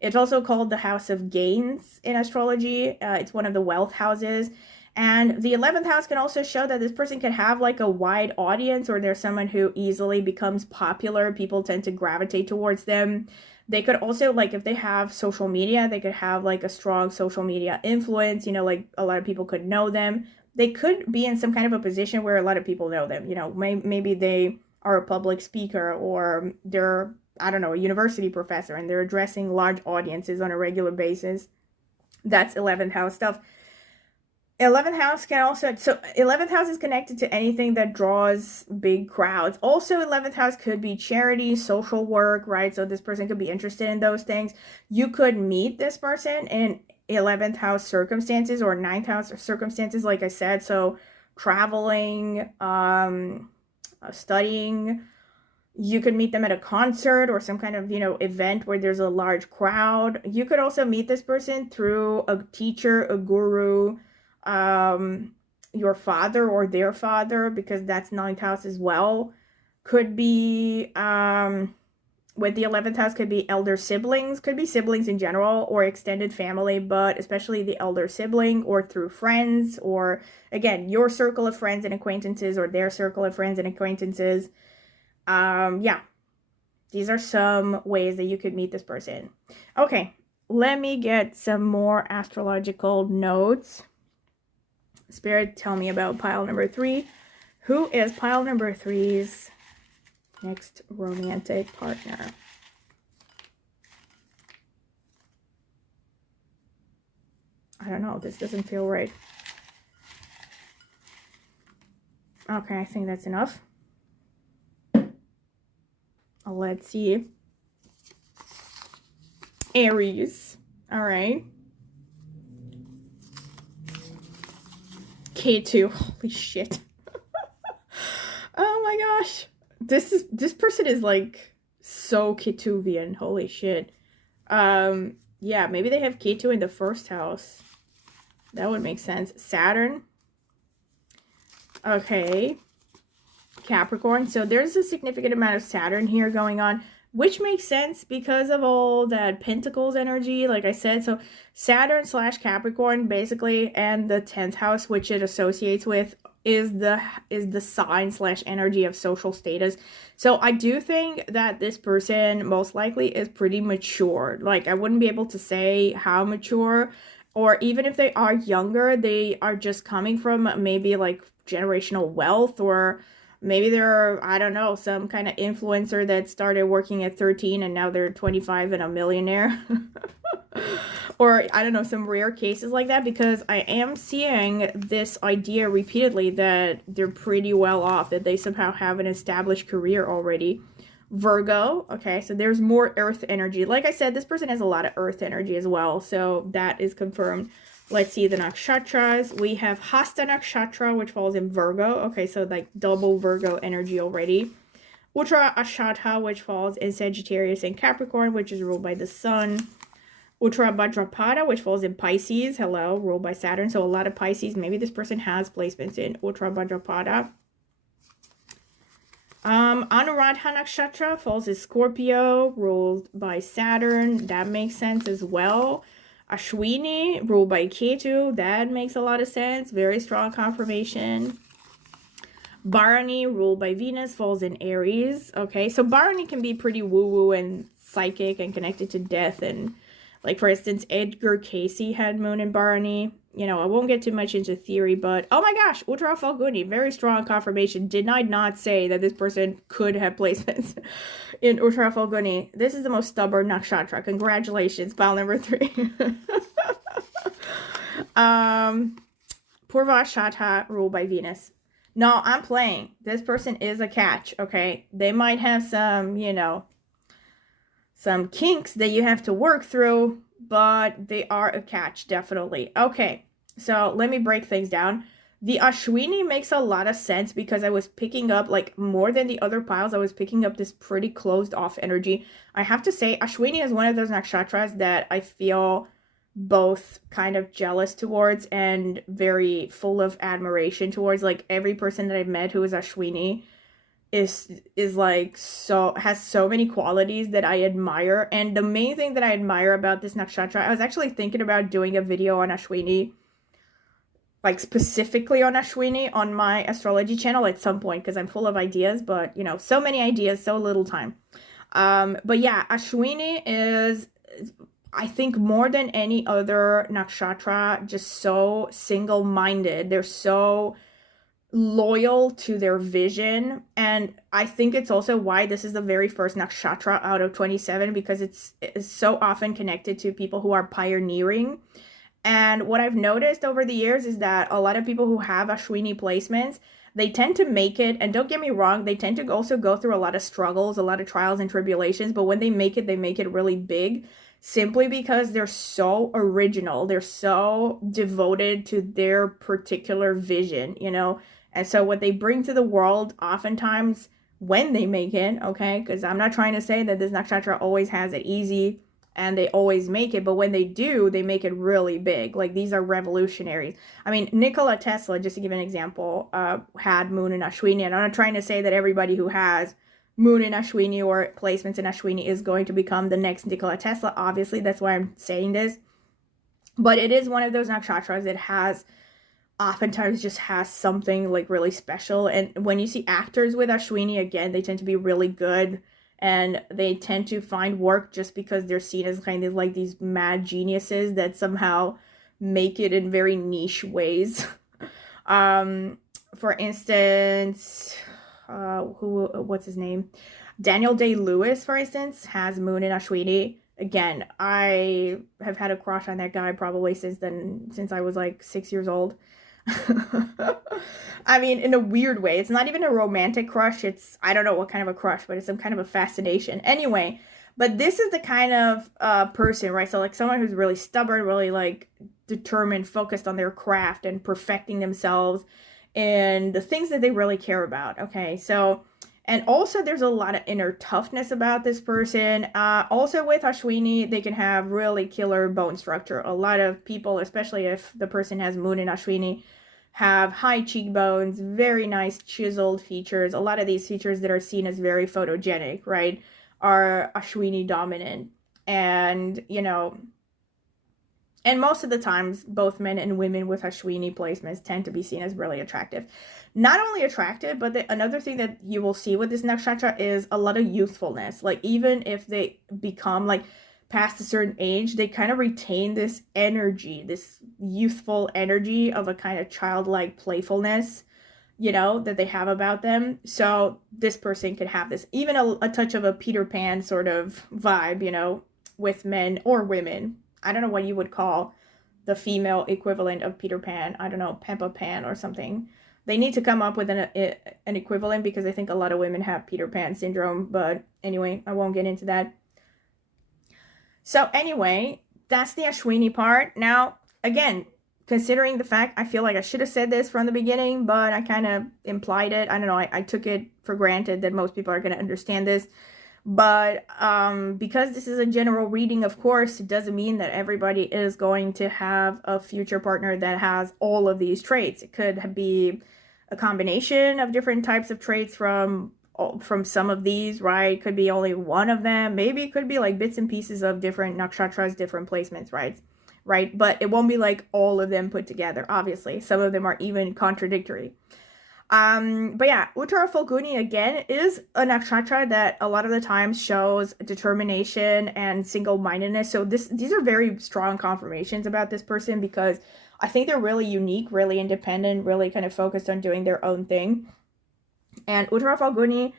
It's also called the house of gains in astrology. It's one of the wealth houses. And the 11th house can also show that this person could have like a wide audience, or there's someone who easily becomes popular. People tend to gravitate towards them. They could also, like, if they have social media, they could have like a strong social media influence, you know, like a lot of people could know them. They could be in some kind of a position where a lot of people know them, you know, maybe they are a public speaker, or they're, I don't know, a university professor, and they're addressing large audiences on a regular basis. That's 11th house stuff. 11th house can also, so 11th house is connected to anything that draws big crowds. Also, 11th house could be charity, social work, right? So this person could be interested in those things. You could meet this person in 11th house circumstances or 9th house circumstances, like I said. So traveling, studying. You could meet them at a concert or some kind of, you know, event where there's a large crowd. You could also meet this person through a teacher, a guru, your father or their father, because that's 9th house as well. Could be, with the 11th house, could be elder siblings, could be siblings in general, or extended family, but especially the elder sibling, or through friends, or again, your circle of friends and acquaintances, or their circle of friends and acquaintances. Yeah, these are some ways that you could meet this person. Okay, let me get some more astrological notes. Spirit, tell me about pile number 3. Who is pile number 3's next romantic partner? I don't know. This doesn't feel right. Okay, I think that's enough. Let's see. Aries. All right. K2. Holy shit. Oh my gosh. This person is like so Ketuvian. Holy shit. Yeah, maybe they have K2 in the first house. That would make sense. Saturn. Okay. Capricorn. So there's a significant amount of Saturn here going on, which makes sense because of all that Pentacles energy, like I said. So Saturn / Capricorn, basically, and the 10th house, which it associates with, is the sign / energy of social status. So I do think that this person most likely is pretty mature. Like, I wouldn't be able to say how mature, or even if they are younger, they are just coming from maybe like generational wealth, or maybe they're, I don't know, some kind of influencer that started working at 13 and now they're 25 and a millionaire. Or, I don't know, some rare cases like that, because I am seeing this idea repeatedly that they're pretty well off, that they somehow have an established career already. Virgo, okay, so there's more earth energy. Like I said, this person has a lot of earth energy as well, so that is confirmed. Let's see the nakshatras. We have Hasta nakshatra, which falls in Virgo. Okay, so like double Virgo energy already. Uttara Ashadha, which falls in Sagittarius and Capricorn, which is ruled by the sun. Uttara Bhadrapada, which falls in Pisces. Hello, ruled by Saturn. So a lot of Pisces. Maybe this person has placements in Uttara Bhadrapada. Anuradha nakshatra falls in Scorpio, ruled by Saturn. That makes sense as well. Ashwini, ruled by Ketu. That makes a lot of sense. Very strong confirmation. Bharani, ruled by Venus, falls in Aries. Okay, so Bharani can be pretty woo-woo and psychic and connected to death. And, like, for instance, Edgar Cayce had moon in Bharani. You know, I won't get too much into theory, but oh my gosh, Uttara Falguni, very strong confirmation. Did I not say that this person could have placements in Uttara Falguni? This is the most stubborn nakshatra. Congratulations, pile number 3. Purvashadha, ruled by Venus. No, I'm playing. This person is a catch, okay? They might have some, you know, some kinks that you have to work through, but they are a catch, definitely. Okay, so let me break things down. The Ashwini makes a lot of sense because I was picking up, like, more than the other piles, I was picking up this pretty closed off energy. I have to say, Ashwini is one of those nakshatras that I feel both kind of jealous towards and very full of admiration towards. Like, every person that I've met who is Ashwini is like has so many qualities that I admire. And the main thing that I admire about this nakshatra, I was actually thinking about doing a video on Ashwini, like specifically on Ashwini on my astrology channel at some point, because I'm full of ideas, but you know, so many ideas, so little time. But yeah, Ashwini is, I think, more than any other nakshatra, just so single-minded. They're so loyal to their vision, and I think it's also why this is the very first nakshatra out of 27, because it's so often connected to people who are pioneering. And what I've noticed over the years is that a lot of people who have Ashwini placements, they tend to make it, and don't get me wrong, they tend to also go through a lot of struggles, a lot of trials and tribulations, but when they make it really big, simply because they're so original, they're so devoted to their particular vision, you know? And so what they bring to the world, oftentimes, when they make it, okay, because I'm not trying to say that this nakshatra always has it easy, and they always make it, but when they do, they make it really big. Like, these are revolutionaries. I mean, Nikola Tesla, just to give an example, had Moon in Ashwini, and I'm not trying to say that everybody who has Moon in Ashwini or placements in Ashwini is going to become the next Nikola Tesla. Obviously, that's why I'm saying this. But it is one of those nakshatras that has, oftentimes just has something like really special. And when you see actors with Ashwini, again, they tend to be really good. And they tend to find work just because they're seen as kind of like these mad geniuses that somehow make it in very niche ways. For instance, what's his name? Daniel Day-Lewis, for instance, has Moon in Ashwini. Again, I have had a crush on that guy probably since I was like 6 years old. I mean, in a weird way. It's not even a romantic crush. It's, I don't know what kind of a crush, but it's some kind of a fascination. Anyway, but this is the kind of person, right? So like someone who's really stubborn, really like determined, focused on their craft and perfecting themselves and the things that they really care about. Okay, so, and also there's a lot of inner toughness about this person. Also with Ashwini, they can have really killer bone structure. A lot of people, especially if the person has Moon in Ashwini, have high cheekbones, very nice chiseled features. A lot of these features that are seen as very photogenic, right, are Ashwini dominant. And, you know, and most of the times, both men and women with Ashwini placements tend to be seen as really attractive. Not only attractive, but another thing that you will see with this nakshatra is a lot of youthfulness. Like, even if they become like past a certain age, they kind of retain this energy, this youthful energy of a kind of childlike playfulness, you know, that they have about them. So this person could have this, even a touch of a Peter Pan sort of vibe, you know, with men or women. I don't know what you would call the female equivalent of Peter Pan. I don't know, Peppa Pan or something. They need to come up with an equivalent, because I think a lot of women have Peter Pan syndrome. But anyway, I won't get into that. So anyway, that's the Ashwini part. Now, again, considering the fact, I feel like I should have said this from the beginning, but I kind of implied it. I don't know, I took it for granted that most people are going to understand this. But because this is a general reading, of course, it doesn't mean that everybody is going to have a future partner that has all of these traits. It could be a combination of different types of traits from some of these, right? Could be only one of them. Maybe it could be like bits and pieces of different nakshatras, different placements, right? But it won't be like all of them put together, obviously. Some of them are even contradictory. But yeah, Uttara Falguni, again, is a nakshatra that a lot of the times shows determination and single-mindedness. So these are very strong confirmations about this person, because I think they're really unique, really independent, really kind of focused on doing their own thing. And Uttara Falguni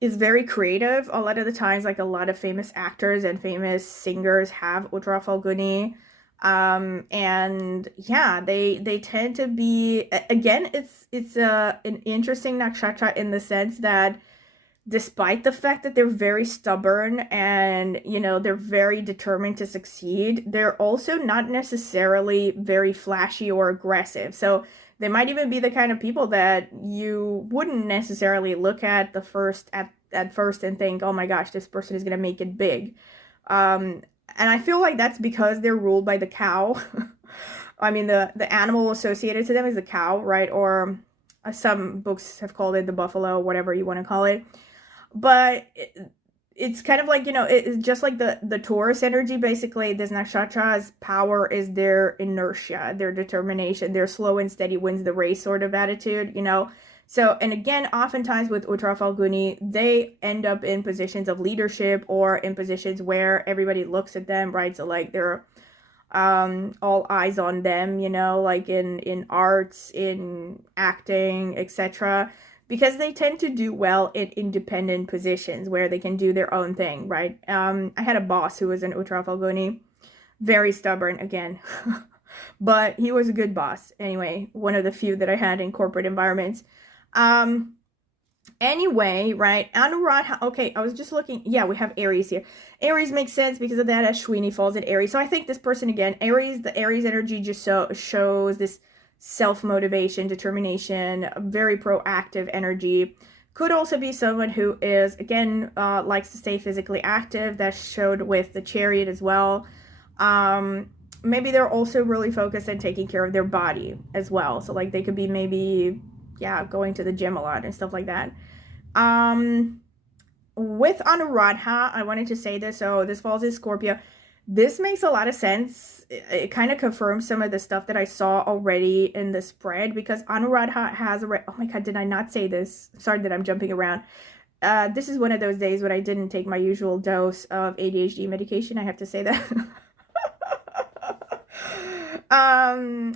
is very creative. A lot of the times, like a lot of famous actors and famous singers have Uttara Falguni. And yeah, they tend to be, again, it's an interesting nakshatra in the sense that despite the fact that they're very stubborn and, you know, they're very determined to succeed, they're also not necessarily very flashy or aggressive. So they might even be the kind of people that you wouldn't necessarily look at first and think, oh my gosh, this person is going to make it big. And I feel like that's because they're ruled by the cow. I mean, the animal associated to them is the cow, right? Or Some books have called it the buffalo, whatever you want to call it. But it's kind of like, you know, it's just like the Taurus energy. Basically, this nakshatra's power is their inertia, their determination, their slow and steady wins the race sort of attitude, you know. So, and again, oftentimes with Uttara Falguni, they end up in positions of leadership or in positions where everybody looks at them, right? So like they're all eyes on them, you know, like in arts, in acting, etc., because they tend to do well in independent positions where they can do their own thing, right? I had a boss who was an Uttara Falguni, very stubborn again, but he was a good boss. Anyway, one of the few that I had in corporate environments. Anyway, right, Anuradha, okay, I was just looking, yeah, we have Aries here. Aries makes sense because of that, Ashwini falls at Aries. So I think this person, again, Aries, the Aries energy just shows this self-motivation, determination, very proactive energy. Could also be someone who is, again, likes to stay physically active. That showed with the Chariot as well. Maybe they're also really focused on taking care of their body as well. So like they could be maybe, yeah, going to the gym a lot and stuff like that. With Anuradha, I wanted to say this. So this falls in Scorpio. This makes a lot of sense. It kind of confirms some of the stuff that I saw already in the spread, because Anuradha has a... Oh my God, did I not say this? Sorry that I'm jumping around. This is one of those days when I didn't take my usual dose of ADHD medication. I have to say that.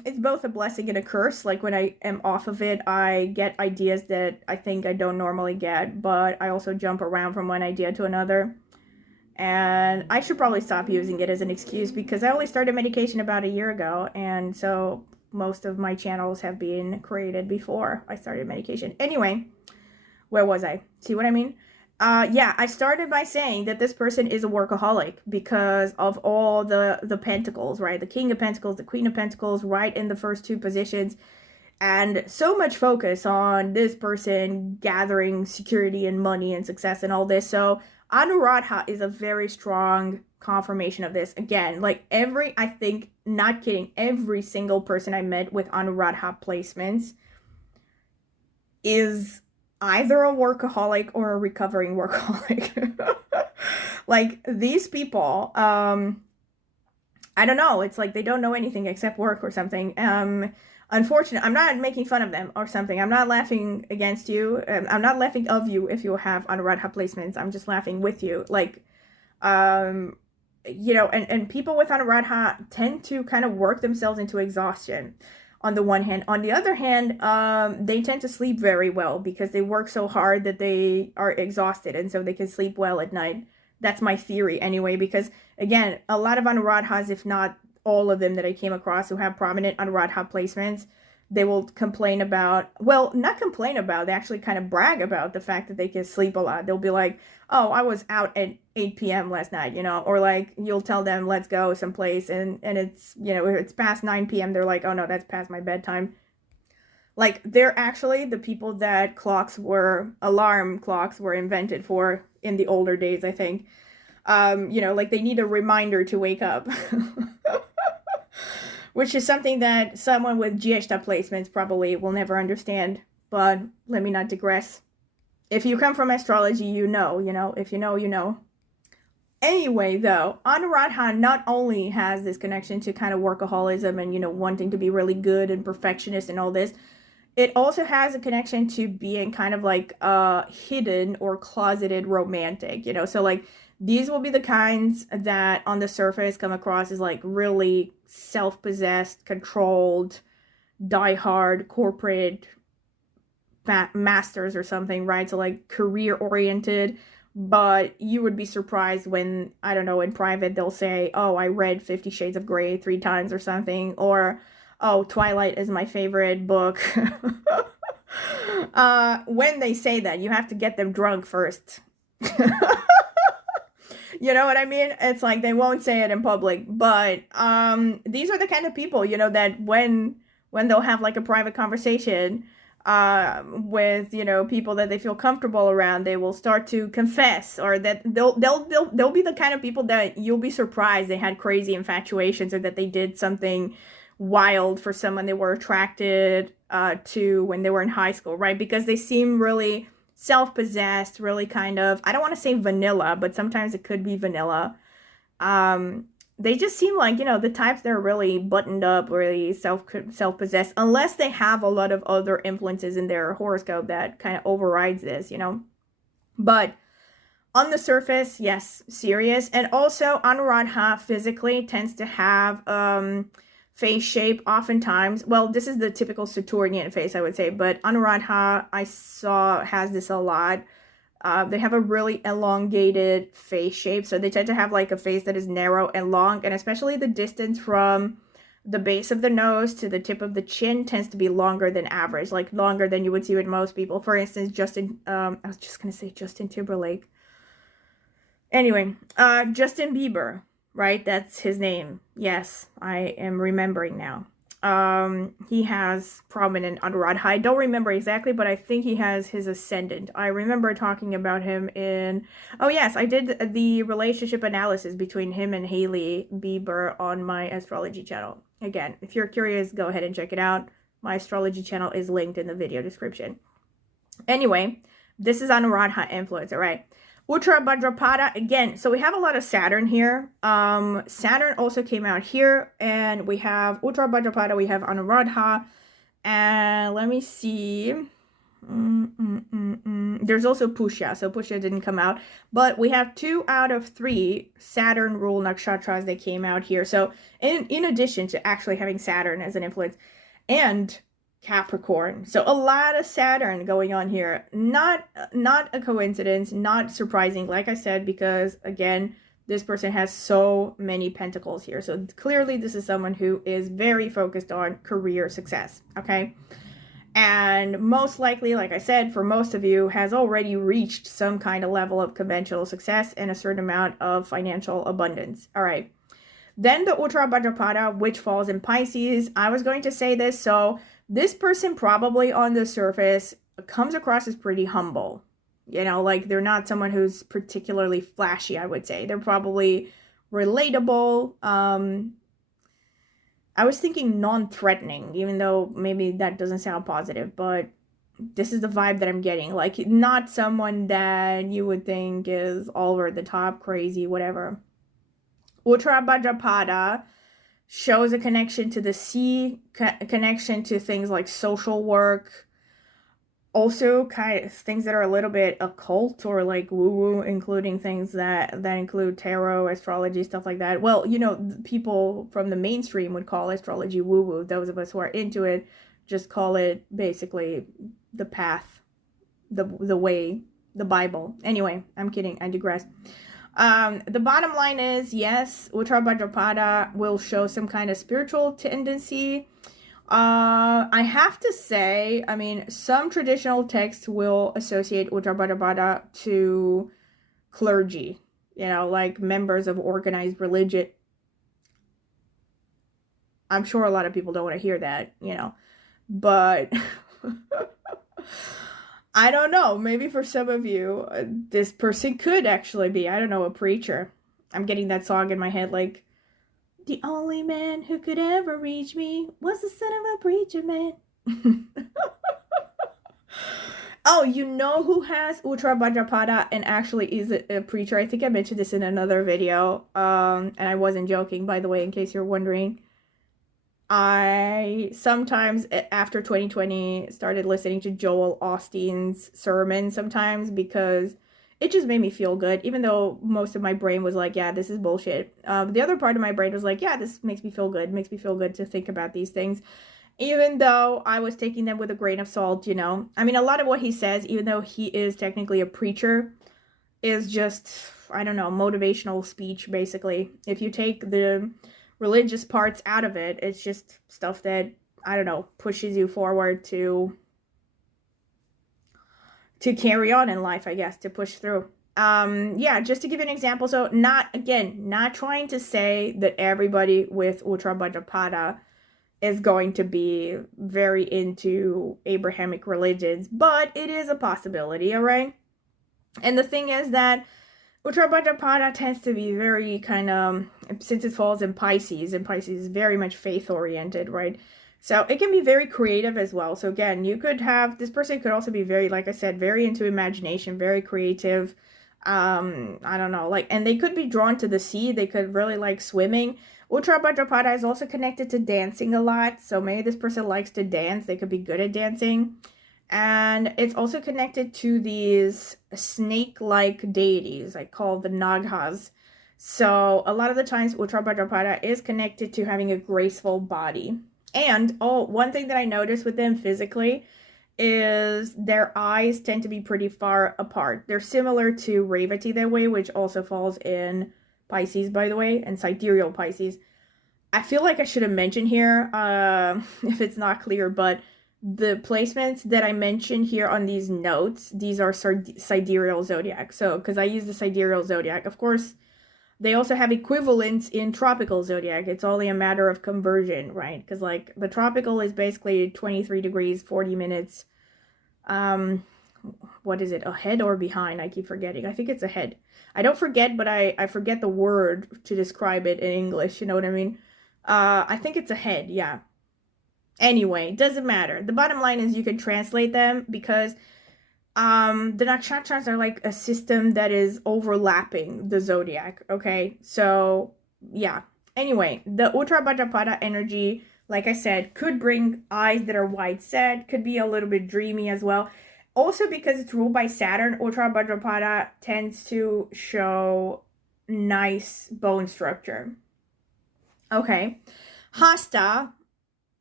It's both a blessing and a curse. Like when I am off of it, I get ideas that I think I don't normally get, but I also jump around from one idea to another. And I should probably stop using it as an excuse, because I only started medication about a year ago, and so most of my channels have been created before I started medication. Anyway, where was I? See what I mean? Yeah, I started by saying that this person is a workaholic because of all the pentacles, right? The King of Pentacles, the Queen of Pentacles, right in the first two positions. And so much focus on this person gathering security and money and success and all this. So Anuradha is a very strong confirmation of this. Again, like I think, not kidding, every single person I met with Anuradha placements is either a workaholic or a recovering workaholic. Like these people, I don't know, it's like they don't know anything except work or something. Unfortunately, I'm not making fun of them or something. I'm not laughing against you. I'm not laughing of you if you have Anuradha placements. I'm just laughing with you. Like, you know, and people with Anuradha tend to kind of work themselves into exhaustion on the one hand. On the other hand, they tend to sleep very well because they work so hard that they are exhausted, and so they can sleep well at night. That's my theory anyway, because again, a lot of Anuradhas, if not all of them that I came across who have prominent Anuradha placements, they will complain about, well, not complain about, they actually kind of brag about the fact that they can sleep a lot. They'll be like, oh, I was out at 8 p.m. last night, you know, or like you'll tell them, let's go someplace, and it's, you know, it's past 9 p.m. They're like, oh no, that's past my bedtime. Like they're actually the people that alarm clocks were invented for in the older days, I think. You know, like they need a reminder to wake up. Which is something that someone with Giesta placements probably will never understand, but let me not digress. If you come from astrology, you know, if you know, you know. Anyway, though, Anuradha not only has this connection to kind of workaholism and, you know, wanting to be really good and perfectionist and all this, it also has a connection to being kind of like hidden or closeted romantic, you know. So like these will be the kinds that on the surface come across as like really self-possessed, controlled, die-hard corporate masters or something, right? So like career-oriented, but you would be surprised when, I don't know, in private they'll say, oh, I read 50 Shades of Grey 3 times or something, or oh, Twilight is my favorite book. When they say that, you have to get them drunk first. You know what I mean? It's like they won't say it in public, but these are the kind of people, you know, that when they'll have like a private conversation with, you know, people that they feel comfortable around, they will start to confess, or that they'll be the kind of people that you'll be surprised they had crazy infatuations, or that they did something wild for someone they were attracted to when they were in high school, right? Because they seem really self-possessed, really kind of, I don't want to say vanilla, but sometimes it could be vanilla. They just seem like, you know, the types that are really buttoned up, really self-possessed, unless they have a lot of other influences in their horoscope that kind of overrides this, you know. But on the surface, yes, serious. And also, Anuradha physically tends to have face shape oftentimes. Well, this is the typical Saturnian face, I would say, but Anuradha, I saw, has this a lot. They have a really elongated face shape, so they tend to have like a face that is narrow and long, and especially the distance from the base of the nose to the tip of the chin tends to be longer than average, like longer than you would see with most people. For instance, I was just gonna say Justin Timberlake. Anyway, Justin Bieber, right? That's his name. Yes, I am remembering now. He has prominent Anuradha. I don't remember exactly, but I think he has his ascendant. I remember talking about him in, oh yes, I did the relationship analysis between him and Hailey Bieber on my astrology channel. Again, if you're curious, go ahead and check it out. My astrology channel is linked in the video description. Anyway, this is Anuradha influence, all right? Uttar Bhadrapada, again, so we have a lot of Saturn here. Saturn also came out here, and we have Uttar Bhadrapada, we have Anuradha, and let me see. There's also Pushya, so Pushya didn't come out, but we have 2 out of 3 Saturn rule nakshatras that came out here. So in addition to actually having Saturn as an influence, and Capricorn. So a lot of Saturn going on here. Not a coincidence, not surprising, like I said, because again, this person has so many pentacles here. So clearly this is someone who is very focused on career success, okay? And most likely, like I said, for most of you, has already reached some kind of level of conventional success and a certain amount of financial abundance. All right. Then the Uttara Bhadrapada, which falls in Pisces. I was going to say this, so this person probably on the surface comes across as pretty humble. You know, like they're not someone who's particularly flashy, I would say. They're probably relatable. I was thinking non-threatening, even though maybe that doesn't sound positive, but this is the vibe that I'm getting. Like, not someone that you would think is all over the top, crazy, whatever. Uttara Bhadrapada shows a connection to the sea, connection to things like social work, also kind of things that are a little bit occult or like woo-woo, including things that include tarot, astrology, stuff like that. Well, you know, people from the mainstream would call astrology woo-woo. Those of us who are into it just call it basically the path, the way, the Bible. Anyway, I'm kidding, I digress. The bottom line is, yes, Uttara Bhadrapada will show some kind of spiritual tendency. I have to say, I mean, some traditional texts will associate Uttara Bhadrapada to clergy, you know, like members of organized religion. I'm sure a lot of people don't want to hear that, you know, but I don't know, maybe for some of you, this person could actually be, I don't know, a preacher. I'm getting that song in my head, like, the only man who could ever reach me was the son of a preacher man. Oh, you know who has Uttara Bhadrapada and actually is a preacher? I think I mentioned this in another video, and I wasn't joking, by the way, in case you're wondering. I sometimes, after 2020, started listening to Joel Osteen's sermon sometimes because it just made me feel good, even though most of my brain was like, yeah, this is bullshit. The other part of my brain was like, yeah, this makes me feel good. It makes me feel good to think about these things, even though I was taking them with a grain of salt, you know. I mean, a lot of what he says, even though he is technically a preacher, is just, I don't know, motivational speech, basically. If you take the religious parts out of it, it's just stuff that, I don't know, pushes you forward to carry on in life, I guess, to push through. Yeah, just to give you an example, so not trying to say that everybody with Uttara Bhadrapada is going to be very into Abrahamic religions, but it is a possibility, all right? And the thing is that Uttara Bhadrapada tends to be very kind of, since it falls in Pisces, and Pisces is very much faith-oriented, right? So it can be very creative as well. So again, you could have, this person could also be very, like I said, very into imagination, very creative. I don't know, like, and they could be drawn to the sea. They could really like swimming. Uttara Bhadrapada is also connected to dancing a lot. So maybe this person likes to dance. They could be good at dancing. And it's also connected to these snake-like deities, like called the Naghas. So a lot of the times Uttara Bhadrapada is connected to having a graceful body. And one thing that I noticed with them physically is their eyes tend to be pretty far apart. They're similar to Revati that way, which also falls in Pisces, by the way, and sidereal Pisces. I feel like I should have mentioned here, if it's not clear, but the placements that I mentioned here on these notes, these are sidereal zodiac. So, because I use the sidereal zodiac, of course, they also have equivalents in tropical zodiac. It's only a matter of conversion, right? Because like the tropical is basically 23 degrees, 40 minutes. What is it? Ahead or behind? I keep forgetting. I think it's ahead. I don't forget, but I forget the word to describe it in English. You know what I mean? I think it's ahead. Yeah. Anyway, doesn't matter. The bottom line is you can translate them because the nakshatras are like a system that is overlapping the zodiac, okay? So, yeah. Anyway, the Uttara Bhadrapada energy, like I said, could bring eyes that are wide set, could be a little bit dreamy as well. Also, because it's ruled by Saturn, Uttara Bhadrapada tends to show nice bone structure. Okay. Hasta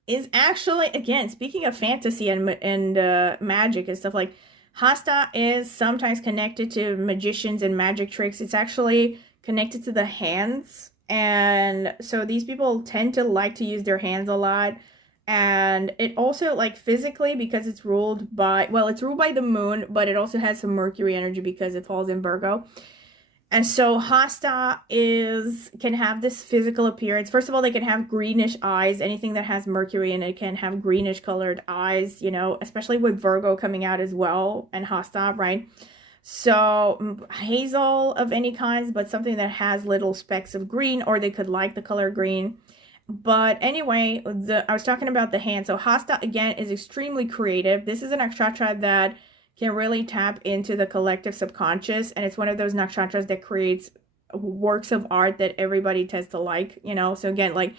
is actually, again, speaking of fantasy and magic and stuff, like Hasta is sometimes connected to magicians and magic tricks. It's actually connected to the hands. And so these people tend to like to use their hands a lot. And it also, like, physically, because it's ruled by, well, it's ruled by the moon, but it also has some Mercury energy because it falls in Virgo. And so Hasta can have this physical appearance. First of all, they can have greenish eyes. Anything that has Mercury in it can have greenish colored eyes, you know, especially with Virgo coming out as well, and Hasta, right? So hazel of any kinds, but something that has little specks of green, or they could like the color green. But anyway, I was talking about the hand. So Hasta, again, is extremely creative. This is a nakshatra that can really tap into the collective subconscious, and it's one of those nakshatras that creates works of art that everybody tends to like, you know. So again, like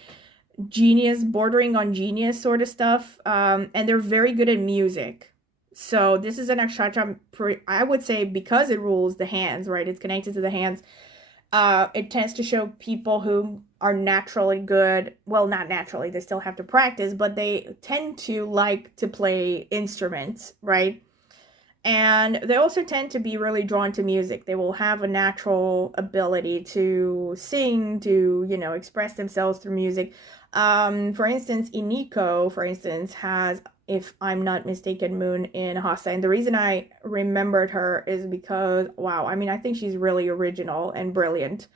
genius, bordering on genius sort of stuff, and they're very good at music. So this is a nakshatra, I would say, because it rules the hands, right? It's connected to the hands. It tends to show people who are naturally good. Well, not naturally, they still have to practice, but they tend to like to play instruments, right? And they also tend to be really drawn to music. They will have a natural ability to sing, to, you know, express themselves through music. For instance, Iniko, for instance, has, if I'm not mistaken, moon in Hasta. And the reason I remembered her is because, wow, I mean, I think she's really original and brilliant.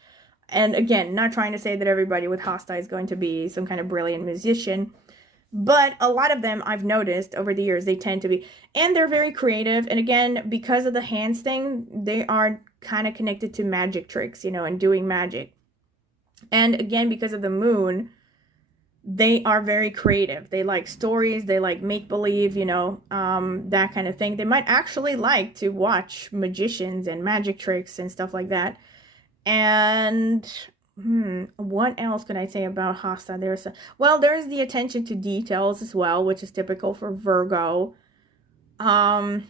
And again, not trying to say that everybody with Hasta is going to be some kind of brilliant musician, but a lot of them I've noticed over the years, they tend to be, and they're very creative. And again, because of the hands thing, they are kind of connected to magic tricks, you know, and doing magic. And again, because of the moon, they are very creative. They like stories, they like make-believe, you know, that kind of thing. They might actually like to watch magicians and magic tricks and stuff like that. And what else can I say about Hasta? There's the attention to details as well, which is typical for Virgo. And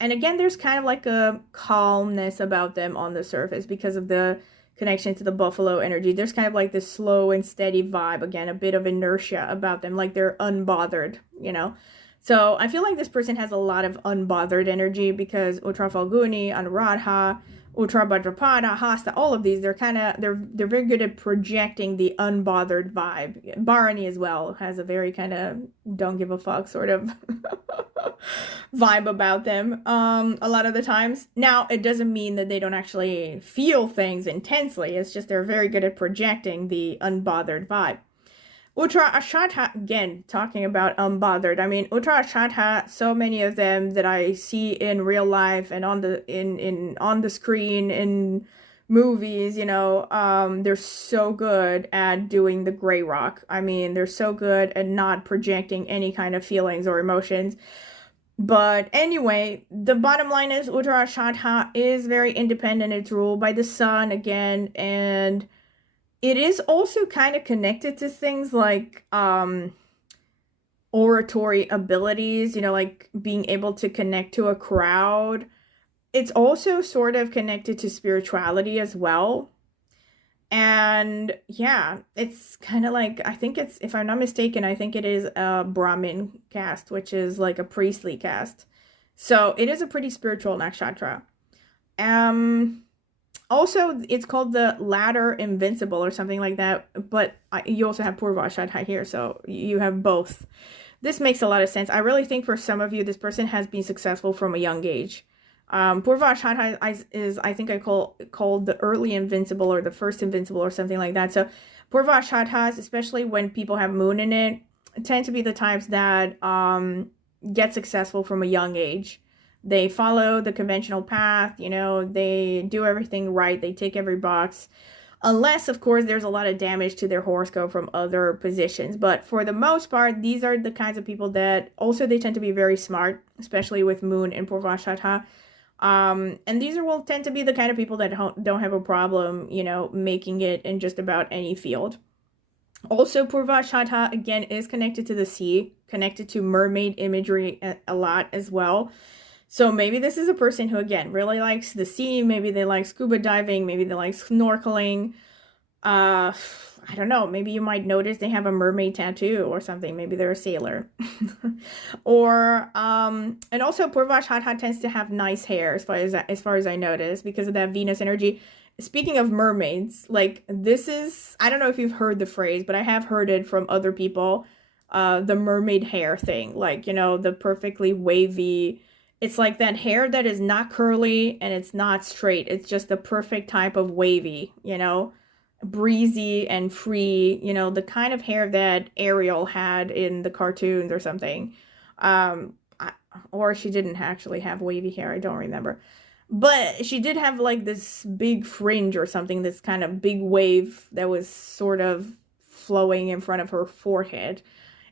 again, there's kind of like a calmness about them on the surface because of the connection to the buffalo energy. There's kind of like this slow and steady vibe. Again, a bit of inertia about them, like they're unbothered, you know. So I feel like this person has a lot of unbothered energy because Uttara Falguni, Anuradha, Uttara Bhadrapada, Hasta, all of these, they're very good at projecting the unbothered vibe. Bharani as well has a very kind of don't give a fuck sort of vibe about them a lot of the times. Now, it doesn't mean that they don't actually feel things intensely. It's just they're very good at projecting the unbothered vibe. Uttara Ashadha, again, talking about unbothered. I mean, Uttara Ashadha, so many of them that I see in real life and on the on the screen, in movies, you know, they're so good at doing the gray rock. I mean, they're so good at not projecting any kind of feelings or emotions. But anyway, the bottom line is Uttarashadha is very independent. It's ruled by the sun again, and it is also kind of connected to things like oratory abilities, you know, like being able to connect to a crowd. It's also sort of connected to spirituality as well. And yeah, it's kind of like, I think it's, if I'm not mistaken, I think it is a Brahmin caste, which is like a priestly caste. So it is a pretty spiritual nakshatra. Also, it's called the ladder invincible or something like that. But you also have Purvashadha here, so you have both. This makes a lot of sense. I really think for some of you, this person has been successful from a young age. Purvashadha is, I think I called the early invincible or the first invincible or something like that. So Purvashadhas, especially when people have moon in it, tend to be the types that get successful from a young age. They follow the conventional path, you know, they do everything right, they tick every box. Unless, of course, there's a lot of damage to their horoscope from other positions. But for the most part, these are the kinds of people that also they tend to be very smart, especially with moon and Purvashadha. And these will tend to be the kind of people that don't have a problem, you know, making it in just about any field. Also, Purvashadha, again, is connected to the sea, connected to mermaid imagery a lot as well. So maybe this is a person who, again, really likes the sea. Maybe they like scuba diving. Maybe they like snorkeling. I don't know. Maybe you might notice they have a mermaid tattoo or something. Maybe they're a sailor. Or, and also Purvashadha tends to have nice hair as far as I notice because of that Venus energy. Speaking of mermaids, like this is, I don't know if you've heard the phrase, but I have heard it from other people. The mermaid hair thing, like, you know, the perfectly wavy. It's like that hair that is not curly and it's not straight. It's just the perfect type of wavy, you know, breezy and free, you know, the kind of hair that Ariel had in the cartoons or something. Um, or she didn't actually have wavy hair, I don't remember. But she did have like this big fringe or something, this kind of big wave that was sort of flowing in front of her forehead.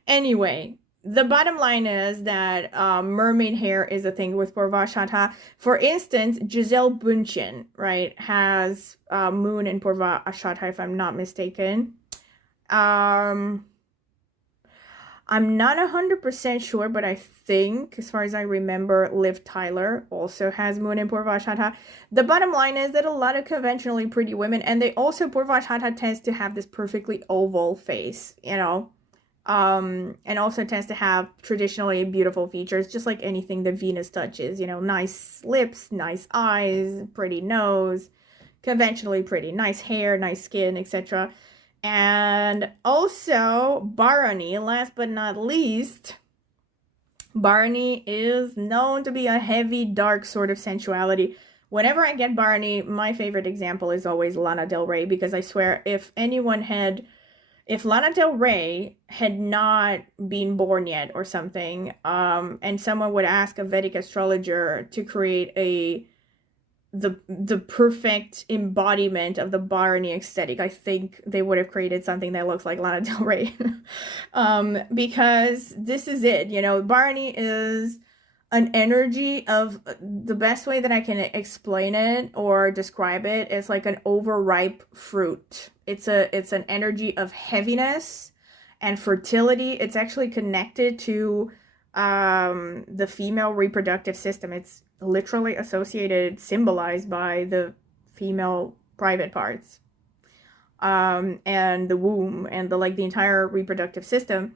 Anyway, the bottom line is that mermaid hair is a thing with Purvashadha. For instance, Giselle Bündchen, right, has moon in Purvashadha, if I'm not mistaken. I'm not 100% sure, but I think, as far as I remember, Liv Tyler also has moon in Purvashadha. The bottom line is that a lot of conventionally pretty women, and they also, Purvashadha tends to have this perfectly oval face, you know. And also tends to have traditionally beautiful features, just like anything that Venus touches, you know, nice lips, nice eyes, pretty nose, conventionally pretty, nice hair, nice skin, etc. And also Bharani, last but not least, Bharani is known to be a heavy, dark sort of sensuality. Whenever I get Bharani, my favorite example is always Lana Del Rey, because I swear if Lana Del Rey had not been born yet or something, and someone would ask a Vedic astrologer to create the perfect embodiment of the Bharani aesthetic, I think they would have created something that looks like Lana Del Rey. Because this is it, you know, Bharani is an energy of, the best way that I can explain it or describe it is like an overripe fruit. It's an energy of heaviness and fertility. It's actually connected to the female reproductive system. It's literally associated, symbolized by the female private parts, and the womb and the entire reproductive system.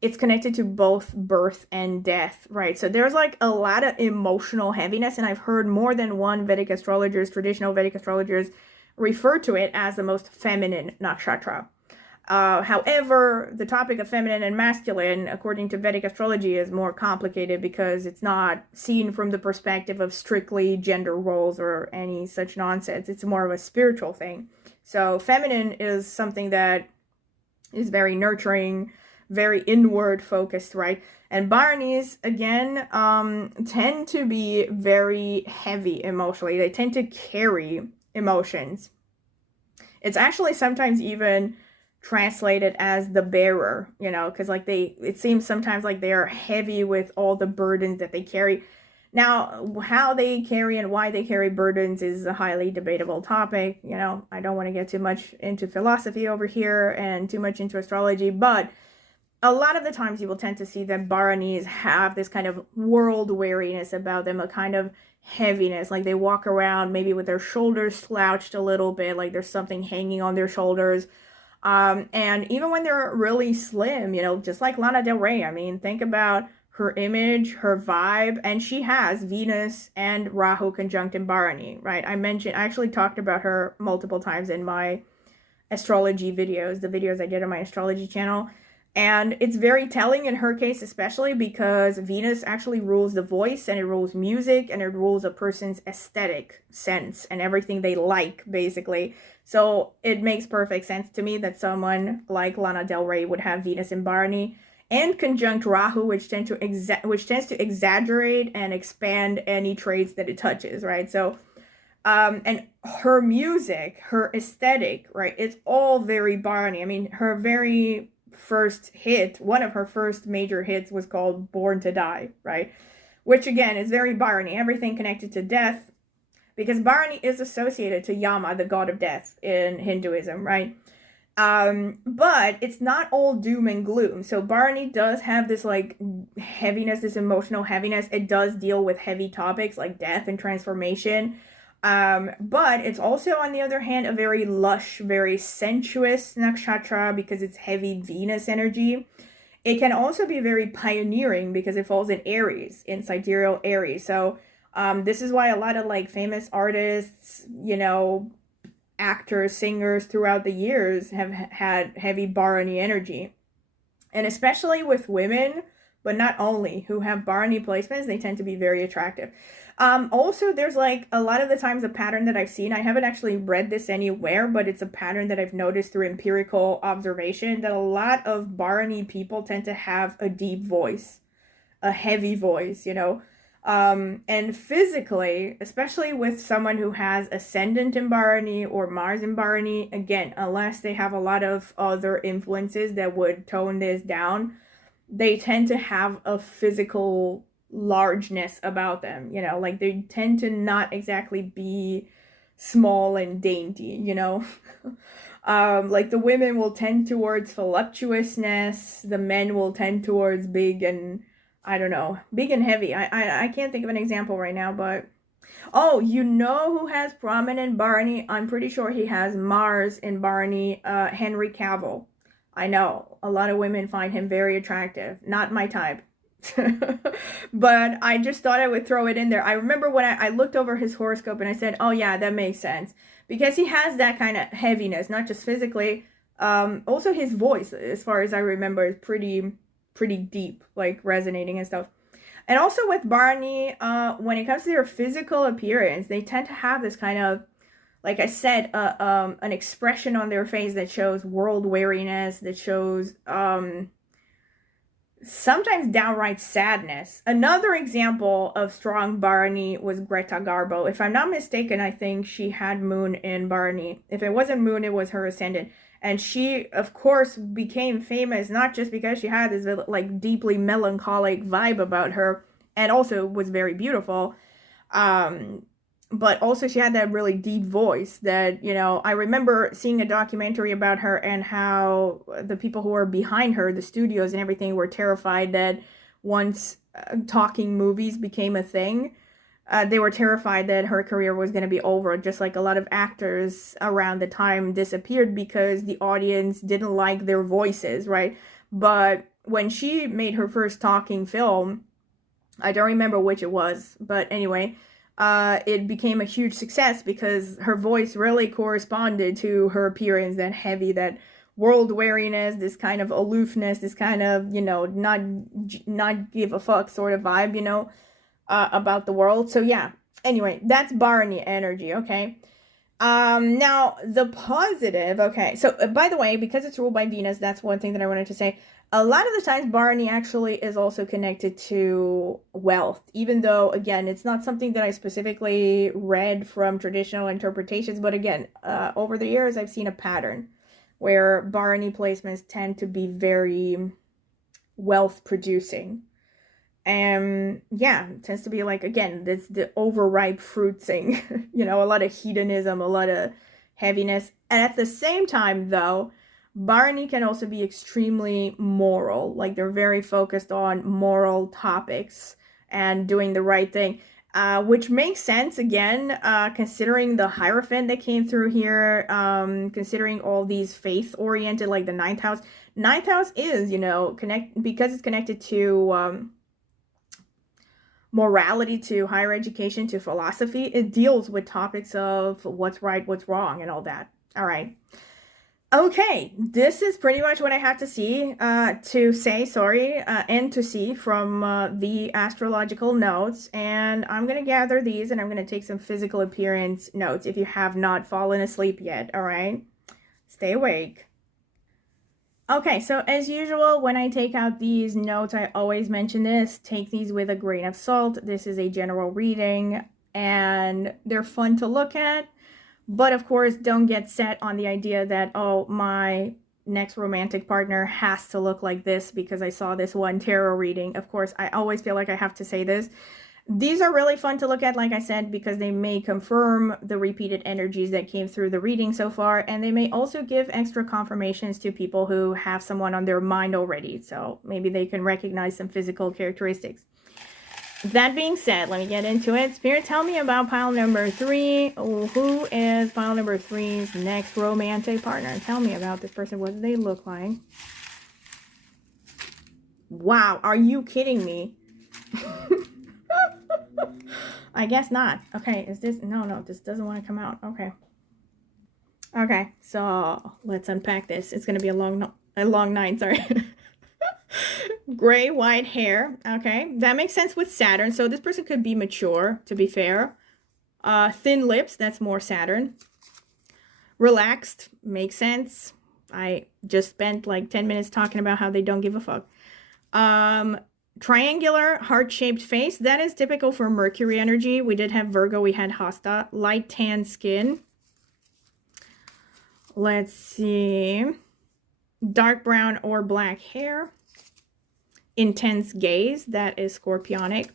It's connected to both birth and death, right? So there's like a lot of emotional heaviness, and I've heard more than one traditional Vedic astrologers, refer to it as the most feminine nakshatra. However, the topic of feminine and masculine, according to Vedic astrology, is more complicated because it's not seen from the perspective of strictly gender roles or any such nonsense. It's more of a spiritual thing. So feminine is something that is very nurturing, very inward focused, right? And Bharanis, again, tend to be very heavy emotionally. They tend to carry emotions. It's actually sometimes even translated as the bearer, you know, because like it seems sometimes like they are heavy with all the burdens that they carry. Now, how they carry and why they carry burdens is a highly debatable topic. You know, I don't want to get too much into philosophy over here and too much into astrology, but a lot of the times you will tend to see that Bharanis have this kind of world weariness about them, a kind of heaviness, like they walk around maybe with their shoulders slouched a little bit, like there's something hanging on their shoulders. And even when they're really slim, you know, just like Lana Del Rey, I mean, think about her image, her vibe, and she has Venus and Rahu conjunct in Bharani, right? I actually talked about her multiple times in my astrology videos, the videos I did on my astrology channel. And it's very telling in her case, especially because Venus actually rules the voice, and it rules music, and it rules a person's aesthetic sense and everything they like, basically. So it makes perfect sense to me that someone like Lana Del Rey would have Venus in Bharani and conjunct Rahu, which tends to exaggerate and expand any traits that it touches, right? So, and her music, her aesthetic, right? It's all very Bharani. I mean, her very first hit, one of her first major hits was called Born to Die, right? Which again is very Bharani, everything connected to death, because Bharani is associated to Yama, the god of death in Hinduism, right? But it's not all doom and gloom. So Bharani does have this like heaviness, this emotional heaviness. It does deal with heavy topics like death and transformation. But it's also, on the other hand, a very lush, very sensuous nakshatra because it's heavy Venus energy. It can also be very pioneering because it falls in Aries, in sidereal Aries. So this is why a lot of like famous artists, you know, actors, singers throughout the years have had heavy Bharani energy. And especially with women, but not only, who have Bharani placements, they tend to be very attractive. Also, there's like a lot of the times a pattern that I've seen, I haven't actually read this anywhere, but it's a pattern that I've noticed through empirical observation, that a lot of Bharani people tend to have a deep voice, a heavy voice, you know. And physically, especially with someone who has ascendant in Bharani or Mars in Bharani, again, unless they have a lot of other influences that would tone this down, they tend to have a physical largeness about them, you know, like they tend to not exactly be small and dainty, you know. Like the women will tend towards voluptuousness, the men will tend towards big and, I don't know, big and heavy. I can't think of an example right now, but oh, you know who has prominent Bharani? I'm pretty sure he has Mars in Bharani, Henry Cavill. I know a lot of women find him very attractive. Not my type. But I just thought I would throw it in there. I remember when I looked over his horoscope and I said, oh yeah, that makes sense. Because he has that kind of heaviness, not just physically. Also his voice, as far as I remember, is pretty deep, like resonating and stuff. And also with Bharani, when it comes to their physical appearance, they tend to have this kind of, like I said, an expression on their face that shows world weariness, that shows sometimes downright sadness. Another example of strong Bharani was Greta Garbo. If I'm not mistaken, I think she had Moon in Bharani. If it wasn't Moon, it was her ascendant. And she, of course, became famous not just because she had this like deeply melancholic vibe about her, and also was very beautiful, but also she had that really deep voice that, you know, I remember seeing a documentary about her and how the people who were behind her, the studios and everything, were terrified that once talking movies became a thing, they were terrified that her career was going to be over, just like a lot of actors around the time disappeared because the audience didn't like their voices, right? But when she made her first talking film, I don't remember which it was, but anyway, it became a huge success because her voice really corresponded to her appearance, that heavy, that world weariness, this kind of aloofness, this kind of, you know, not give a fuck sort of vibe, you know, about the world. So yeah, anyway, that's Bharani energy, okay? Now the positive, okay, so by the way, because it's ruled by Venus, that's one thing that I wanted to say. A lot of the times, Bharani actually is also connected to wealth, even though, again, it's not something that I specifically read from traditional interpretations. But again, over the years, I've seen a pattern where Bharani placements tend to be very wealth producing. And yeah, it tends to be like, again, that's the overripe fruit thing. You know, a lot of hedonism, a lot of heaviness. And at the same time, though, Bharani can also be extremely moral. Like, they're very focused on moral topics and doing the right thing. Which makes sense, again, considering the Hierophant that came through here, considering all these faith-oriented, like the ninth house. Ninth house is, you know, because it's connected to morality, to higher education, to philosophy. It deals with topics of what's right, what's wrong, and all that. All right. Okay, this is pretty much what I had to see, and to see from the astrological notes. And I'm going to gather these and I'm going to take some physical appearance notes if you have not fallen asleep yet, all right? Stay awake. Okay, so as usual, when I take out these notes, I always mention this. Take these with a grain of salt. This is a general reading, and they're fun to look at. But of course, don't get set on the idea that, oh, my next romantic partner has to look like this because I saw this one tarot reading. Of course, I always feel like I have to say this. These are really fun to look at, like I said, because they may confirm the repeated energies that came through the reading so far, and they may also give extra confirmations to people who have someone on their mind already, so maybe they can recognize some physical characteristics. That being said, let me get into it. Spirit, tell me about pile number 3. Who is pile number 3's next romantic partner? Tell me about this person. What do they look like? Wow, are you kidding me? I guess not. Okay, is this... No, this doesn't want to come out. Okay, so let's unpack this. It's going to be a long night, sorry. Gray, white hair. Okay, that makes sense with Saturn. So this person could be mature, to be fair. Thin lips, that's more Saturn. Relaxed, makes sense. I just spent like 10 minutes talking about how they don't give a fuck. Triangular, heart-shaped face. That is typical for Mercury energy. We did have Virgo, we had Hasta. Light tan skin. Let's see. Dark brown or black hair. Intense gaze. That is Scorpionic.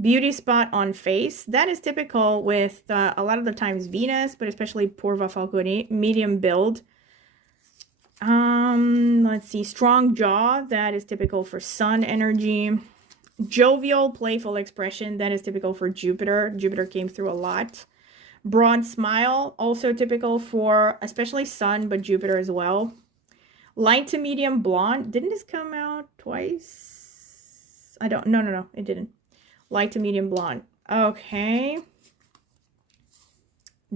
Beauty spot on face. That is typical with a lot of the times Venus, but especially Purva Falconi. Medium build. Let's see. Strong jaw. That is typical for Sun energy. Jovial, playful expression. That is typical for Jupiter. Jupiter came through a lot. Broad smile. Also typical for especially Sun, but Jupiter as well. Light to medium blonde. Didn't this come out twice? No, it didn't. Light to medium blonde. Okay.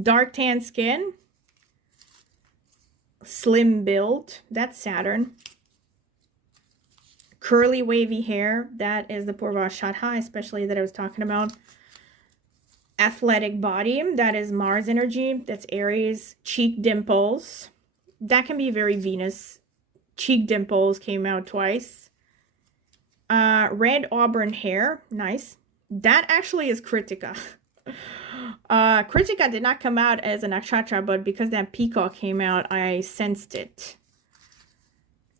Dark tan skin. Slim build. That's Saturn. Curly wavy hair. That is the Purva Shadha, especially that I was talking about. Athletic body. That is Mars energy. That's Aries. Cheek dimples. That can be very Venus. Cheek dimples came out twice. Red auburn hair. Nice. That actually is Kritika. Kritika did not come out as a nakshatra, but because that peacock came out, I sensed it.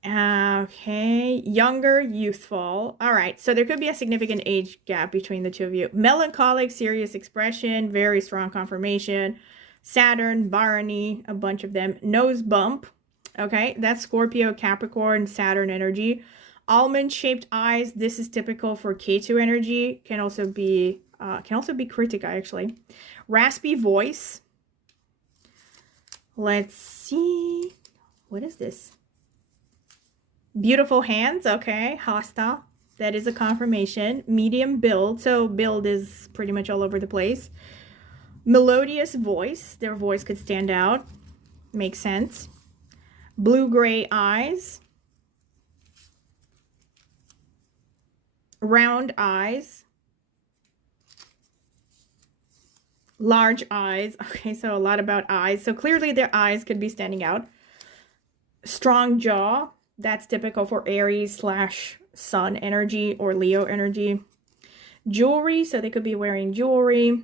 Okay. Younger, youthful. All right. So there could be a significant age gap between the two of you. Melancholic, serious expression. Very strong confirmation. Saturn, Bharani, a bunch of them. Nose bump. Okay. That's Scorpio, Capricorn, Saturn energy. Almond-shaped eyes. This is typical for Ketu energy. Can also be Kritika, actually. Raspy voice. Let's see. What is this? Beautiful hands. Okay. Hasta. That is a confirmation. Medium build. So build is pretty much all over the place. Melodious voice. Their voice could stand out. Makes sense. Blue-gray eyes. Round eyes. Large eyes. Okay, so a lot about eyes. So clearly their eyes could be standing out. Strong jaw. That's typical for Aries / Sun energy or Leo energy. Jewelry, so they could be wearing jewelry.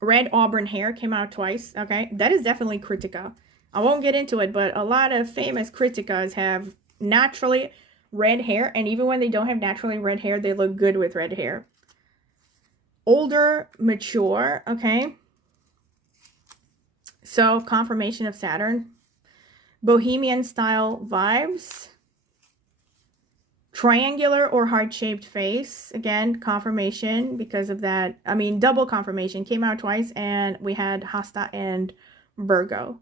Red auburn hair came out twice. Okay, that is definitely Kritika. I won't get into it, but a lot of famous Kritikas have naturally red hair, and even when they don't have naturally red hair, they look good with red hair. Older, mature, okay. So, confirmation of Saturn. Bohemian style vibes. Triangular or heart-shaped face. Again, confirmation because of that. I mean, double confirmation. Came out twice, and we had Hasta and Virgo.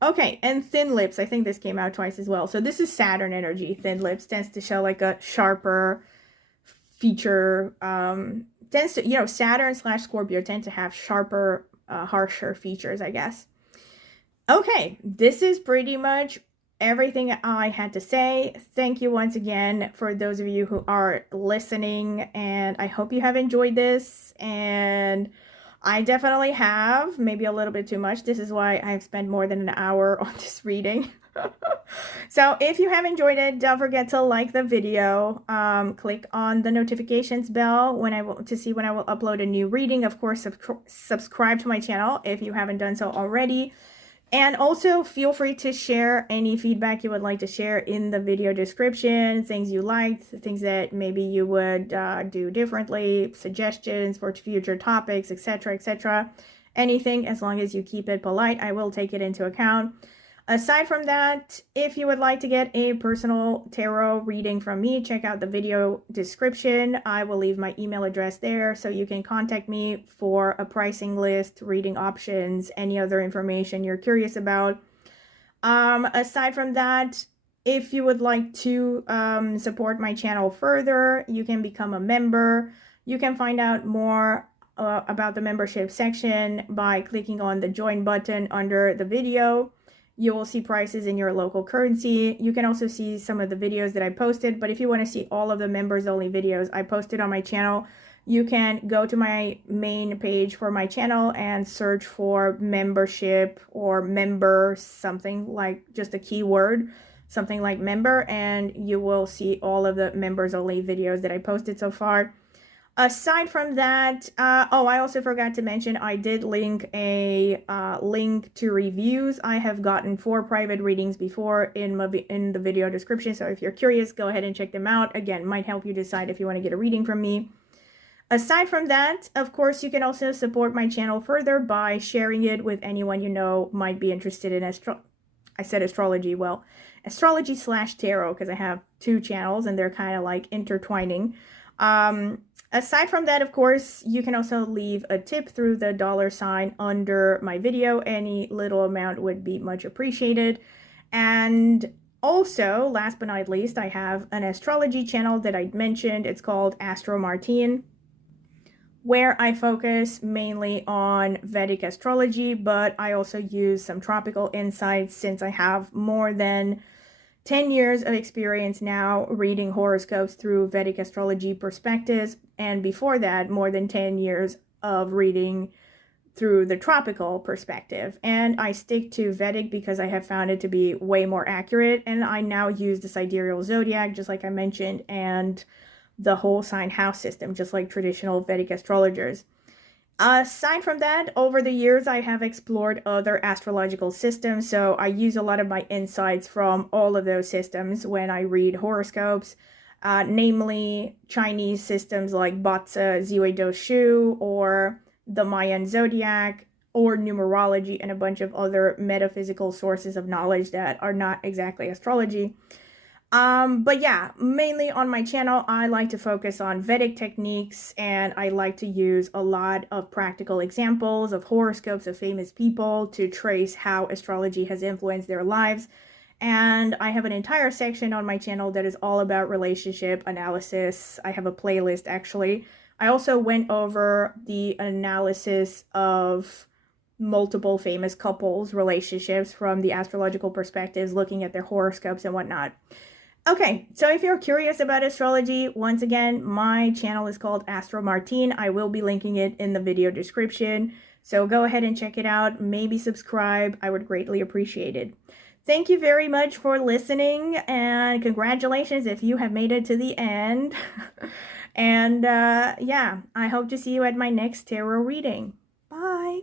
Okay, and thin lips. I think this came out twice as well. So this is Saturn energy. Thin lips tends to show like a sharper feature. Tends to, you know, Saturn / Scorpio tend to have sharper, harsher features, I guess. Okay, this is pretty much everything I had to say. Thank you once again for those of you who are listening, and I hope you have enjoyed this. And I definitely have, maybe a little bit too much. This is why I've spent more than an hour on this reading. So if you have enjoyed it, don't forget to like the video. Click on the notifications bell to see when I will upload a new reading. Of course, subscribe to my channel if you haven't done so already. And also feel free to share any feedback you would like to share in the video description, things you liked, things that maybe you would do differently, suggestions for future topics, etc., etc. Anything, as long as you keep it polite, I will take it into account. Aside from that, if you would like to get a personal tarot reading from me, check out the video description. I will leave my email address there so you can contact me for a pricing list, reading options, any other information you're curious about. Aside from that, if you would like to support my channel further, you can become a member. You can find out more about the membership section by clicking on the join button under the video. You will see prices in your local currency. You can also see some of the videos that I posted, but if you want to see all of the members only videos I posted on my channel, you can go to my main page for my channel and search for membership or member, something like just a keyword, something like member, and you will see all of the members only videos that I posted so far. Aside from that, I also forgot to mention I did link a link to reviews. I have gotten 4 private readings before in the video description, so if you're curious, go ahead and check them out. Again, might help you decide if you want to get a reading from me. Aside from that, of course, you can also support my channel further by sharing it with anyone you know might be interested in astrology. Well, astrology / tarot, because I have 2 channels and they're kind of like intertwining. Aside from that, of course, you can also leave a tip through the $ under my video. Any little amount would be much appreciated. And also, last but not least, I have an astrology channel that I mentioned. It's called Martine, where I focus mainly on Vedic astrology, but I also use some tropical insights since I have more than 10 years of experience now reading horoscopes through Vedic astrology perspectives, and before that, more than 10 years of reading through the tropical perspective. And I stick to Vedic because I have found it to be way more accurate, and I now use the sidereal zodiac, just like I mentioned, and the whole sign house system, just like traditional Vedic astrologers. Aside from that, over the years, I have explored other astrological systems, so I use a lot of my insights from all of those systems when I read horoscopes, namely Chinese systems like Batsa, Ziwei Do Shu, or the Mayan zodiac, or numerology, and a bunch of other metaphysical sources of knowledge that are not exactly astrology. But yeah, mainly on my channel, I like to focus on Vedic techniques, and I like to use a lot of practical examples of horoscopes of famous people to trace how astrology has influenced their lives. And I have an entire section on my channel that is all about relationship analysis. I have a playlist, actually. I also went over the analysis of multiple famous couples' relationships from the astrological perspectives, looking at their horoscopes and whatnot. Okay, so if you're curious about astrology, once again, my channel is called Martine. I will be linking it in the video description. So go ahead and check it out. Maybe subscribe. I would greatly appreciate it. Thank you very much for listening, and congratulations if you have made it to the end. And yeah, I hope to see you at my next tarot reading. Bye.